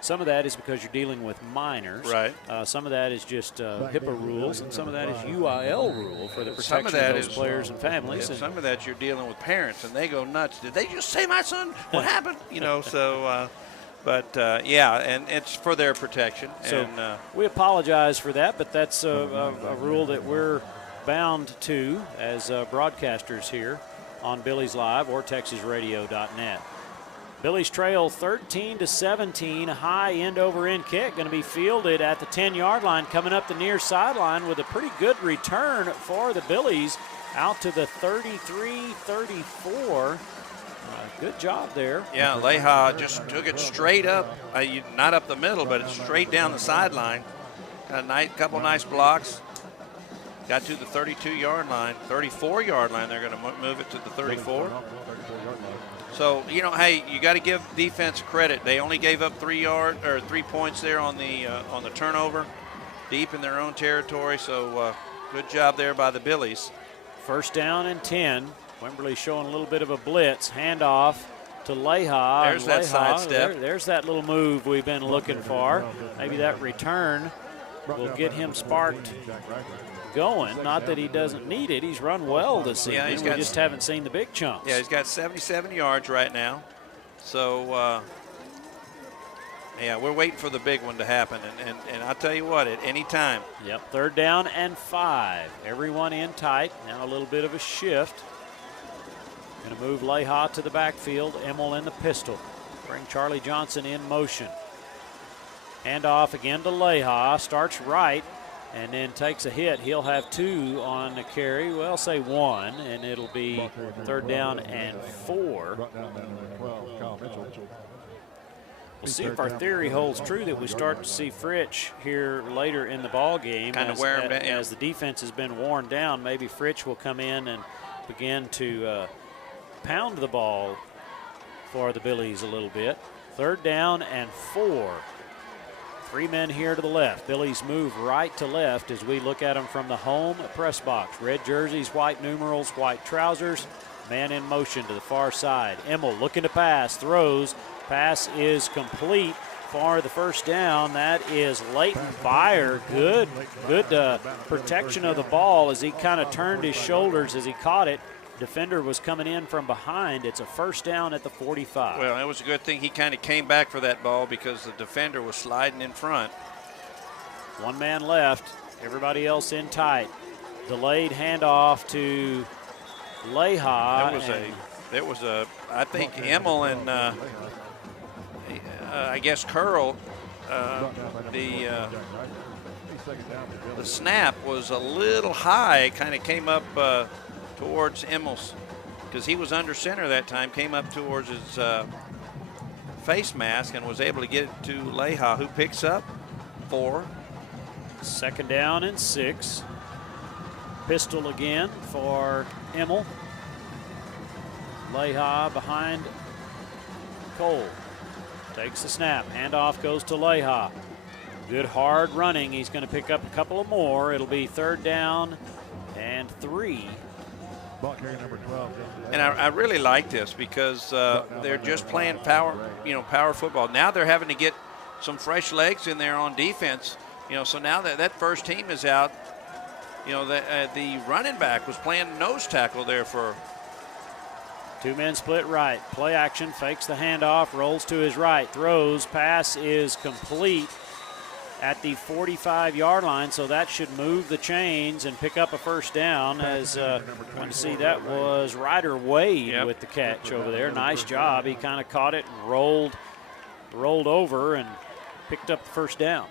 Some of that is because you're dealing with minors. Right. Some of that is just HIPAA rules, and some of that is UIL rule for the protection of those players and families. Yeah, some of that you're dealing with parents, and they go nuts. Did they just say my son? What happened? You know, so. Yeah, and it's for their protection. So we apologize for that, but that's a rule that we're bound to as broadcasters here on Billies.Live or TexasRadio.net. Billies trail 13-17, high end-over-end kick, going to be fielded at the 10-yard line, coming up the near sideline with a pretty good return for the Billies out to the 33-34. Good job there. Yeah, Leha just took it straight up, not up the middle, but it's straight down the sideline. Got a couple nice blocks. Got to the 32-yard line, 34-yard line. They're going to move it to the 34. So, you know, hey, you got to give defense credit. They only gave up 3 points there on the turnover, deep in their own territory. So, good job there by the Billies. 1st down and 10. Wimberley showing a little bit of a blitz. Handoff to Leha. There's that sidestep. There's that little move we've been looking for. Maybe that return will get him sparked going. Not that he doesn't need it. He's run well this season. We just haven't seen the big chunks. Yeah, he's got 77 yards right now. So, yeah, we're waiting for the big one to happen. And I'll tell you what, at any time. Yep, 3rd down and 5. Everyone in tight. Now a little bit of a shift. Going to move Leha to the backfield. Emmel in the pistol. Bring Charlie Johnson in motion. Hand off again to Leha. Starts right. and then takes a hit. He'll have 2 on the carry. Well, say 1, and it'll be 3rd down and 4. We'll see if our theory holds true that we start to see Fritsch here later in the ball game. Kind of wear him down. As the defense has been worn down, maybe Fritsch will come in and begin to pound the ball for the Billies a little bit. 3rd down and 4. 3 men here to the left. Billies move right to left as we look at them from the home press box. Red jerseys, white numerals, white trousers. Man in motion to the far side. Emmel looking to pass, throws. Pass is complete for the 1st down. That is Leighton Byer. Good protection of the ball as he kind of turned his shoulders as he caught it. Defender was coming in from behind. It's a 1st down at the 45. Well, it was a good thing he kind of came back for that ball because the defender was sliding in front. 1 man left. Everybody else in tight. Delayed handoff to Leha. That was a. I think Emmel and I guess Curl. The snap was a little high. Kind of came up towards Emmel's because he was under center that time. Came up towards his face mask and was able to get it to Leha, who picks up 4. 2nd down and 6. Pistol again for Emmel. Leha behind Cole. Takes the snap. Handoff goes to Leha. Good hard running. He's going to pick up a couple of more. It'll be 3rd down and 3. Ball carrier number 12. And I really like this because they're just playing power football. Now they're having to get some fresh legs in there on defense. So now that first team is out, the running back was playing nose tackle there for. 2 men split right. Play action, fakes the handoff, rolls to his right, throws, pass is complete at the 45-yard line, so that should move the chains and pick up a 1st down. As you see, that was Ryder Wade with the catch over there. Nice job. He kind of caught it and rolled over and picked up the 1st down.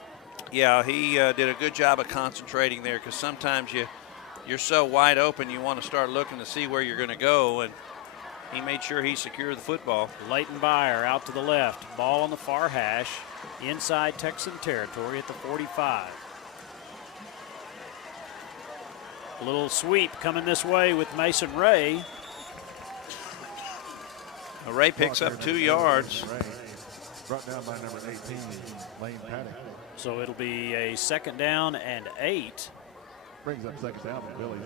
Yeah, he did a good job of concentrating there because sometimes you're so wide open you want to start looking to see where you're going to go, and he made sure he secured the football. Leighton Byer out to the left. Ball on the far hash. Inside Texan territory at the 45. A little sweep coming this way with Mason Ray. Ray picks up 2 yards. Brought down by number 18, Lane Paddock. So it'll be a 2nd down and 8. Brings up 2nd down for Billies.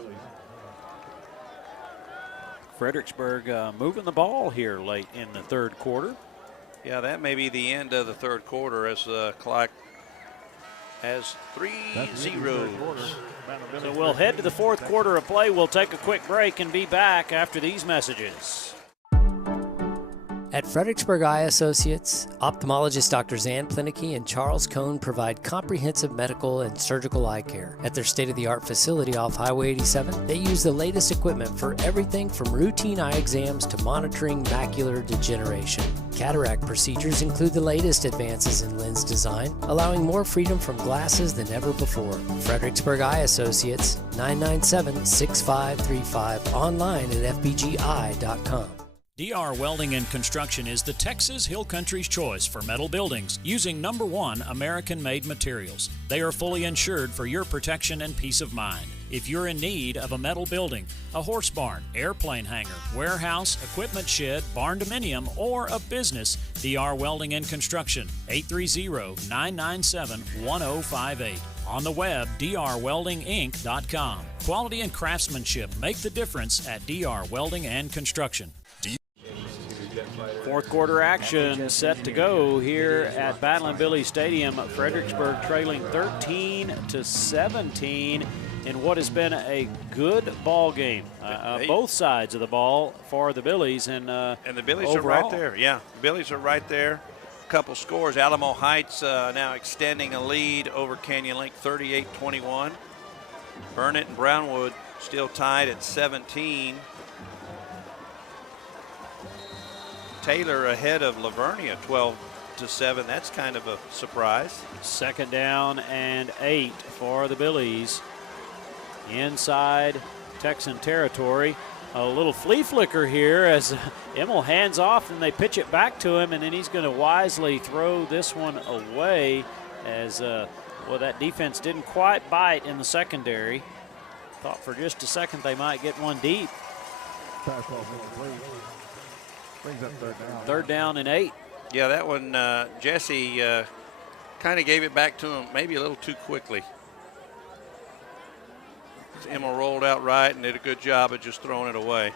Fredericksburg moving the ball here late in the 3rd quarter. Yeah, that may be the end of the 3rd quarter as the clock has 3 zeros. So we'll head to the 4th quarter of play. We'll take a quick break and be back after these messages. At Fredericksburg Eye Associates, ophthalmologist Drs. Ann Plinicky and Charles Cohn provide comprehensive medical and surgical eye care. At their state-of-the-art facility off Highway 87, they use the latest equipment for everything from routine eye exams to monitoring macular degeneration. Cataract procedures include the latest advances in lens design, allowing more freedom from glasses than ever before. Fredericksburg Eye Associates, 997-6535, online at fbgi.com. DR Welding and Construction is the Texas Hill Country's choice for metal buildings using #1 American-made materials. They are fully insured for your protection and peace of mind. If you're in need of a metal building, a horse barn, airplane hangar, warehouse, equipment shed, barn dominium, or a business, DR Welding and Construction, 830-997-1058. On the web, drweldinginc.com. Quality and craftsmanship make the difference at DR Welding and Construction. 4th quarter action set to go here at Battle Billy Stadium. Fredericksburg trailing 13-17 in what has been a good ball game. Both sides of the ball for the Billies. And the Billies overall are right there. Yeah, the Billies are right there. A couple scores. Alamo Heights now extending a lead over Canyon Lake, 38-21. Burnett and Brownwood still tied at 17. Taylor ahead of Lavernia, to 7. That's kind of a surprise. 2nd down and 8 for the Billies. Inside Texan territory. A little flea flicker here as Emmel hands off and they pitch it back to him, and then he's going to wisely throw this one away as, well, that defense didn't quite bite in the secondary. Thought for just a second they might get one deep. Brings up 3rd down. 3rd down and 8. Yeah, that one, Jesse kind of gave it back to him maybe a little too quickly. Emmel rolled out right and did a good job of just throwing it away,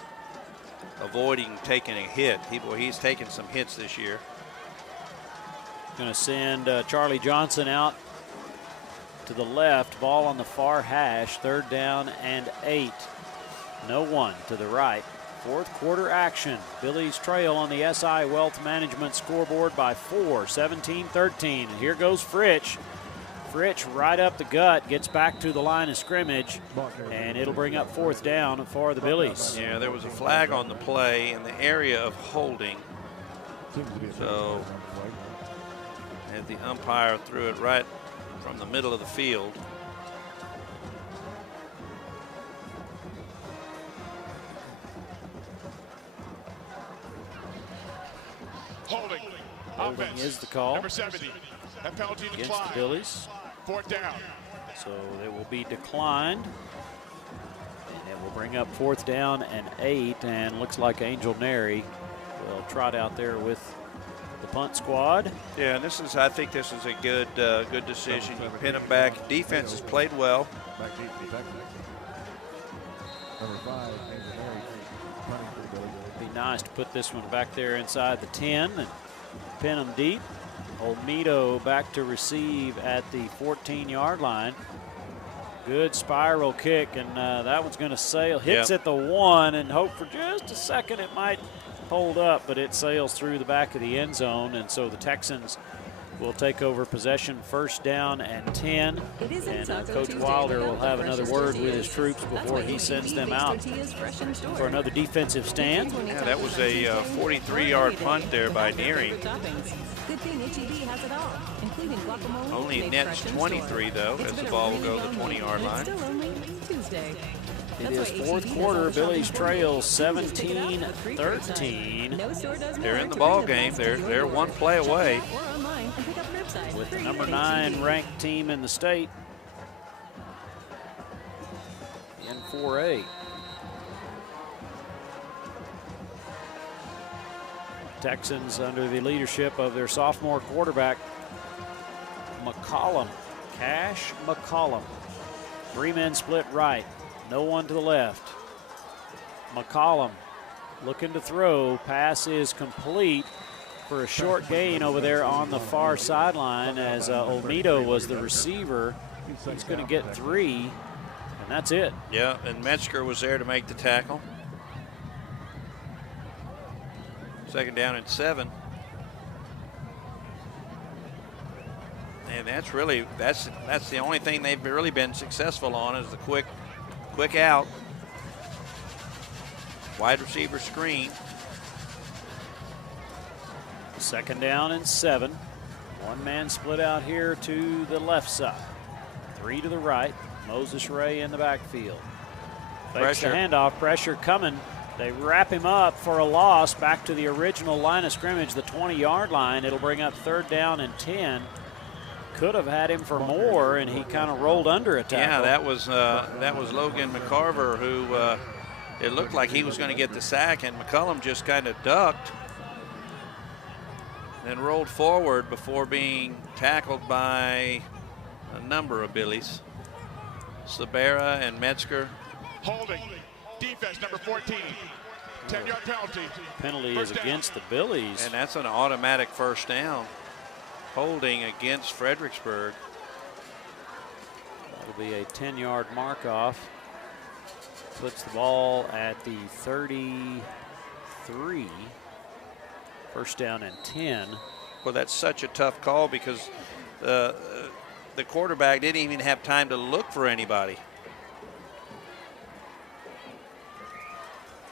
avoiding taking a hit. He's taken some hits this year. Going to send Charlie Johnson out to the left. Ball on the far hash. 3rd down and 8. No one to the right. 4th quarter action. Billies trail on the SI Wealth Management scoreboard by 4, 17-13. And here goes Fritsch. Fritsch right up the gut, gets back to the line of scrimmage, and it'll bring up 4th down for the Billies. Yeah, there was a flag on the play in the area of holding. So, and the umpire threw it right from the middle of the field. Holding is the call. Number 70. That penalty against declined. the Billies. 4th down. So it will be declined. And it will bring up 4th down and 8. And looks like Angel Neri will trot out there with the punt squad. Yeah, and I think this is a good good decision. You pin them back. Defense has played well. Number 5, Angel Neri, running pretty good. It'd be nice to put this one back there inside the 10 and pin them deep. Olmedo back to receive at the 14-yard line. Good spiral kick, and that one's going to sail. Hits at the 1, and hope for just a second it might hold up, but it sails through the back of the end zone, and so the Texans will take over possession. 1st down and 10. And Coach Wilder will have another word with his troops before he sends them out for another defensive stand. Yeah, that was a 43-yard punt there by Neri. Good thing H-E-B has it all, including guacamole. Only nets 23, though, as the ball will go to the 20-yard line. Still only Tuesday. It is 4th quarter. Billies trail 17-13. They're in the ball game. They're one play away. With the number 9 ranked team in the state in 4A. Texans under the leadership of their sophomore quarterback, McCollum, Cash McCollum. 3 men split right, no one to the left. McCollum looking to throw, pass is complete for a short gain over there on the far sideline as Olmedo was the receiver. He's going to get 3, and that's it. Yeah, and Metzger was there to make the tackle. 2nd down and 7. And that's the only thing they've really been successful on is the quick out. Wide receiver screen. 2nd down and 7. 1 man split out here to the left side. 3 to the right. Moses Ray in the backfield. Fakes the handoff, pressure coming. They wrap him up for a loss back to the original line of scrimmage, the 20-yard line. It'll bring up 3rd down and 10. Could have had him for more, and he kind of rolled under a tackle. Yeah, that was Logan McCarver who it looked like he was going to get the sack, and McCollum just kind of ducked, then rolled forward before being tackled by a number of Billies. Sabera and Metzger. Holding. Defense number 14. 10-yard penalty. Penalty is against the Billies. And that's an automatic 1st down. Holding against Fredericksburg. That'll be a 10-yard mark off. Puts the ball at the 33. 1st down and 10. Well, that's such a tough call because the quarterback didn't even have time to look for anybody.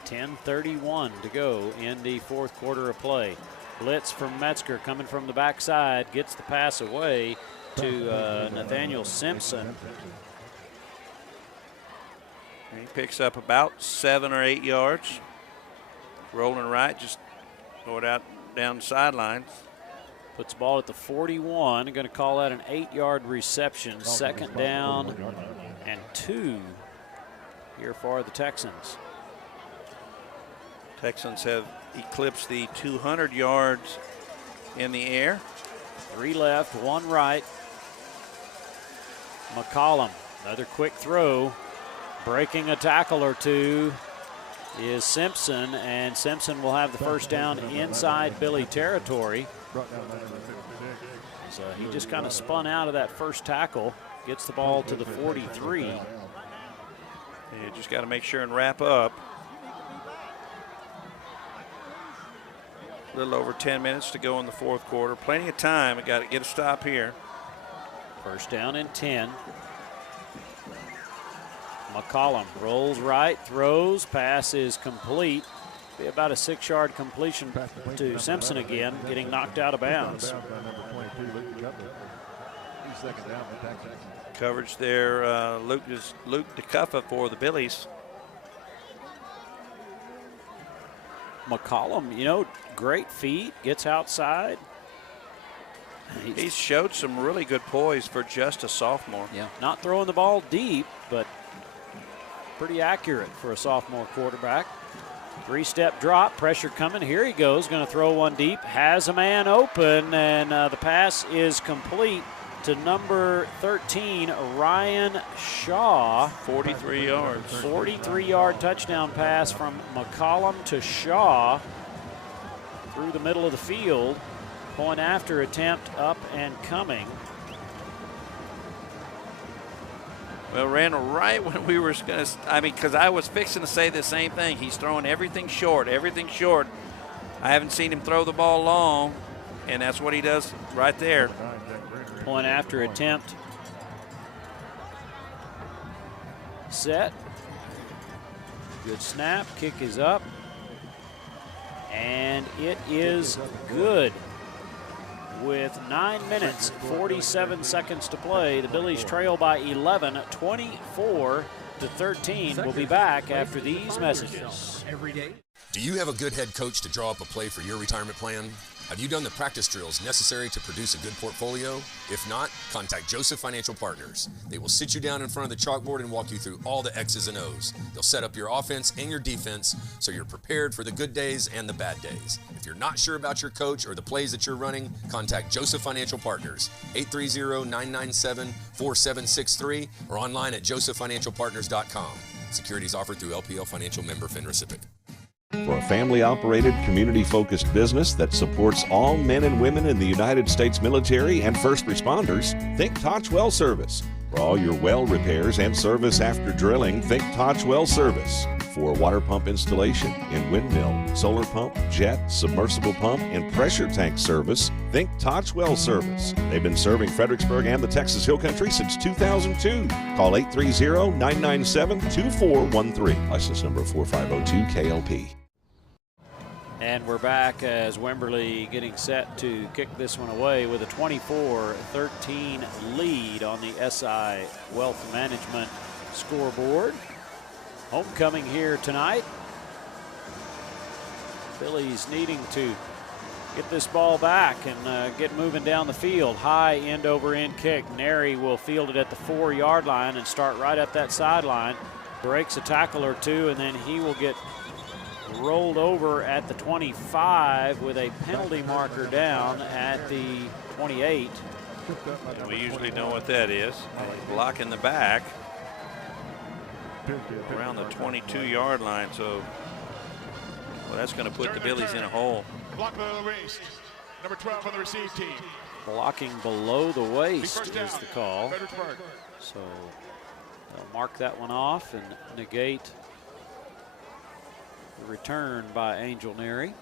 10:31 to go in the 4th quarter of play. Blitz from Metzger coming from the backside, gets the pass away to Nathaniel Simpson. And he picks up about 7 or 8 yards. Rolling right, just throw it out down the sidelines. Puts the ball at the 41. Going to call that an 8-yard reception. Second down and 2 here for the Texans. Texans have eclipsed the 200 yards in the air. 3 left, 1 right. McCollum, another quick throw. Breaking a tackle or 2 is Simpson, and Simpson will have the first down inside Billy territory. So he just kind of spun out of that first tackle, gets the ball to the 43. You just got to make sure and wrap up. A little over 10 minutes to go in the fourth quarter. Plenty of time. We got to get a stop here. First down and 10. McCollum rolls right, throws, pass is complete. Be about a 6-yard completion to Simpson again, getting knocked out of bounds. Coverage there, Luke DeCuffa for the Billies. McCollum, great feet, gets outside. He's showed some really good poise for just a sophomore. Yeah, not throwing the ball deep, but pretty accurate for a sophomore quarterback. 3-step drop, pressure coming. Here he goes, going to throw one deep. Has a man open, and the pass is complete to number 13, Ryan Shaw. 43 yards. 43-yard touchdown pass from McCollum to Shaw through the middle of the field. Point after attempt up and coming. Well, ran right when we were going to, because I was fixing to say the same thing. He's throwing everything short, everything short. I haven't seen him throw the ball long, and that's what he does right there. Point after attempt. Set. Good snap, kick is up. And it is good. With 9 minutes, 47 seconds to play, the Billies trail by 11, 24-13. We'll be back after these messages. Do you have a good head coach to draw up a play for your retirement plan? Have you done the practice drills necessary to produce a good portfolio? If not, contact Joseph Financial Partners. They will sit you down in front of the chalkboard and walk you through all the X's and O's. They'll set up your offense and your defense so you're prepared for the good days and the bad days. If you're not sure about your coach or the plays that you're running, contact Joseph Financial Partners, 830-997-4763 or online at josephfinancialpartners.com. Securities offered through LPL Financial member FINRA. For a family-operated, community-focused business that supports all men and women in the United States military and first responders, think Toch Well Service. For all your well repairs and service after drilling, think Toch Well Service. For water pump installation in windmill, solar pump, jet, submersible pump, and pressure tank service, think Toch Well Service. They've been serving Fredericksburg and the Texas Hill Country since 2002. Call 830-997-2413. License number 4502 KLP. And we're back as Wimberley getting set to kick this one away with a 24-13 lead on the SI Wealth Management scoreboard. Homecoming here tonight. Billy's needing to get this ball back and get moving down the field. High end-over-end kick. Neri will field it at the 4-yard line and start right up that sideline. Breaks a tackle or two, and then he will get rolled over at the 25 with a penalty marker down at the 28. And we usually know what that is. Block in the back around the 22-yard line. So, well, that's going to put the Billies in a hole. Block below the waist. Number 12 on the receive team. Blocking below the waist is the call. Fredericksburg. So they'll mark that one off and negate the return by Angel Neri.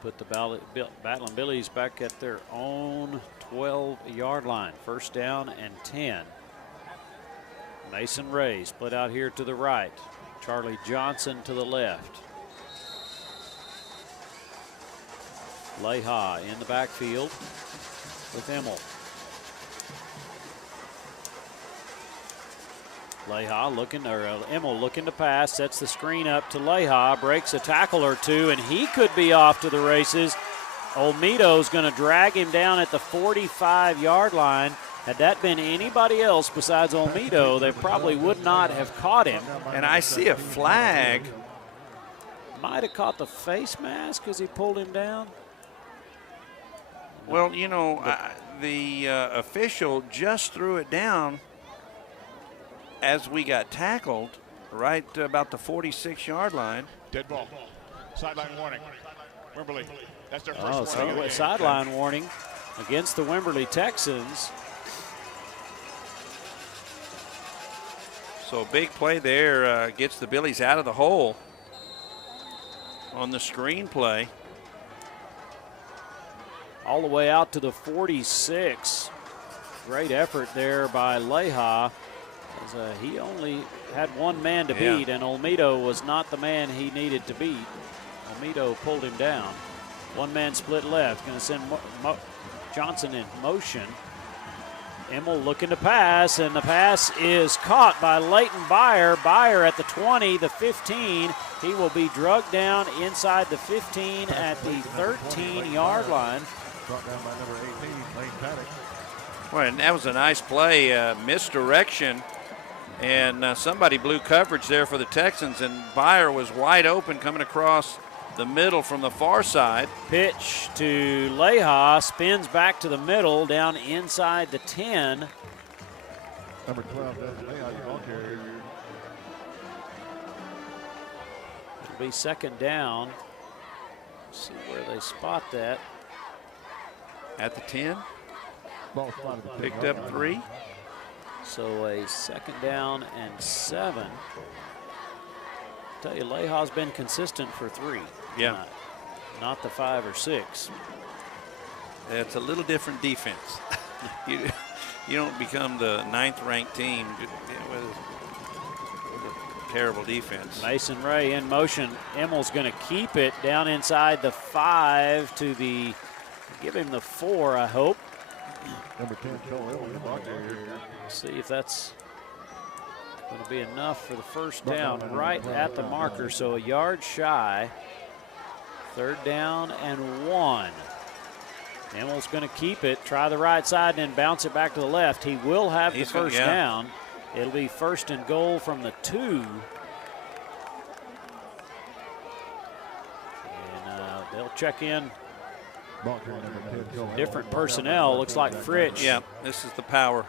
Put the Battling Billies back at their own 12-yard line. First down and 10. Mason Ray split out here to the right. Charlie Johnson to the left. Leha in the backfield with Emmel. Leha Emmel looking to pass, sets the screen up to Leha, breaks a tackle or two, and he could be off to the races. Olmedo's going to drag him down at the 45-yard line. Had that been anybody else besides Olmedo, they probably would not have caught him. And I see a flag. Might have caught the face mask as he pulled him down. Well, you know, the official just threw it down as we got tackled right about the 46-yard line. Dead ball. Sideline warning. Wimberley. That's their first warning. So sideline warning against the Wimberley Texans. So a big play there gets the Billies out of the hole on the screen play. All the way out to the 46. Great effort there by Leha. He only had one man to beat, and Olmedo was not the man he needed to beat. Olmedo pulled him down. One man split left, going to send Johnson in motion. Emmel looking to pass, and the pass is caught by Leighton Byer. Byer at the 20, the 15. He will be drugged down inside the 15 at the 13-yard line. Brought down by number 18, Lane Paddock. Well, and that was a nice play, misdirection, and somebody blew coverage there for the Texans, and Byer was wide open coming across the middle from the far side. Pitch to Leha, spins back to the middle, down inside the 10. Number 12, Leha, your ball carrier. It'll be second down. Let's see where they spot that. At the 10. Ball spotted. Picked up 3. So a second down and 7. Tell you, Leha's been consistent for 3. Yeah. Not the 5 or 6. It's a little different defense. you don't become the 9th-ranked team with a terrible defense. Mason Ray in motion. Emmel's going to keep it down inside the 5 to the, give him the 4, I hope. Number 10, Joel Emmel, your ball carrier. See if that's going to be enough for the first down right at the marker, so a yard shy. Third down and 1. Emmel's going to keep it, try the right side, and then bounce it back to the left. He will have the first down. It'll be first and goal from the 2. And they'll check in. Different personnel. Looks like Fritsch. Yeah, this is the power.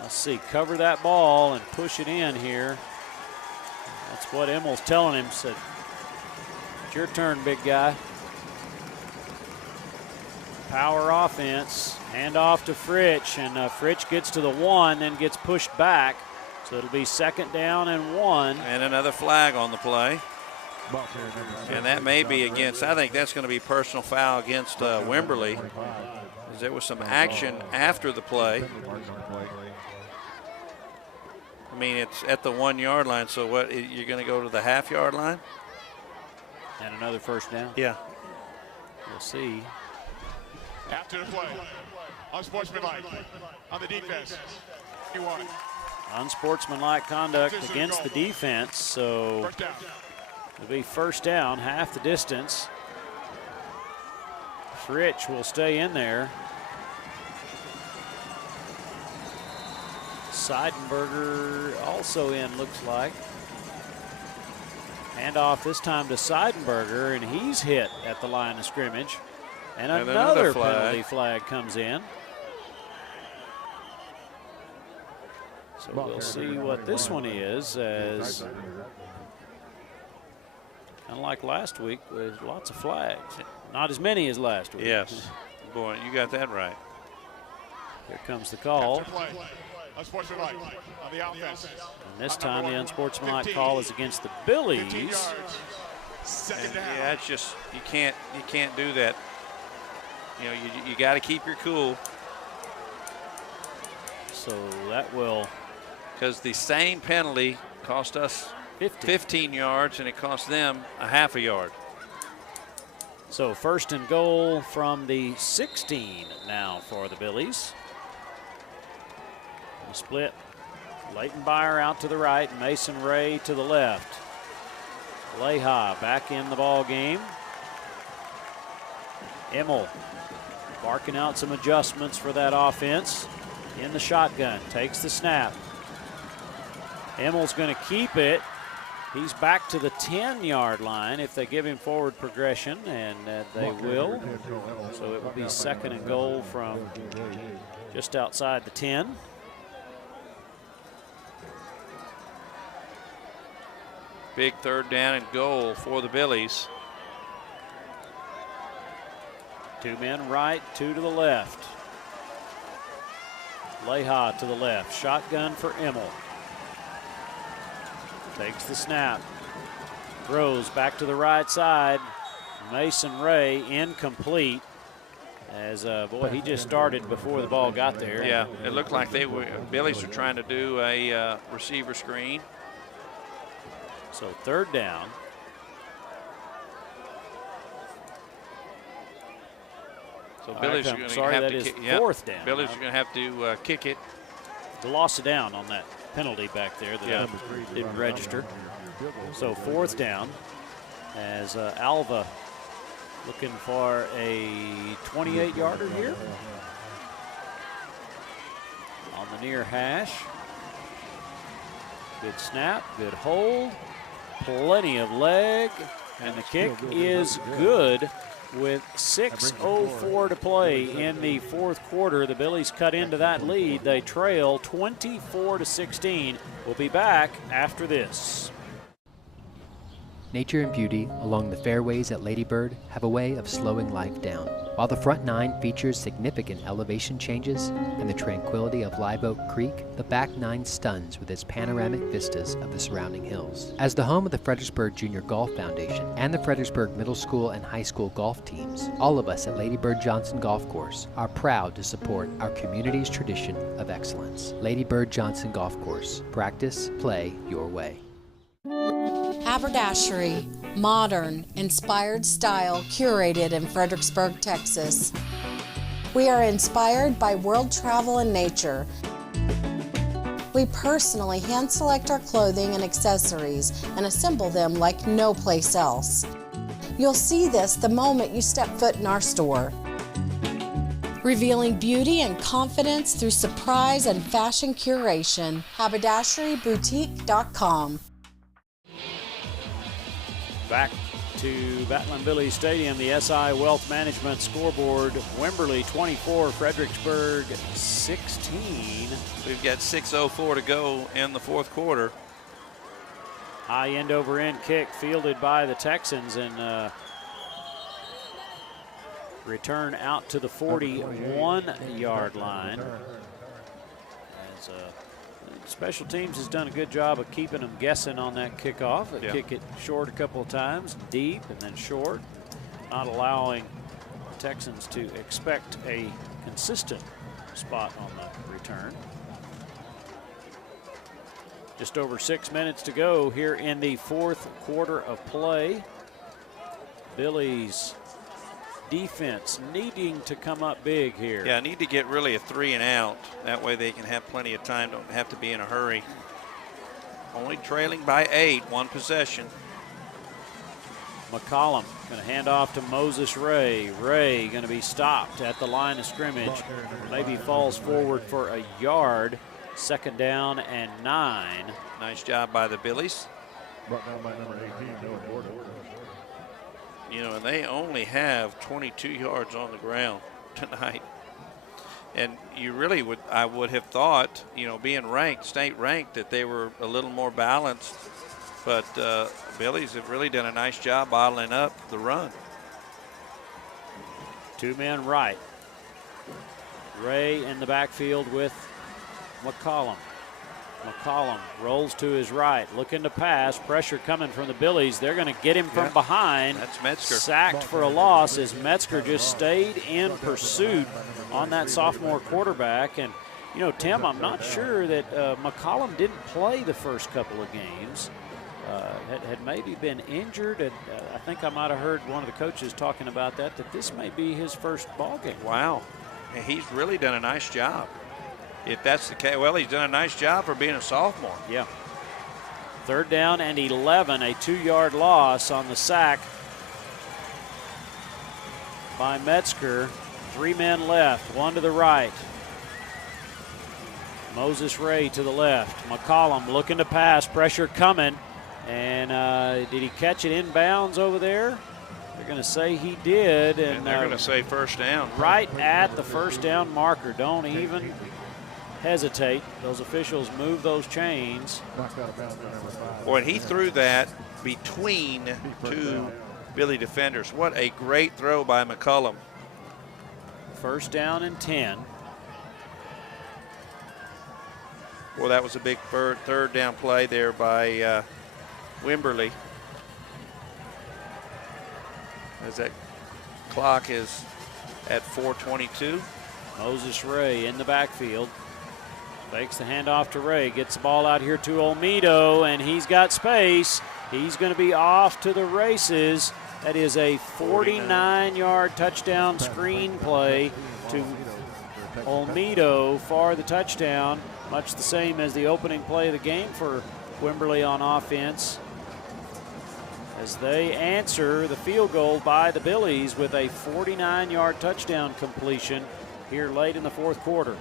Let's see, cover that ball and push it in here. That's what Emmel's telling him. Said, it's your turn, big guy. Power offense. Hand off to Fritsch, and Fritsch gets to the 1, then gets pushed back. So it'll be second down and 1. And another flag on the play. And that may be against, I think that's going to be personal foul against Wimberley. There was some action after the play. I mean, it's at the 1-yard line, so what, you're going to go to the half-yard line? And another first down? Yeah. We'll see. After the play, unsportsmanlike on the defense. Unsportsmanlike conduct against the defense, so it'll be first down, half the distance. Fritsch will stay in there. Seidenberger also in, looks like. Hand off this time to Seidenberger, and he's hit at the line of scrimmage. And another penalty flag comes in. So we'll see what this one is, as kind of like last week with lots of flags. Not as many as last week. Yes. Boy, you got that right. Here comes the call. Unsportsmanlike on the offense. And this time the unsportsmanlike call is against the Billies. Yeah, it's just you can't do that. You know, you got to keep your cool. So that will, because the same penalty cost us 15 yards, and it cost them a half a yard. So 1st and goal from the 16 now for the Billies. The split. Leighton Byer out to the right, Mason Ray to the left. Leha back in the ball game. Emmel barking out some adjustments for that offense. In the shotgun, takes the snap. Emmel's going to keep it. He's back to the 10-yard line if they give him forward progression, and they will. So it will be 2nd and goal from just outside the 10. Big 3rd down and goal for the Billies. 2 men right, 2 to the left. Leha to the left, shotgun for Emmel. Takes the snap. Throws back to the right side. Mason Ray incomplete. As boy, he just started before the ball got there. Yeah, it looked like Billies were trying to do a receiver screen. So 3rd down. So Billies are going to have to kick. 4th down. Billies are going to have to kick it. The loss of down on that penalty back there that didn't register. So 4th down as Alva looking for a 28-yarder here. On the near hash. Good snap, good hold, plenty of leg, and the kick is good with 6:04 to play in the 4th quarter. The Billies cut into that lead. They trail 24-16. We'll be back after this. Nature and beauty along the fairways at Lady Bird have a way of slowing life down. While the front 9 features significant elevation changes and the tranquility of Live Oak Creek, the back 9 stuns with its panoramic vistas of the surrounding hills. As the home of the Fredericksburg Junior Golf Foundation and the Fredericksburg Middle School and High School golf teams, all of us at Lady Bird Johnson Golf Course are proud to support our community's tradition of excellence. Lady Bird Johnson Golf Course. Practice, play your way. Haberdashery, modern, inspired style curated in Fredericksburg, Texas. We are inspired by world travel and nature. We personally hand select our clothing and accessories and assemble them like no place else. You'll see this the moment you step foot in our store. Revealing beauty and confidence through surprise and fashion curation. HaberdasheryBoutique.com. Back to Battling-Billy Stadium, the SI Wealth Management scoreboard. Wimberley 24, Fredericksburg 16. We've got 6:04 to go in the 4th quarter. High end over end kick fielded by the Texans and return out to the 41-yard line. As special teams has done a good job of keeping them guessing on that kickoff. They kick it short a couple of times, deep, and then short, not allowing the Texans to expect a consistent spot on the return. Just over 6 minutes to go here in the 4th quarter of play. Billy's defense needing to come up big here. Yeah, need to get really a 3 and out. That way they can have plenty of time, don't have to be in a hurry. Only trailing by 8, 1 possession. McCollum going to hand off to Moses Ray. Ray going to be stopped at the line of scrimmage. Maybe falls forward for a yard. 2nd down and 9. Nice job by the Billies. Brought down by number 18, Noah Gordon. You know, and they only have 22 yards on the ground tonight. And you really would, I would have thought, you know, being ranked, state ranked, that they were a little more balanced. But Billies have really done a nice job bottling up the run. 2 men right. Ray in the backfield with McCollum. McCollum rolls to his right, looking to pass. Pressure coming from the Billies. They're going to get him from behind. That's Metzger. Sacked for a loss as Metzger just stayed in pursuit on that sophomore quarterback. And, you know, Tim, I'm not sure that McCollum didn't play the first couple of games. had maybe been injured. And, I think I might have heard one of the coaches talking about that this may be his first ball game. Wow. And he's really done a nice job. If that's the case, well, he's done a nice job for being a sophomore. Yeah. 3rd down and 11, a 2-yard loss on the sack by Metzger. 3 men left, 1 to the right. Moses Ray to the left. McCollum looking to pass, pressure coming. And did he catch it inbounds over there? They're going to say he did. And they're going to say first down. Right at the first down marker. Don't even hesitate. Those officials move those chains. Boy, he threw that between 2 Billy defenders. What a great throw by McCollum. 1st down and 10. Well, that was a big 3rd down play there by Wimberley. As that clock is at 4:22. Moses Ray in the backfield. Fakes the handoff to Ray. Gets the ball out here to Olmedo, and he's got space. He's going to be off to the races. That is a 49-yard touchdown screen play to Olmedo for the touchdown. Much the same as the opening play of the game for Wimberley on offense, as they answer the field goal by the Billies with a 49-yard touchdown completion here late in the 4th quarter.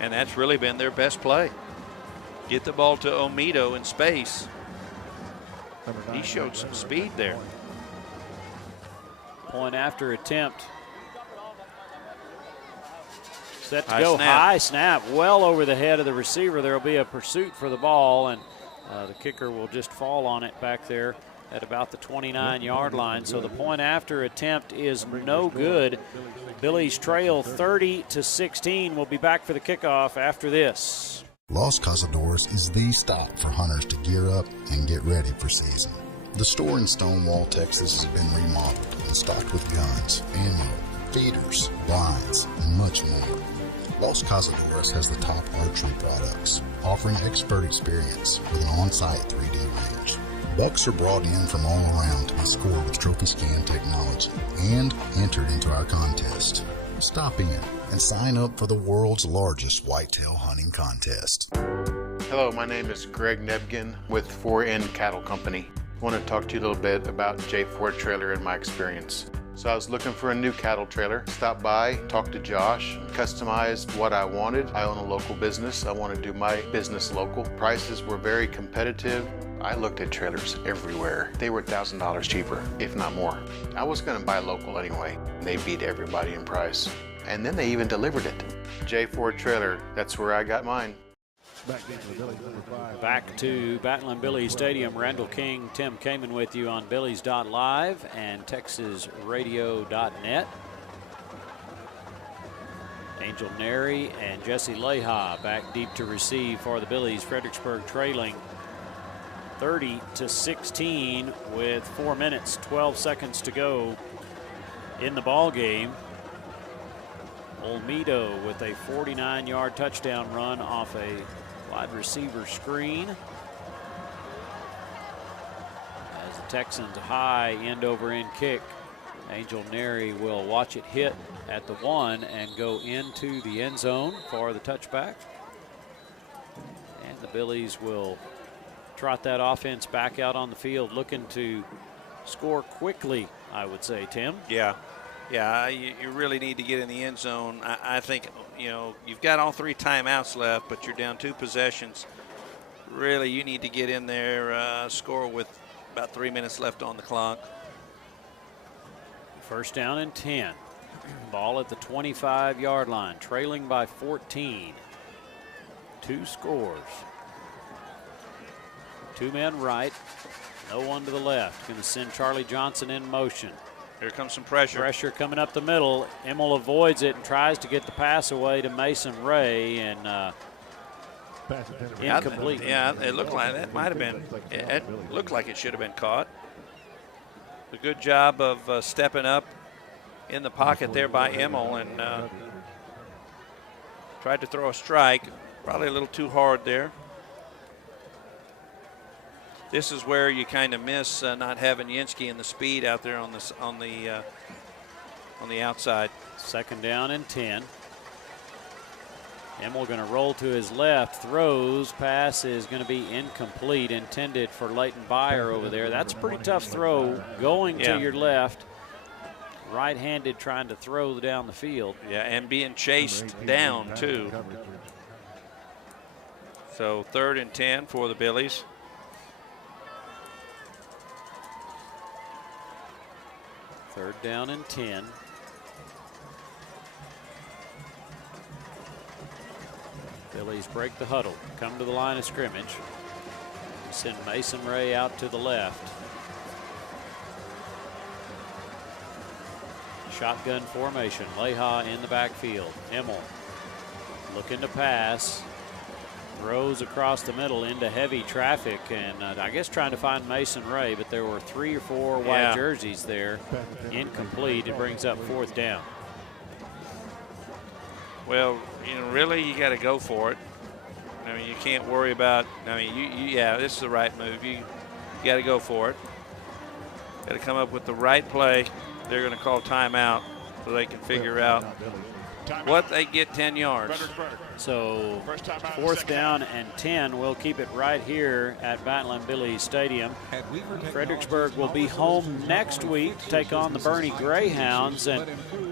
And that's really been their best play. Get the ball to Olmedo in space. He showed some speed there. Point after attempt. Set to High go. snap. High snap, well over the head of the receiver. There will be a pursuit for the ball, and the kicker will just fall on it back there at about the 29-yard line. So the point after attempt is no good. Billies trail 30-16. We'll be back for the kickoff after this. Los Cazadores is the stop for hunters to gear up and get ready for season. The store in Stonewall, Texas has been remodeled and stocked with guns, ammo, feeders, blinds, and much more. Los Cazadores has the top archery products, offering expert experience with an on-site 3D range. Bucks are brought in from all around to be scored with trophy scan technology and entered into our contest. Stop in and sign up for the world's largest whitetail hunting contest. Hello, my name is Greg Nebgen with 4N Cattle Company. I want to talk to you a little bit about J4 Trailer and my experience. So I was looking for a new cattle trailer, stopped by, talked to Josh, customized what I wanted. I own a local business. I want to do my business local. Prices were very competitive. I looked at trailers everywhere. They were $1,000 cheaper, if not more. I was going to buy local anyway. They beat everybody in price. And then they even delivered it. J4 Trailer, that's where I got mine. Back to Battling Billy Stadium. Randall King, Tim Kaman with you on Billies.Live and TexasRadio.net. Angel Neri and Jesse Leha back deep to receive for the Billies. Fredericksburg trailing 30-16 with 4 minutes, 12 seconds to go in the ball game. Olmedo with a 49-yard touchdown run off a wide receiver screen. As the Texans high end over end kick, Angel Neri will watch it hit at the 1 and go into the end zone for the touchback. And the Billies will trot that offense back out on the field, looking to score quickly, I would say, Tim. Yeah. Yeah, you really need to get in the end zone. I think, you know, you've got all 3 timeouts left, but you're down 2 possessions. Really, you need to get in there, score with about 3 minutes left on the clock. 1st down and 10. Ball at the 25-yard line, trailing by 14. 2 scores. 2 men right, no one to the left. Going to send Charlie Johnson in motion. Here comes some pressure. Pressure coming up the middle. Emmel avoids it and tries to get the pass away to Mason Ray, and incomplete. Yeah, it looked like that might have been. It looked like it should have been caught. A good job of stepping up in the pocket there by Emmel, and tried to throw a strike. Probably a little too hard there. this is where you kind of miss not having Yinsky and the speed out there on the outside. 2nd down and 10. Emmel going to roll to his left, throws, pass is going to be incomplete, intended for Leighton Byer over there. That's a pretty tough throw going to your left. Right-handed trying to throw down the field. Yeah, and being chased down too. So 3rd and 10 for the Billies. Third down and 10. Billies break the huddle, come to the line of scrimmage. Send Mason Ray out to the left. Shotgun formation, Leha in the backfield. Emmel looking to pass. Throws across the middle into heavy traffic, and I guess trying to find Mason Ray, but there were 3 or 4 white jerseys there. Incomplete. It brings up 4th down. Well, really, you got to go for it. I mean, you can't worry about. I mean, yeah, this is the right move. You got to go for it. Got to come up with the right play. They're going to call timeout so they can figure out what they get 10 yards. So 4th down and 10. We'll keep it right here at Battling-Billy Stadium. Fredericksburg will be home next week to take on the Bernie Greyhounds. And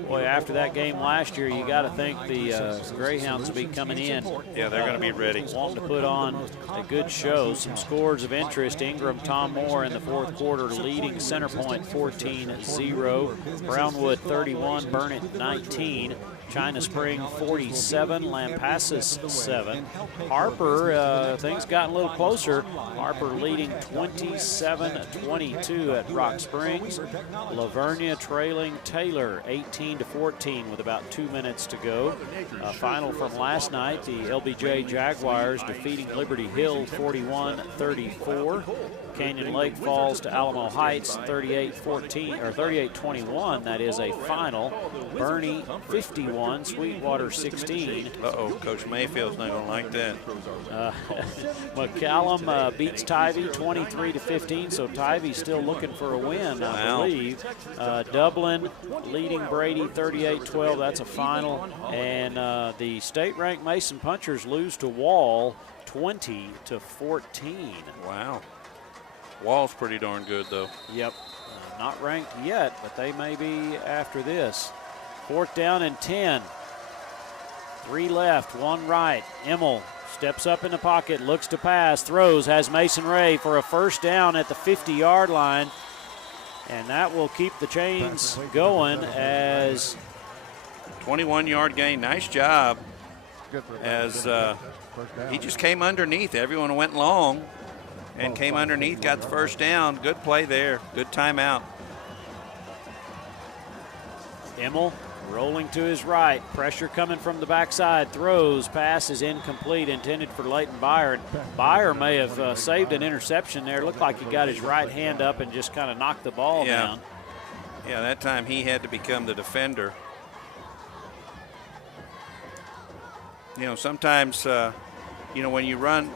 boy, after that game last year, you got to think the Greyhounds will be coming in. Yeah, they're going to be ready. Wanting to put on a good show. Some scores of interest. Ingram Tom Moore in the 4th quarter leading Center Point 14-0. Brownwood 31, Burnett 19. China Spring 47, Lampasas 7. Harper, things got a little closer. Harper leading 27-22 at Rock Springs. Lavernia trailing Taylor 18-14 with about 2 minutes to go. Final from last night, the LBJ Jaguars defeating Liberty Hill 41-34. Canyon Lake falls to Alamo Heights 38-14 or 38-21. That is a final. Bernie 51, Sweetwater 16. Uh-oh, Coach Mayfield's not going to like that. McCallum beats Tivy 23-15, so Tivy's still looking for a win, I believe. Dublin leading Brady 38-12. That's a final. And the state-ranked Mason Punchers lose to Wall 20-14. Wow. Wall's pretty darn good, though. Yep. Not ranked yet, but they may be after this. 4th down and 10. 3 left, 1 right. Emmel steps up in the pocket, looks to pass, throws, has Mason Ray for a 1st down at the 50-yard line. And that will keep the chains going as 21-yard gain. Nice job. As he just came underneath. Everyone went long and came underneath, got the 1st down. Good play there. Good timeout. Emmel rolling to his right. Pressure coming from the backside. Throws. Pass is incomplete. Intended for Leighton Byer. Byer may have saved an interception there. Looked like he got his right hand up and just kind of knocked the ball down. Yeah, that time he had to become the defender. Sometimes when you run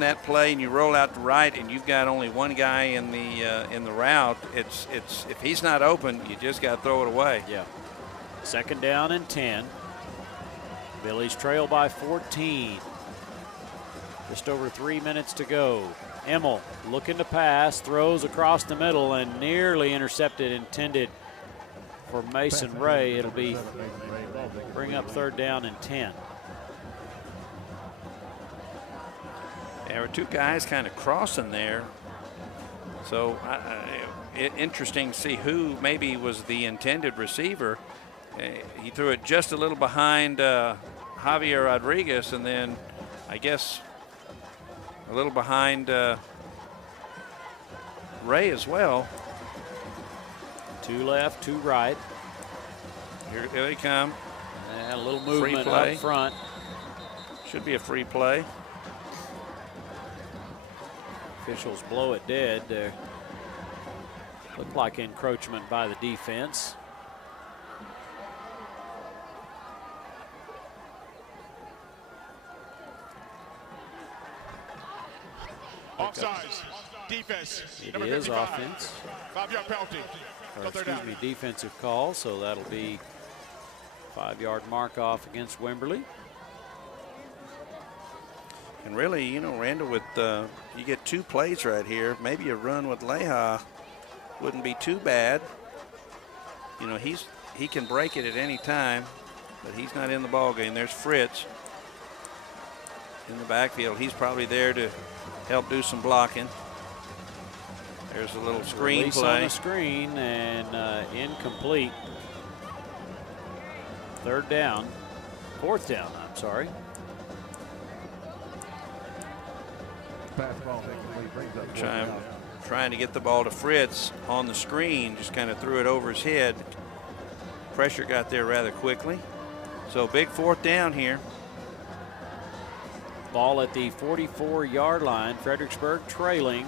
that play and you roll out to right and you've got only one guy in the route, it's if he's not open, you just got to throw it away. Yeah. 2nd down and 10. Billies trail by 14. Just over 3 minutes to go. Emmel looking to pass, throws across the middle and nearly intercepted, intended for Mason Ray. It'll be bring up 3rd down and 10. There were 2 guys kind of crossing there. So interesting to see who maybe was the intended receiver. He threw it just a little behind Javier Rodriguez, and then I guess a little behind Ray as well. 2 left, 2 right. Here they come. And a little movement up front. Should be a free play. Officials blow it dead. Looked like encroachment by the defense. Offsides. defense. It Number is 55. offense. 5-yard penalty. Or excuse me, defensive call, so that'll be 5-yard mark off against Wimberley. And really, you know, Randall, with you get 2 plays right here. Maybe a run with Leha wouldn't be too bad. You know, he can break it at any time, but he's not in the ball game. There's Fritz in the backfield. He's probably there to help do some blocking. There's a little screen Release play. on the screen and incomplete. 4th down, I'm sorry. Trying to get the ball to Fritz on the screen, just kind of threw it over his head. Pressure got there rather quickly. So big 4th down here. Ball at the 44-yard line. Fredericksburg trailing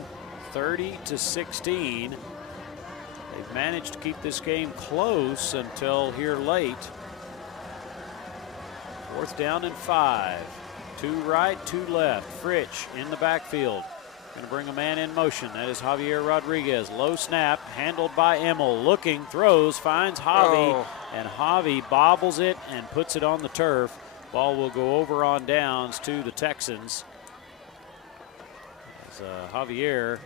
30-16. They've managed to keep this game close until here late. 4th down and 5. 2 right, 2 left. Fritch in the backfield. Going to bring a man in motion. That is Javier Rodriguez. Low snap, handled by Emmel. Looking, throws, finds Javi, and Javi bobbles it and puts it on the turf. Ball will go over on downs to the Texans. As Javier.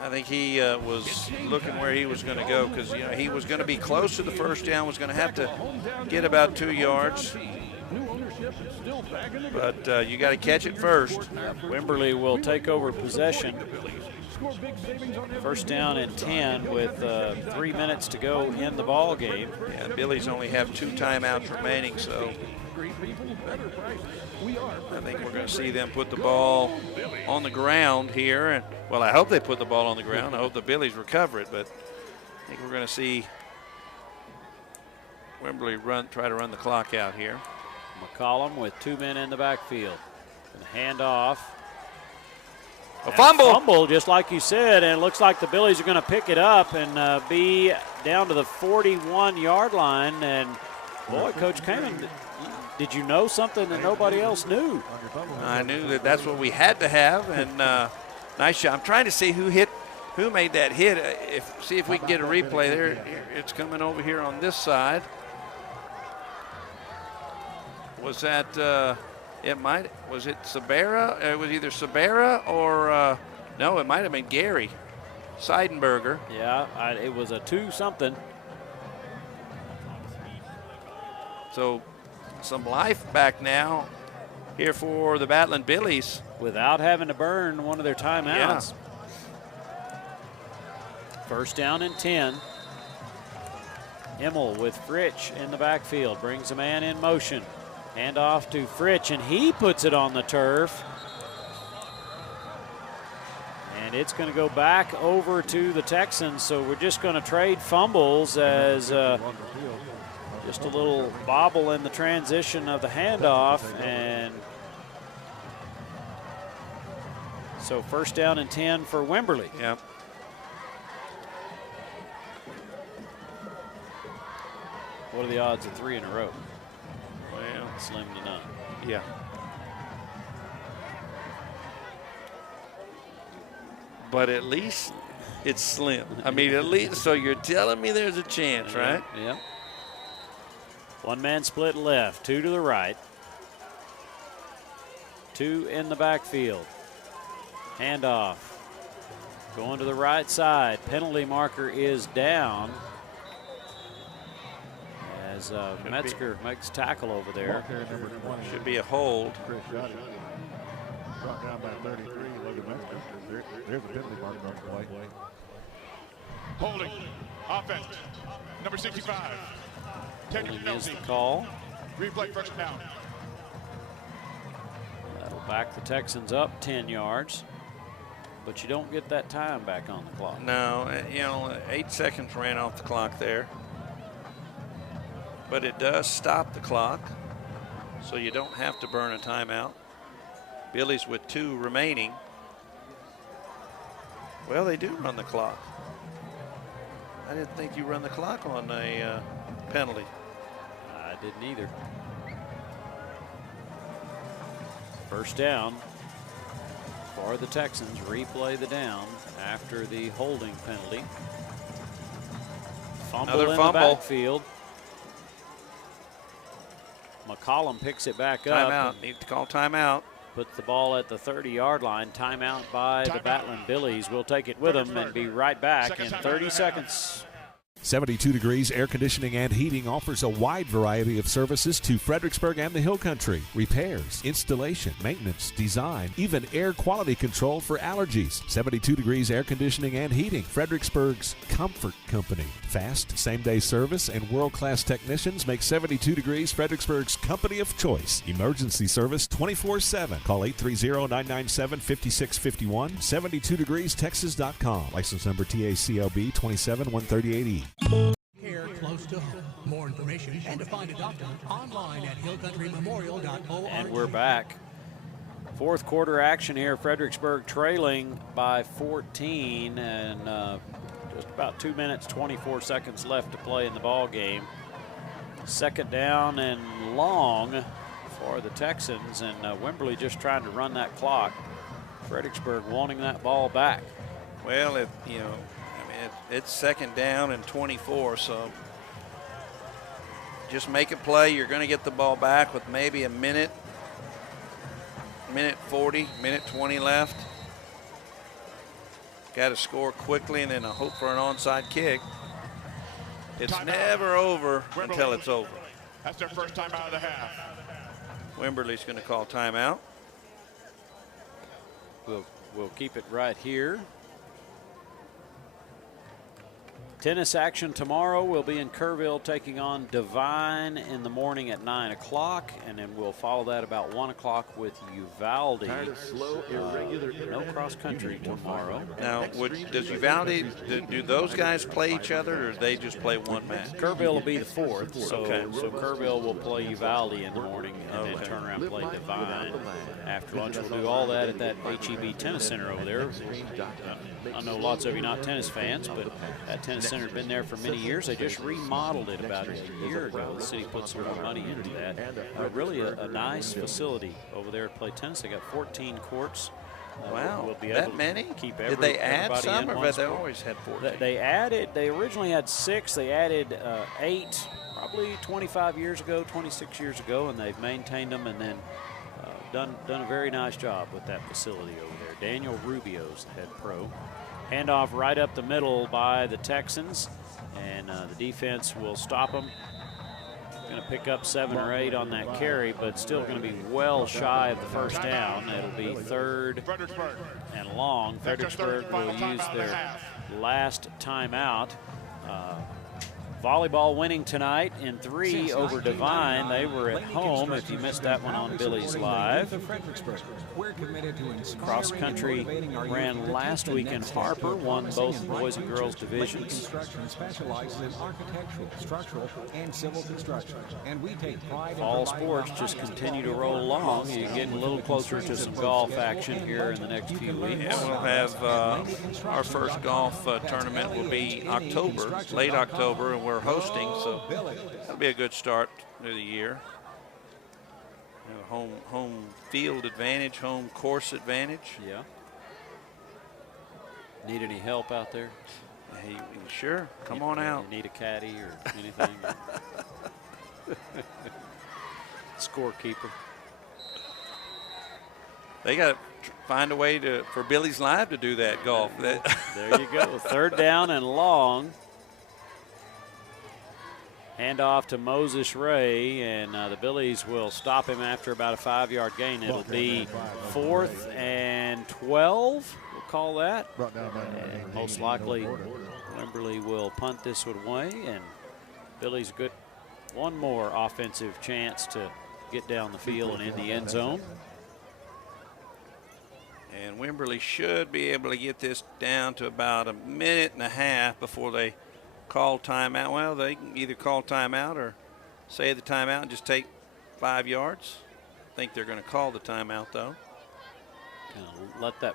I think he was looking where he was going to go, because you know he was going to be close to the 1st down, was going to have to get about 2 yards. But you got to catch it first. Wimberley will take over possession. 1st down and 10 with 3 minutes to go in the ball game. Yeah, Billies only have 2 timeouts remaining, so I think we're going to see them put the ball on the ground here. And well, I hope they put the ball on the ground. I hope the Billies recover it, but I think we're going to see Wimberley try to run the clock out here. McCollum with 2 men in the backfield. And hand off. A fumble. Fumble, just like you said, and it looks like the Billies are going to pick it up and be down to the 41-yard line. And boy, Coach Kaman, did you know something that nobody else knew? I knew that that's what we had to have, and nice shot. I'm trying to see who made that hit. See if we can get a replay there. Here, it's coming over here on this side. Was that? Was it Sabera? It was either Sabera or no, it might have been Gary Seidenberger. Yeah, it was a 2-something. So some life back now here for the Battling Billies. Without having to burn one of their timeouts. Yeah. 1st down and 10. Emmel with Fritch in the backfield. Brings a man in motion. Hand off to Fritch, and he puts it on the turf. And it's going to go back over to the Texans, so we're just going to trade fumbles as just a little bobble in the transition of the handoff. And so 1st down and 10 for Wimberley. Yep. What are the odds of 3 in a row? Well, slim to none. Yeah. But at least it's slim. I mean, at least, so you're telling me there's a chance, right? Yeah. 1-man split left, 2 to the right. 2 in the backfield. Handoff. Going to the right side. Penalty marker is down. As Metzger makes tackle over there. Should be a hold. Brought down by 33. Logan Metzger. There's a penalty mark on the play. Holding. Offense. Number 65. Holding is the call. Replay 1st down. That'll back the Texans up 10 yards. But you don't get that time back on the clock. No, 8 seconds ran off the clock there. But it does stop the clock, so you don't have to burn a timeout. Billies with 2 remaining. Well, they do run the clock. I didn't think you run the clock on a penalty. I didn't either. 1st down. for the Texans replay the down after the holding penalty. Fumble in the backfield. McCollum picks it back up. Timeout. Need to call timeout. Puts the ball at the 30-yard line. Timeout by the Battling Billies. We'll take it with them and be right back in 30 seconds. 72 Degrees Air Conditioning and Heating offers a wide variety of services to Fredericksburg and the Hill Country. Repairs, installation, maintenance, design, even air quality control for allergies. 72 Degrees Air Conditioning and Heating, Fredericksburg's comfort company. Fast, same-day service and world-class technicians make 72 Degrees Fredericksburg's company of choice. Emergency service 24/7. Call 830-997-5651. 72degreestexas.com. License number TACLB 27138E. Care close to home. More information and to find a doctor online at hillcountrymemorial.org. And we're back. Fourth quarter action here. Fredericksburg trailing by 14 and just about 2 minutes, 24 seconds left to play in the ball game. Second down and long for the Texans, and Wimberley just trying to run that clock. Fredericksburg wanting that ball back. Well, it's second down and 24, so just make a play. You're going to get the ball back with maybe a minute 40, minute 20 left. Got to score quickly and then a hope for an onside kick. It's never over until it's over. That's their first time out of the half. Wimberley's going to call timeout. We'll keep it right here. Tennis action tomorrow. We'll be in Kerrville taking on Devine in the morning at 9 o'clock, and then we'll follow that about 1 o'clock with Uvalde. No cross country tomorrow. Now, does Uvalde, do those guys play each other, or do they just play one match? Kerrville will be the fourth, so Kerrville will play Uvalde in the morning and then turn around and play Devine. After lunch, we'll do all that at that HEB Tennis Center over there. I know lots of you not tennis fans, but that tennis center has been there for many years. They just remodeled it about a year ago. The city put some more money into that. Really a nice facility over there to play tennis. They got 14 courts. Wow, we'll be that able to many? Keep Did they add some, or have they always had 14? They originally had 6. They added 8 probably 25 years ago, 26 years ago, and they've maintained them and then done a very nice job with that facility over there. Daniel Rubio's the head pro. Handoff right up the middle by the Texans, and the defense will stop them. Going to pick up 7 or 8 on that carry, but still going to be well shy of the first down. It'll be third and long. Fredericksburg will use their last timeout. Volleyball winning tonight in 3 over Devine. They were at home, if you missed that one on Billies.Live. Cross country ran last week in Harper, won both boys and girls divisions. All sports just continue to roll along. You're getting a little closer to some golf action here in the next few weeks. Yeah, we'll have our first golf tournament will be October, late October, and we're hosting, so that'll be a good start to the year. Home field advantage, home course advantage. Yeah. Need any help out there? Hey, sure, come on out. You need a caddy or anything? Scorekeeper. They got to find a way for Billies.Live to do that golf. There you go. Third down and long. Hand off to Moses Ray, and the Billies will stop him after about a 5-yard gain. It'll be 4th and 12, we'll call that. And most likely, Wimberley will punt this one away, and Billies get one more offensive chance to get down the field and in the end zone. And Wimberley should be able to get this down to about a minute and a half before they call timeout. Well, they can either call timeout or say the timeout and just take 5 yards. I think they're going to call the timeout, though. Gonna let that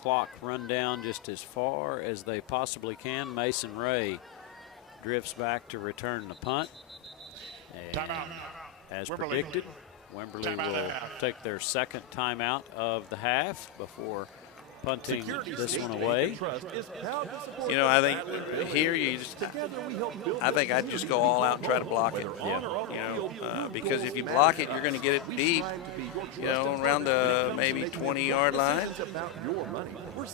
clock run down just as far as they possibly can. Mason Ray drifts back to return the punt. And as predicted, Wimberley will take their second timeout of the half before punting this one away. You know, I think here I think I'd just go all out and try to block it. Yeah. You know, because if you block it, you're going to get it deep, you know, around the maybe 20-yard line. Well,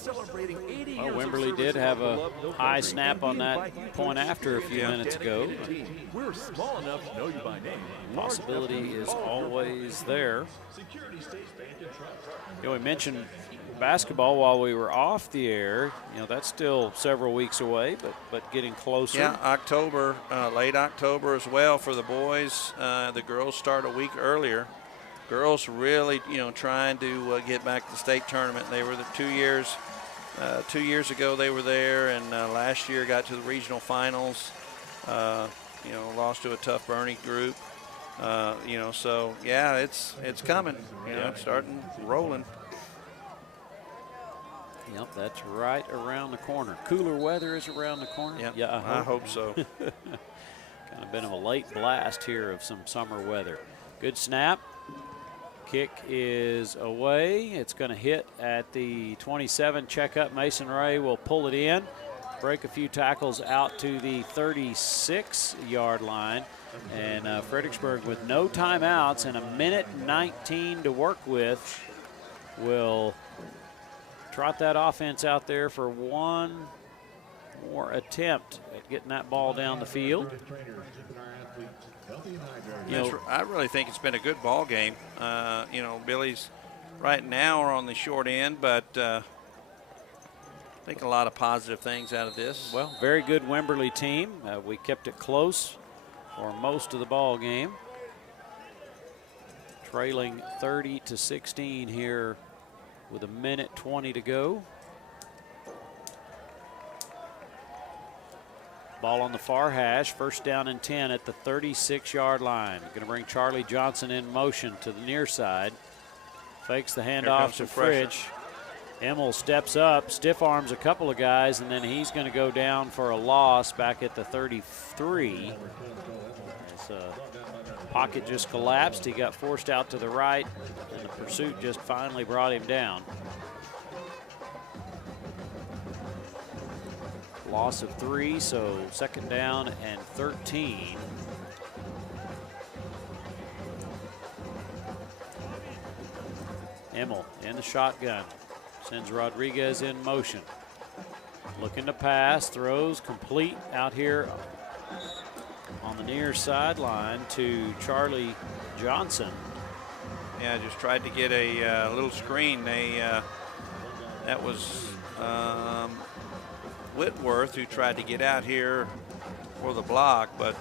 Wimberley did have a high snap on that point after a few minutes ago. We're small enough to know you by name. Possibility is always there. You know, we mentioned basketball while we were off the air. You know, that's still several weeks away, but getting closer. Yeah, October, late October as well for the boys. The girls start a week earlier. Girls really, you know, trying to get back to the state tournament. They were the 2 years. 2 years ago they were there, and last year got to the regional finals. You know, lost to a tough Bernie group. You know, so yeah, it's coming. You know, starting rolling. Yep, that's right around the corner. Cooler weather is around the corner. Yep, yeah, I hope so. Kind of been a late blast here of some summer weather. Good snap. Kick is away. It's going to hit at the 27. Check up. Mason Ray will pull it in. Break a few tackles out to the 36-yard line. And Fredericksburg, with no timeouts and 1:19 to work with, will trot that offense out there for one more attempt at getting that ball down the field. You know, I really think it's been a good ball game. You know, Billy's right now are on the short end, but I think a lot of positive things out of this. Well, very good Wimberley team. We kept it close for most of the ball game. Trailing 30-16 here with 1:20 to go. Ball on the far hash, first down and 10 at the 36-yard line. Going to bring Charlie Johnson in motion to the near side. Fakes the handoff to Fridge. Emmel steps up, stiff arms a couple of guys, and then he's going to go down for a loss back at the 33. As pocket just collapsed. He got forced out to the right, and the pursuit just finally brought him down. Loss of 3, so second down and 13. Emmel in the shotgun. Sends Rodriguez in motion. Looking to pass, throws complete out here on the near sideline to Charlie Johnson. Yeah, just tried to get a little screen. That was Whitworth who tried to get out here for the block, but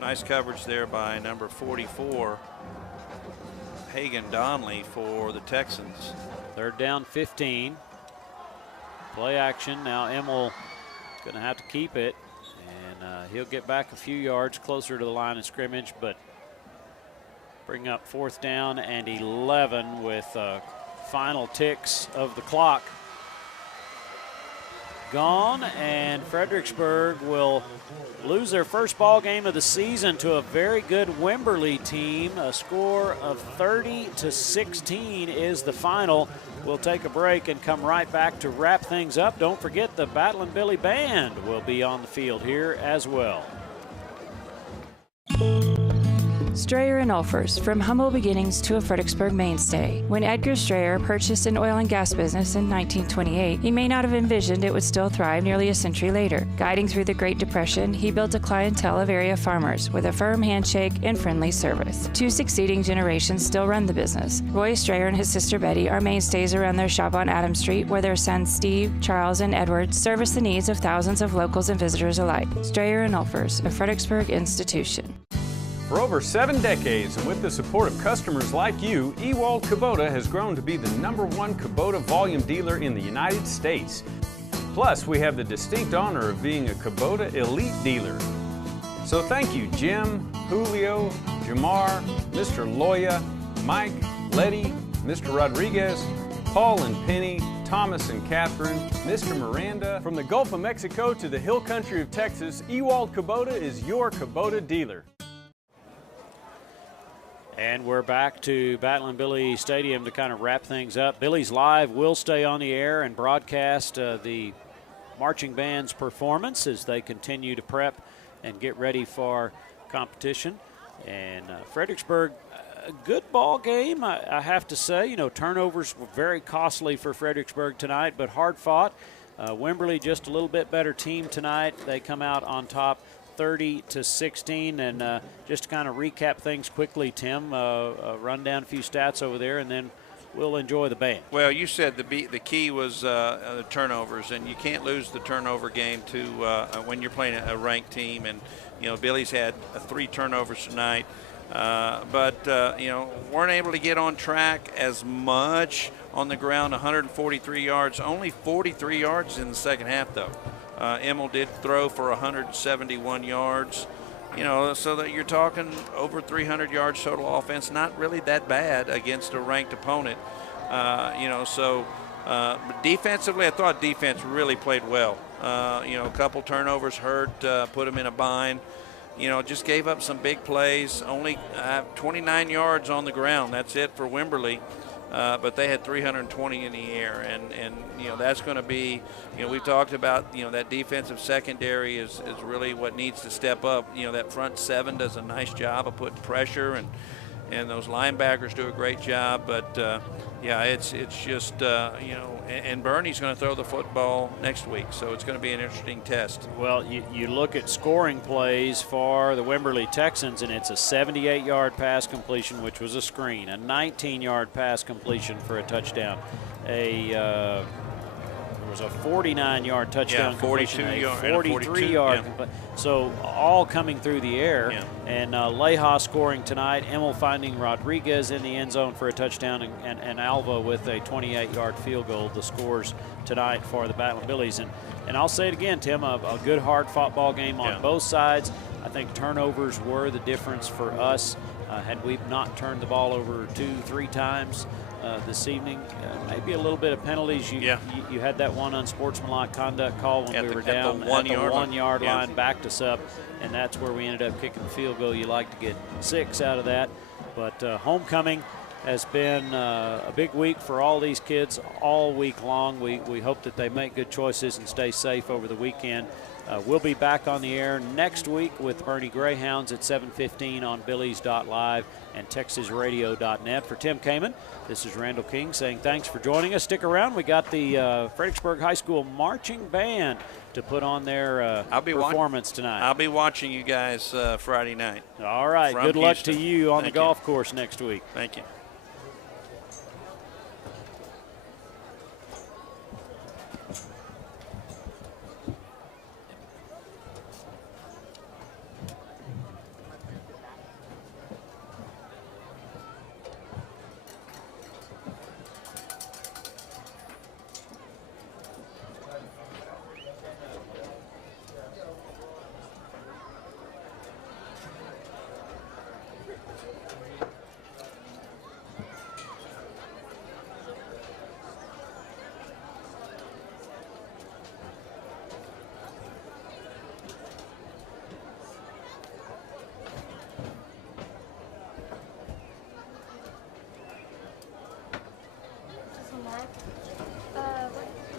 nice coverage there by number 44, Hagan Donnelly for the Texans. Third down 15. Play action. Now Emmel going to have to keep it, and he'll get back a few yards closer to the line of scrimmage, but bring up fourth down and 11 with final ticks of the clock gone, and Fredericksburg will lose their first ball game of the season to a very good Wimberley team. A score of 30-16 is the final. We'll take a break and come right back to wrap things up. Don't forget the Battlin' Billy Band will be on the field here as well. Strayer and Ulfers, from humble beginnings to a Fredericksburg mainstay. When Edgar Strayer purchased an oil and gas business in 1928, he may not have envisioned it would still thrive nearly a century later. Guiding through the Great Depression, he built a clientele of area farmers with a firm handshake and friendly service. 2 succeeding generations still run the business. Roy Strayer and his sister Betty are mainstays around their shop on Adams Street, where their sons Steve, Charles, and Edward service the needs of thousands of locals and visitors alike. Strayer and Ulfers, a Fredericksburg institution. For over 7 decades, and with the support of customers like you, Ewald Kubota has grown to be the #1 Kubota volume dealer in the United States. Plus, we have the distinct honor of being a Kubota elite dealer. So thank you, Jim, Julio, Jamar, Mr. Loya, Mike, Letty, Mr. Rodriguez, Paul and Penny, Thomas and Catherine, Mr. Miranda. From the Gulf of Mexico to the hill country of Texas, Ewald Kubota is your Kubota dealer. And we're back to Battle-Billy Stadium to kind of wrap things up. Billies.Live will stay on the air and broadcast the marching band's performance as they continue to prep and get ready for competition. And Fredericksburg, a good ball game, I have to say. You know, turnovers were very costly for Fredericksburg tonight, but hard fought. Wimberley just a little bit better team tonight. They come out on top 30-16, and just to kind of recap things quickly, Tim, run down a few stats over there, and then we'll enjoy the band. Well, you said the key was the turnovers, and you can't lose the turnover game to when you're playing a ranked team. And you know, Billy's had 3 turnovers tonight, but you know, weren't able to get on track as much on the ground. 143 yards, only 43 yards in the second half, though. Emil did throw for 171 yards, you know, so that you're talking over 300 yards total offense. Not really that bad against a ranked opponent, you know. So defensively, I thought defense really played well. You know, a couple turnovers hurt, put them in a bind. You know, just gave up some big plays. Only 29 yards on the ground. That's it for Wimberley. But they had 320 in the air, and you know, that's going to be, you know, we've talked about, you know, that defensive secondary is really what needs to step up. You know, that front 7 does a nice job of putting pressure, and those linebackers do a great job. But yeah, it's just you know, and Bernie's going to throw the football next week, so it's going to be an interesting test. Well, you look at scoring plays for the Wimberley Texans, and it's a 78-yard pass completion, which was a screen, a 19-yard pass completion for a touchdown, there was a 49-yard touchdown, 43-yard. So all coming through the air. Yeah. And Leha scoring tonight, Emil finding Rodriguez in the end zone for a touchdown, and Alva with a 28-yard field goal. The scores tonight for the Battle-Billies. And I'll say it again, Tim, a good hard-fought ball game on both sides. I think turnovers were the difference for us. Had we not turned the ball over 2-3 times this evening, maybe a little bit of penalties. You had that one unsportsmanlike conduct call when we were down at the 1 yard line, backed us up, and that's where we ended up kicking the field goal. You like to get 6 out of that. But homecoming has been a big week for all these kids all week long. We hope that they make good choices and stay safe over the weekend. We'll be back on the air next week with Bernie Greyhounds at 7:15 on Billies.Live and TexasRadio.net. For Tim Kaman, this is Randall King saying thanks for joining us. Stick around. We got the Fredericksburg High School Marching Band to put on their performance tonight. I'll be watching you guys Friday night. All right. Good luck to you on the golf course next week. Thank you.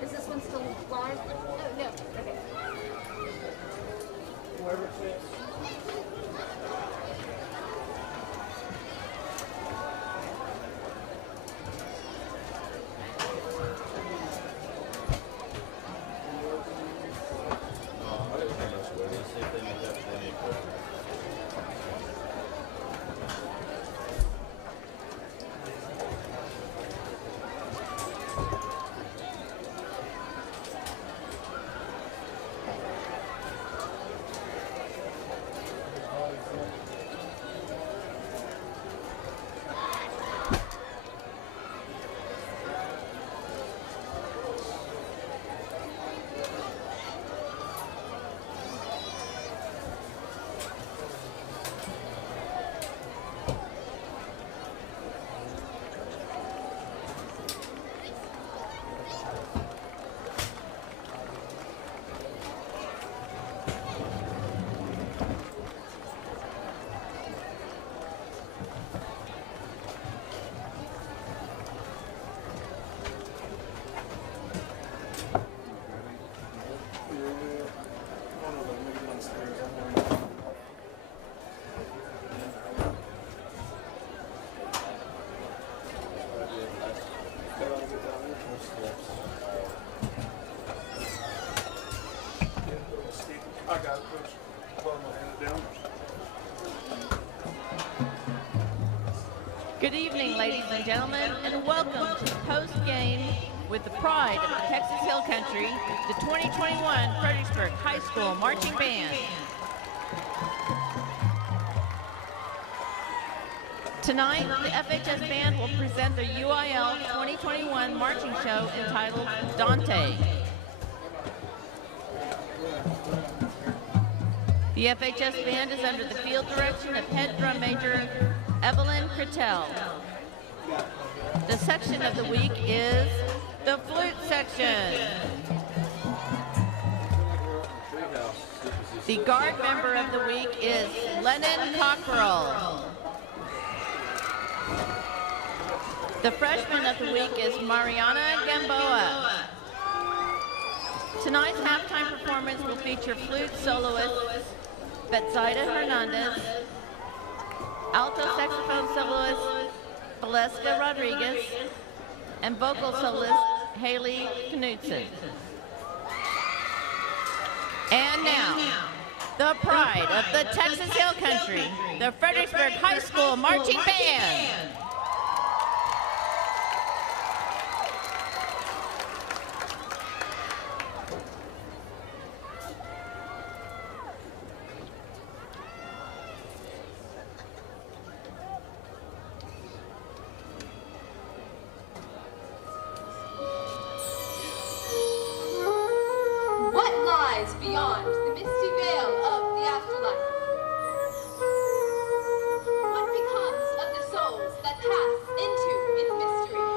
Is this one still live? Oh, no. Okay. Whoever fits. Good evening, ladies and gentlemen, and welcome to the post-game with the pride of the Texas Hill Country, the 2021 Fredericksburg High School Marching Band. Tonight, the FHS Band will present their UIL 2021 marching show entitled Dante. The FHS Band is under the field direction of head drum major Evelyn Crittel. The section of the week is the flute section. The guard member of the week is Lennon Cockrell. The freshman of the week is Mariana Gamboa. Tonight's halftime performance will feature flute soloists Betsaida Hernandez, alto saxophone soloist Valeska Rodriguez, and vocal soloist Haley Knudsen. And now, the pride of the Texas Hill Country, the Fredericksburg High School Marching Band. What lies beyond the misty veil of the afterlife? What becomes of the souls that pass into its mystery?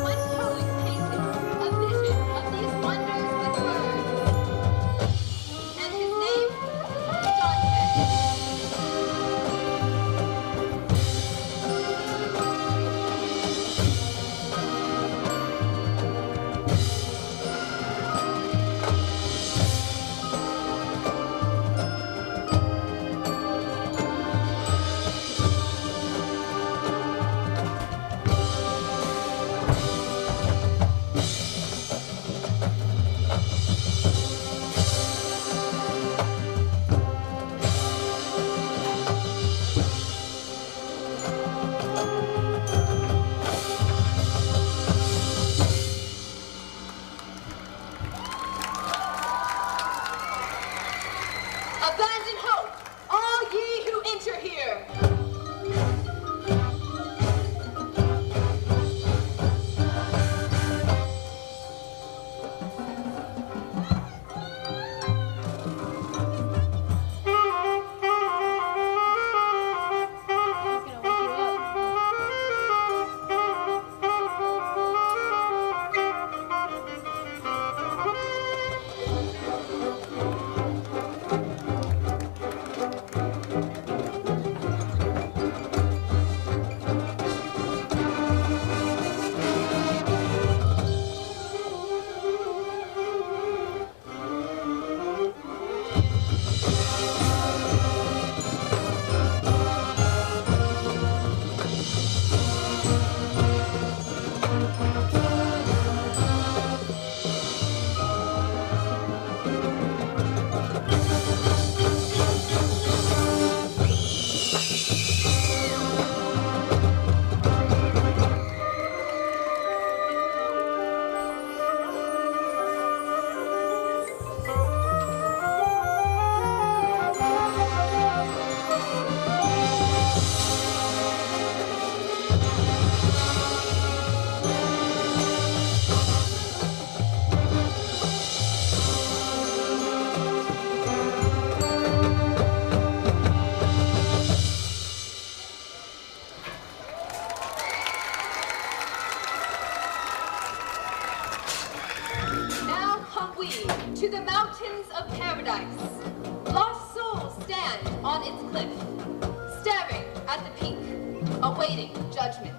One poet painted a vision of these wonders with words. And his name, abandon hope, all ye who enter here. Now come we to the mountains of paradise. Lost souls stand on its cliff, staring at the peak, awaiting judgment.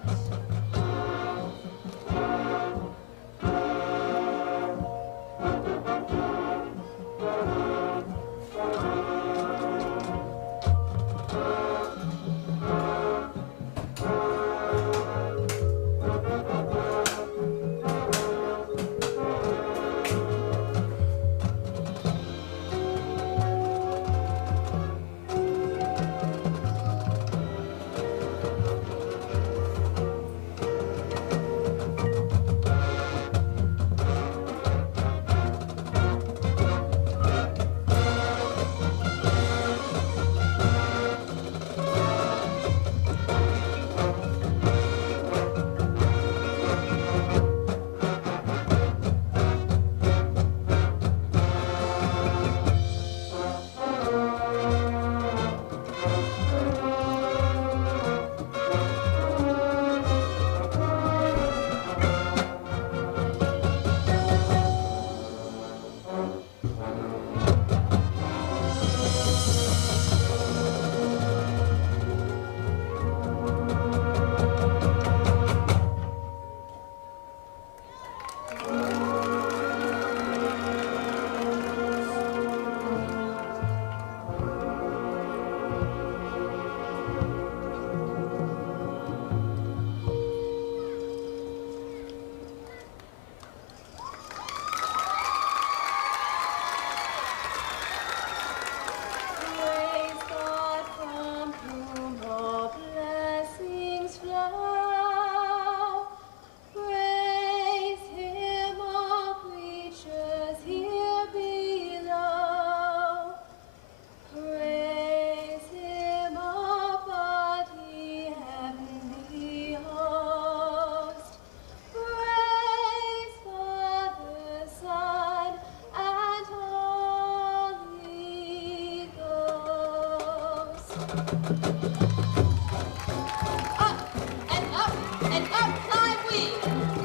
and up climb we.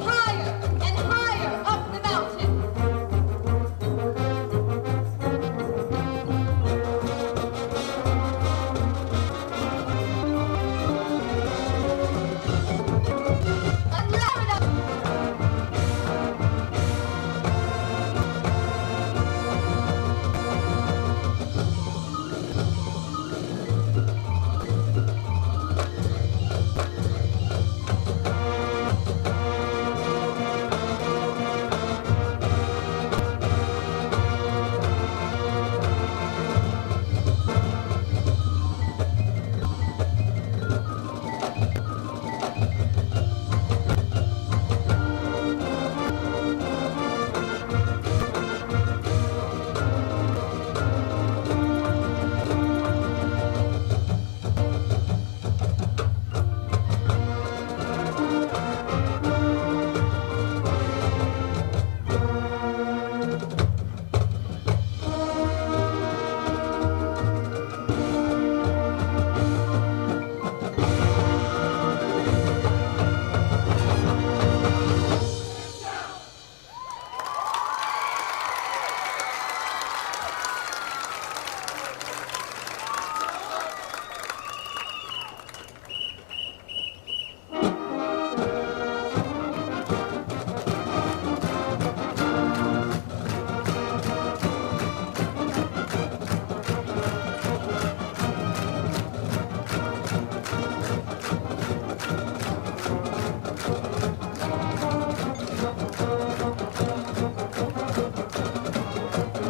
Higher and higher up the mountain.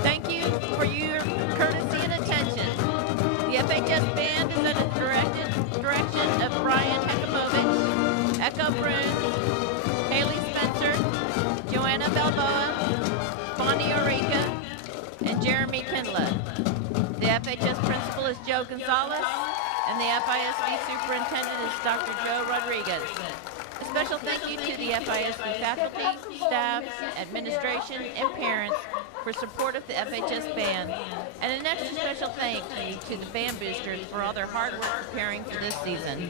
Thank you for your courtesy and attention. The FHS band is under the direction of Brian Hekamovich, Echo Bruns, Haley Spencer, Joanna Balboa, Bonnie Orica, and Jeremy Kindler. The FHS principal is Joe Gonzalez, and the FISD superintendent is Dr. Joe Rodriguez. A special thank you to the FISD faculty, staff, administration, and parents for support of the FHS band, and an extra special thank you to the band boosters for all their hard work preparing for this season.